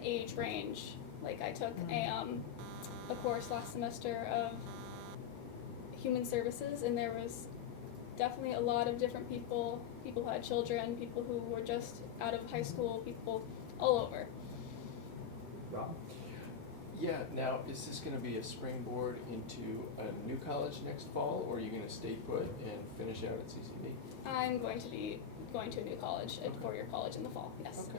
age range. I took a course last semester of human services, and there was definitely a lot of different people who had children, people who were just out of high school, people all over. Rob? Yeah, now, is this gonna be a springboard into a new college next fall, or are you gonna stay put and finish out at CCV? I'm going to be going to a new college, a 4-year college in the fall, yes. Okay.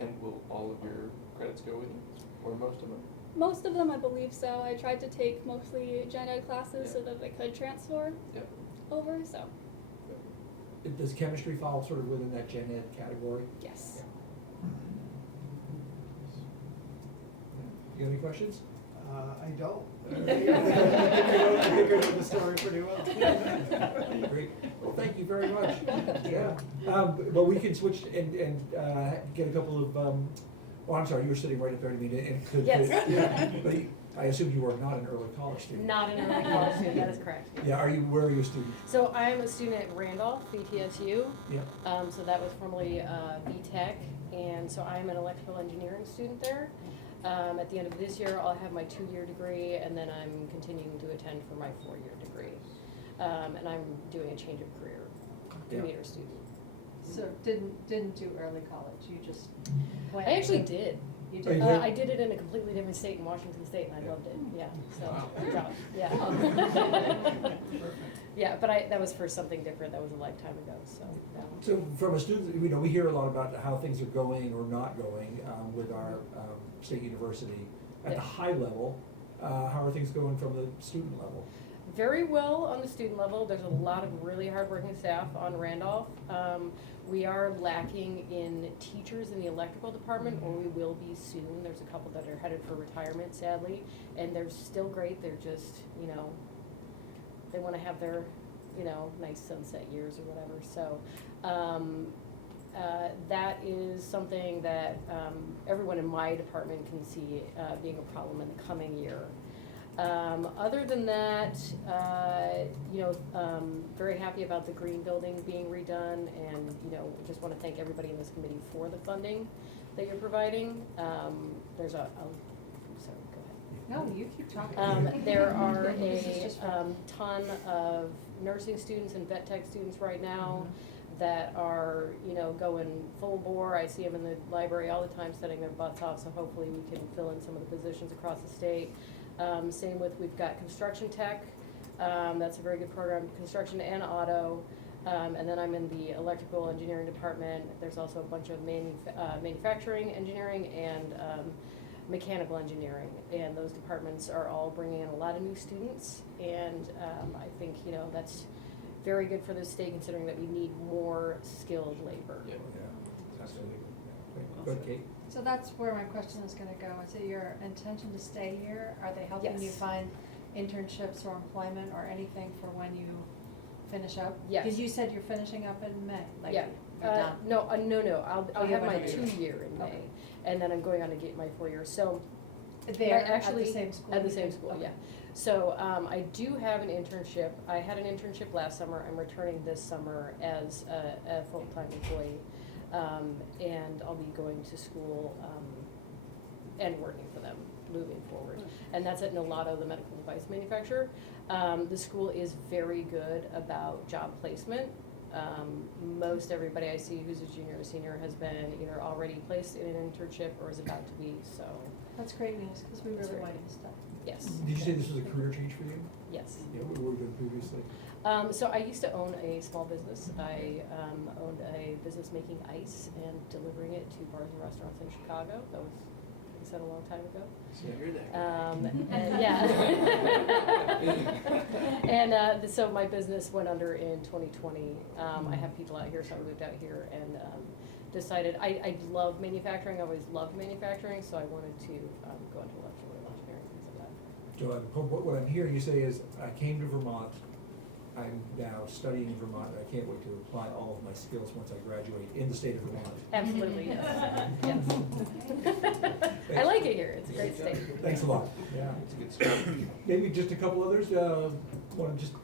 And will all of your credits go with you, or most of them? Most of them, I believe so. I tried to take mostly gen ed classes so that they could transfer over, so Does chemistry fall sort of within that gen ed category? yes. You got any questions? I don't. I think I know the story pretty well. Great. Well, thank you very much. Yeah. But we can switch and get a couple of, oh, I'm sorry, you were sitting right up there to me. Yes. But I assume you are not an early college student. Not an early college student, that is correct. Yeah, where are you a student? So I'm a student at Randolph, VTSU. Yep. So that was formerly VTech, and so I'm an electrical engineering student there. At the end of this year, I'll have my 2-year degree, and then I'm continuing to attend for my 4-year degree. And I'm doing a change of career, commuter student. So didn't do early college, you just went? I actually did. You did? I did it in a completely different state in Washington State, and I loved it. Yeah, so good job. Yeah. Yeah, but that was for something different. That was a lifetime ago. So. So from a student, we hear a lot about how things are going or not going with our state university. At the high level, how are things going from the student level? Very well on the student level. There's a lot of really hardworking staff on Randolph. We are lacking in teachers in the electrical department, or we will be soon. There's a couple that are headed for retirement, sadly, and they're still great. They're just, they want to have their, nice sunset years or whatever. So that is something that everyone in my department can see being a problem in the coming year. Other than that, very happy about the green building being redone, and just want to thank everybody in this committee for the funding that you're providing. Sorry, go ahead. No, you keep talking. There are This is a just for- ton of nursing students and vet tech students right now that are, you know, going full bore. I see them in the library all the time studying their butts off, so hopefully we can fill in some of the positions across the state. Same with, we've got construction tech, that's a very good program, construction and auto. And then I'm in the electrical engineering department. There's also a bunch of manufacturing engineering and mechanical engineering. And those departments are all bringing in a lot of new students. And I think, you know, that's very good for the state considering that we need more skilled labor. Yeah, absolutely. Go ahead, Kate. So that's where my question is gonna go. Is it your intention to stay here? Are they helping you Yes. find internships or employment or anything for when you finish up? Yes. Because you said you're finishing up in May, like Yeah. you're done. No, I'll Oh, you have my have another 2 year in May, Okay. and then I'm going on to get my 4 year. So There, I actually at the same school? At the you same did? school, Okay. yeah. So I do have an internship. I had an internship last summer. I'm returning this summer as a full-time employee, and I'll be going to school and working for them moving forward. And that's at Nolato, the medical device manufacturer. The school is very good about job placement. Most everybody I see who's a junior or senior has been either already placed in an internship or is about to be, so. That's great news, because we That's really right. wanted to stay. Yes. Did you say this was a career change for you? Yes. Yeah, what were you doing previously? So I used to own a small business. I owned a business making ice and delivering it to bars and restaurants in Chicago. That was, like I said, a long time ago. So you're there. And yeah. And so my business went under in 2020. I have people out here, so I moved out here and decided, I love manufacturing. I always loved manufacturing, so I wanted to go into electrical engineering, things like that. So what I'm hearing you say is, I came to Vermont, I'm now studying in Vermont, and I can't wait to apply all of my skills once I graduate in the state of Vermont. Absolutely, yes. Yes. I like it here, it's a great state. Thanks a lot. Yeah. It's a good start. Maybe just a couple others, want to just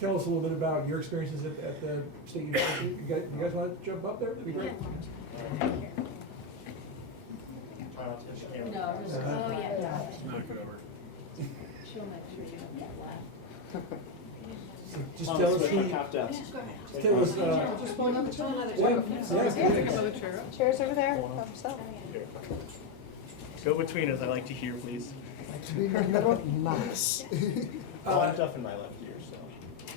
tell us a little bit about your experiences at the state university. You guys want to jump up there? That'd be great. No, just, Oh, yeah. Knock it over. She'll make sure you don't get left. Just tell us who. Just tell us. Just one up to another. Yeah. Chairs over there, help yourself. Go between us, I like to hear, please. Nice. I'm tough in my left ear, so.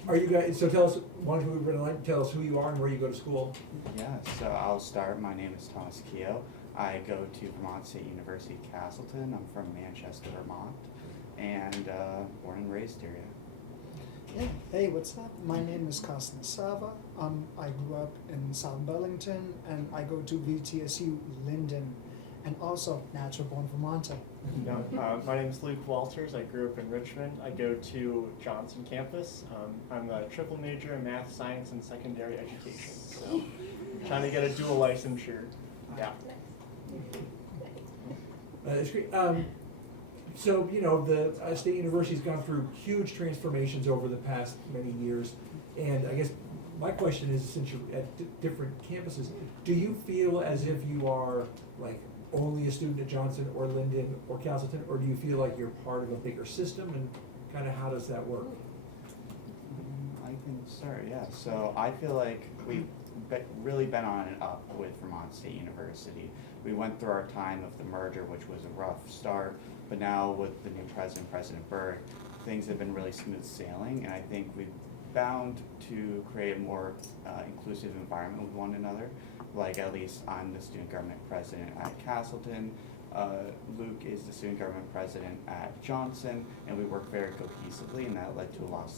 Are you guys? So tell us. Why don't you tell us who you are and where you go to school? Yeah, so I'll start. My name is Thomas Keogh. I go to Vermont State University, Castleton. I'm from Manchester, Vermont, and born and raised here. Yeah. Hey, what's up? My name is Carsten Sava. I grew up in South Burlington, and I go to VTSU Linden, and also natural born Vermonter. My name is Luke Walters. I grew up in Richmond. I go to Johnson campus. I'm a triple major in math, science, and secondary education. So, trying to get a dual licensure. Yeah. That's great. So, you know, the State University's gone through huge transformations over the past many years. And I guess my question is, since you're at different campuses, do you feel as if you are like only a student at Johnson or Linden or Castleton, or do you feel like you're part of a bigger system, and kind of how does that work? I can start, yeah. So I feel like we've really been on and up with Vermont State University. We went through our time of the merger, which was a rough start, but now with the new president, President Burke, things have been really smooth sailing, and I think we've bound to create a more inclusive environment with one another. Like, at least I'm the student government president at Castleton, Luke is the student government president at Johnson, and we work very cohesively, and that led to a lot of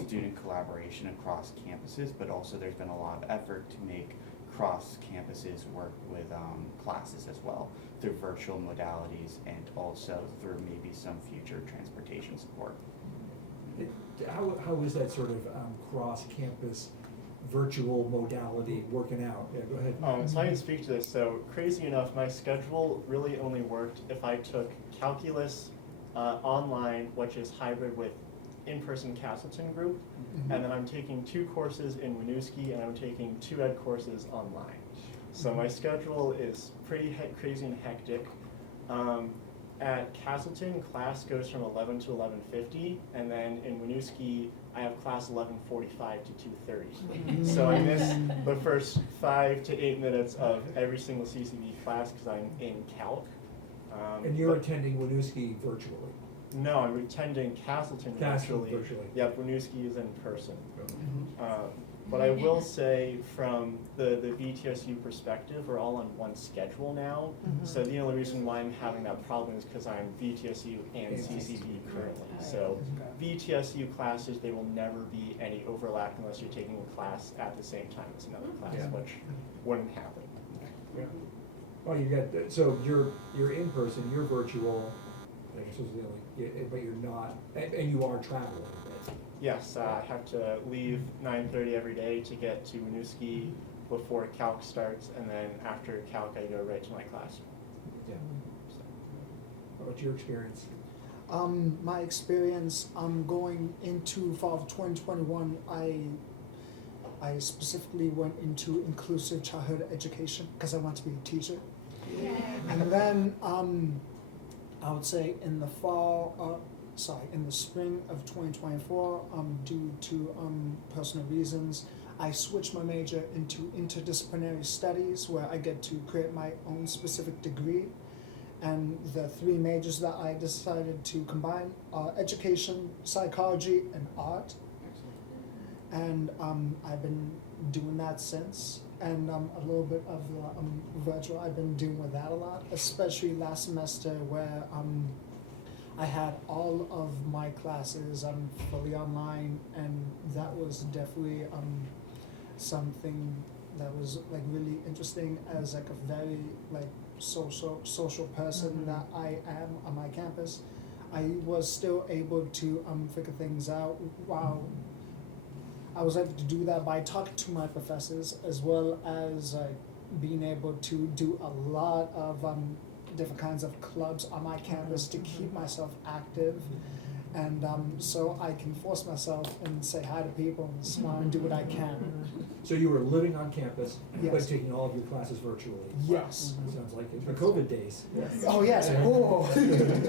student collaboration across campuses, but also there's been a lot of effort to make cross campuses work with classes as well through virtual modalities and also through maybe some future transportation support. How is that sort of cross-campus virtual modality working out? Yeah, go ahead. So I can speak to this. So crazy enough, my schedule really only worked if I took calculus online, which is hybrid with in-person Castleton group, and then I'm taking 2 courses in Winooski, and I'm taking 2 ed courses online. So my schedule is pretty crazy and hectic. At Castleton, class goes from 11 to 11:50, and then in Winooski, I have class 11:45 to 2:30. So I miss the first 5 to 8 minutes of every single CCV class because I'm in calc. And you're but- attending Winooski virtually? No, I'm attending Castleton Castleton virtually. virtually. Yep, Winooski is in person. But I will say from the VTSU perspective, we're all on one schedule now. So the only reason why I'm having that problem is because I'm VTSU and CCV currently. So VTSU classes, there will never be any overlap unless you're taking a class at the same time as another class, Yeah. which wouldn't happen. Oh, you got, so you're in person, you're virtual, I guess was the only, but you're not, and you are traveling, right? Yes, I have to leave 9:30 every day to get to Winooski before calc starts, and then after calc, I go right to my class. Yeah. What's your experience? My experience, going into fall of 2021, I specifically went into inclusive childhood education because I want to be a teacher. And then I would say in the in the spring of 2024, due to personal reasons, I switched my major into interdisciplinary studies, where I get to create my own specific degree. And the 3 majors that I decided to combine are education, psychology, and art. And I've been doing that since. And a little bit of virtual, I've been doing with that a lot, especially last semester where I had all of my classes fully online, and that was definitely something that was like really interesting as like a very like social person that I am on my campus. I was still able to figure things out while I was able to do that by talking to my professors, as well as being able to do a lot of different kinds of clubs on my campus to keep myself active. And so I can force myself and say hi to people and smile and do what I can. So you were living on campus, but Yes. taking all of your classes virtually? Yes. Sounds like it. The COVID days. Oh, yes. Oh.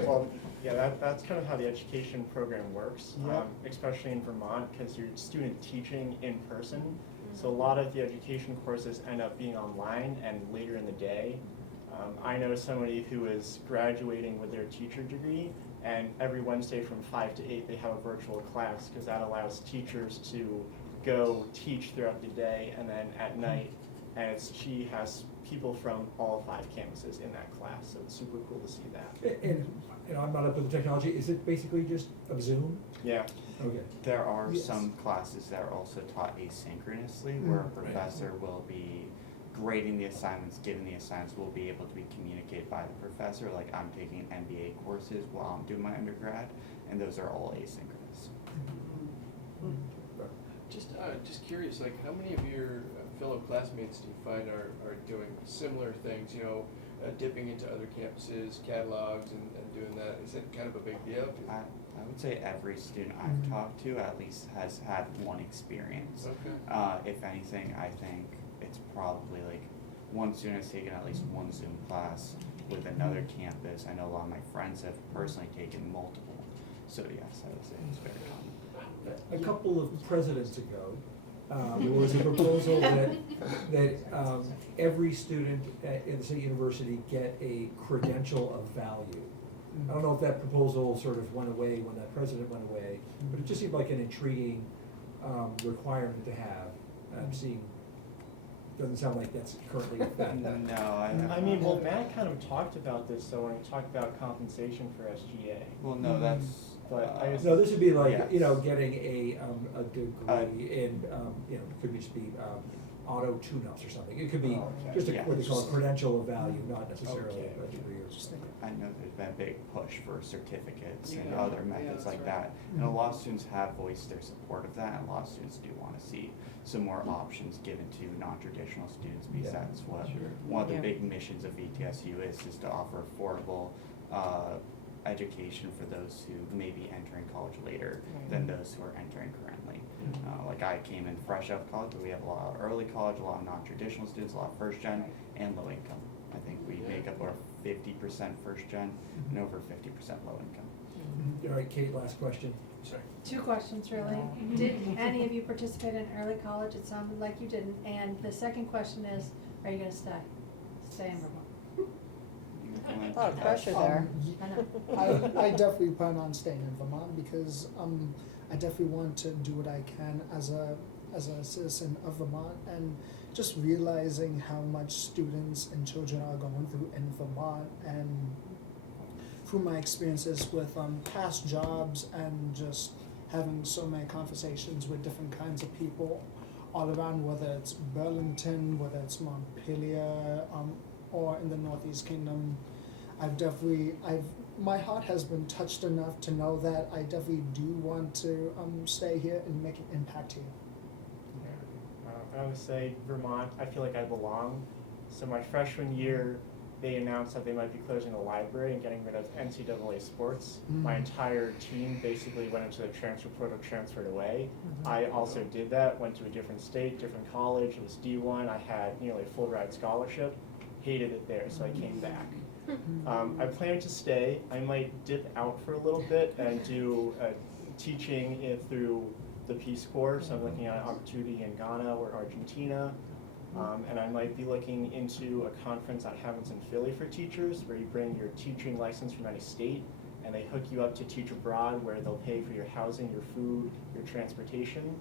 Well, yeah, that's kind of how the education program works, Yeah. especially in Vermont, because you're student teaching in person. So a lot of the education courses end up being online and later in the day. I know somebody who is graduating with their teacher degree, and every Wednesday from 5 to 8 they have a virtual class, because that allows teachers to go teach throughout the day and then at night, and she has people from all 5 campuses in that class, so it's super cool to see that. And I'm not up with the technology, is it basically just of Zoom? Yeah. Okay. There are Yes. some classes that are also taught asynchronously, where a professor will be grading the assignments, giving the assignments, will be able to be communicated by the professor. Like I'm taking MBA courses while I'm doing my undergrad, and those are all asynchronous. Just curious, like how many of your fellow classmates do you find are doing similar things, you know, dipping into other campuses, catalogs, and doing that? Is it kind of a big deal? I would say every student I've talked to at least has had one experience. Okay. If anything, I think it's probably like one student has taken at least one Zoom class with another campus. I know a lot of my friends have personally taken multiple. So yes, I would say it's very common. A couple of presidents ago, there was a proposal that every student in the state university get a credential of value. I don't know if that proposal sort of went away when that president went away, but it just seemed like an intriguing requirement to have. I'm seeing, doesn't sound like that's currently a thing. No, I mean, well, Matt kind of talked about this, though, when he talked about compensation for SGA. Well, no, that's. But I just, No, this would be like, Yes. you know, getting a degree in, you know, it could just be auto tune-ups or something. It could be just a, what they call a credential of value, not necessarily a degree or something. I know there's been a big push for certificates and Yeah. other methods that's like right. that. And a lot of students have voiced their support of that, and a lot of students do want to see some more options given to non-traditional students, because Yeah. that's what Sure. one of the Yeah. big missions of VTSU is to offer affordable education for those who may be entering college later than those who are entering currently. Like I came in fresh out of college, but we have a lot of early college, a lot of non-traditional students, a lot of first gen, and low income. I think we make up our 50% first gen and over 50% low income. All right, Kate, last question. Sorry. Two questions, really. Did any of you participate in early college? It sounded like you didn't. And the second question is, are you gonna stay in Vermont? A lot of pressure there. I know. I definitely plan on staying in Vermont because I definitely want to do what I can as a citizen of Vermont, and just realizing how much students and children are going through in Vermont, and through my experiences with past jobs and just having so many conversations with different kinds of people all around, whether it's Burlington, whether it's Montpelier, or in the Northeast Kingdom. My heart has been touched enough to know that I definitely do want to stay here and make an impact here. I would say Vermont, I feel like I belong. So my freshman year, they announced that they might be closing the library and getting rid of NCAA sports. My entire team basically went into the transfer portal, transferred away. I also did that, went to a different state, different college. It was D1. I had nearly a full ride scholarship. Hated it there, so I came back. I plan to stay. I might dip out for a little bit and do teaching through the Peace Corps. So I'm looking at an opportunity in Ghana or Argentina. And I might be looking into a conference that happens in Philly for teachers, where you bring your teaching license from any state, and they hook you up to teach abroad, where they'll pay for your housing, your food, your transportation,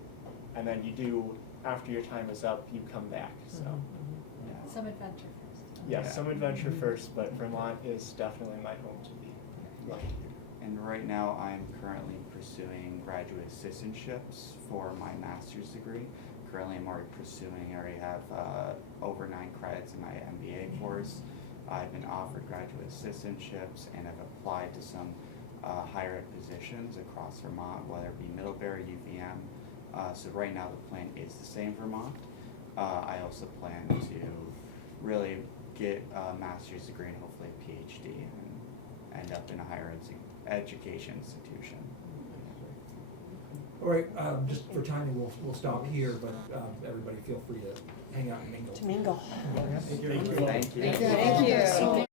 and then you do, after your time is up, you come back. So, yeah. Some adventure first. Yes, some adventure first, but Vermont is definitely my home to be. Lucky. And right now, I'm currently pursuing graduate assistantships for my master's degree. Currently, I'm already pursuing, I already have over 9 credits in my MBA course. I've been offered graduate assistantships and have applied to some higher ed positions across Vermont, whether it be Middlebury, UVM. So right now, the plan is to stay in Vermont. I also plan to really get a master's degree and hopefully a PhD and end up in a higher education institution. All right, just for timing, we'll stop here, but everybody feel free to hang out and mingle. To mingle. Thank you. Thank you. Thank you.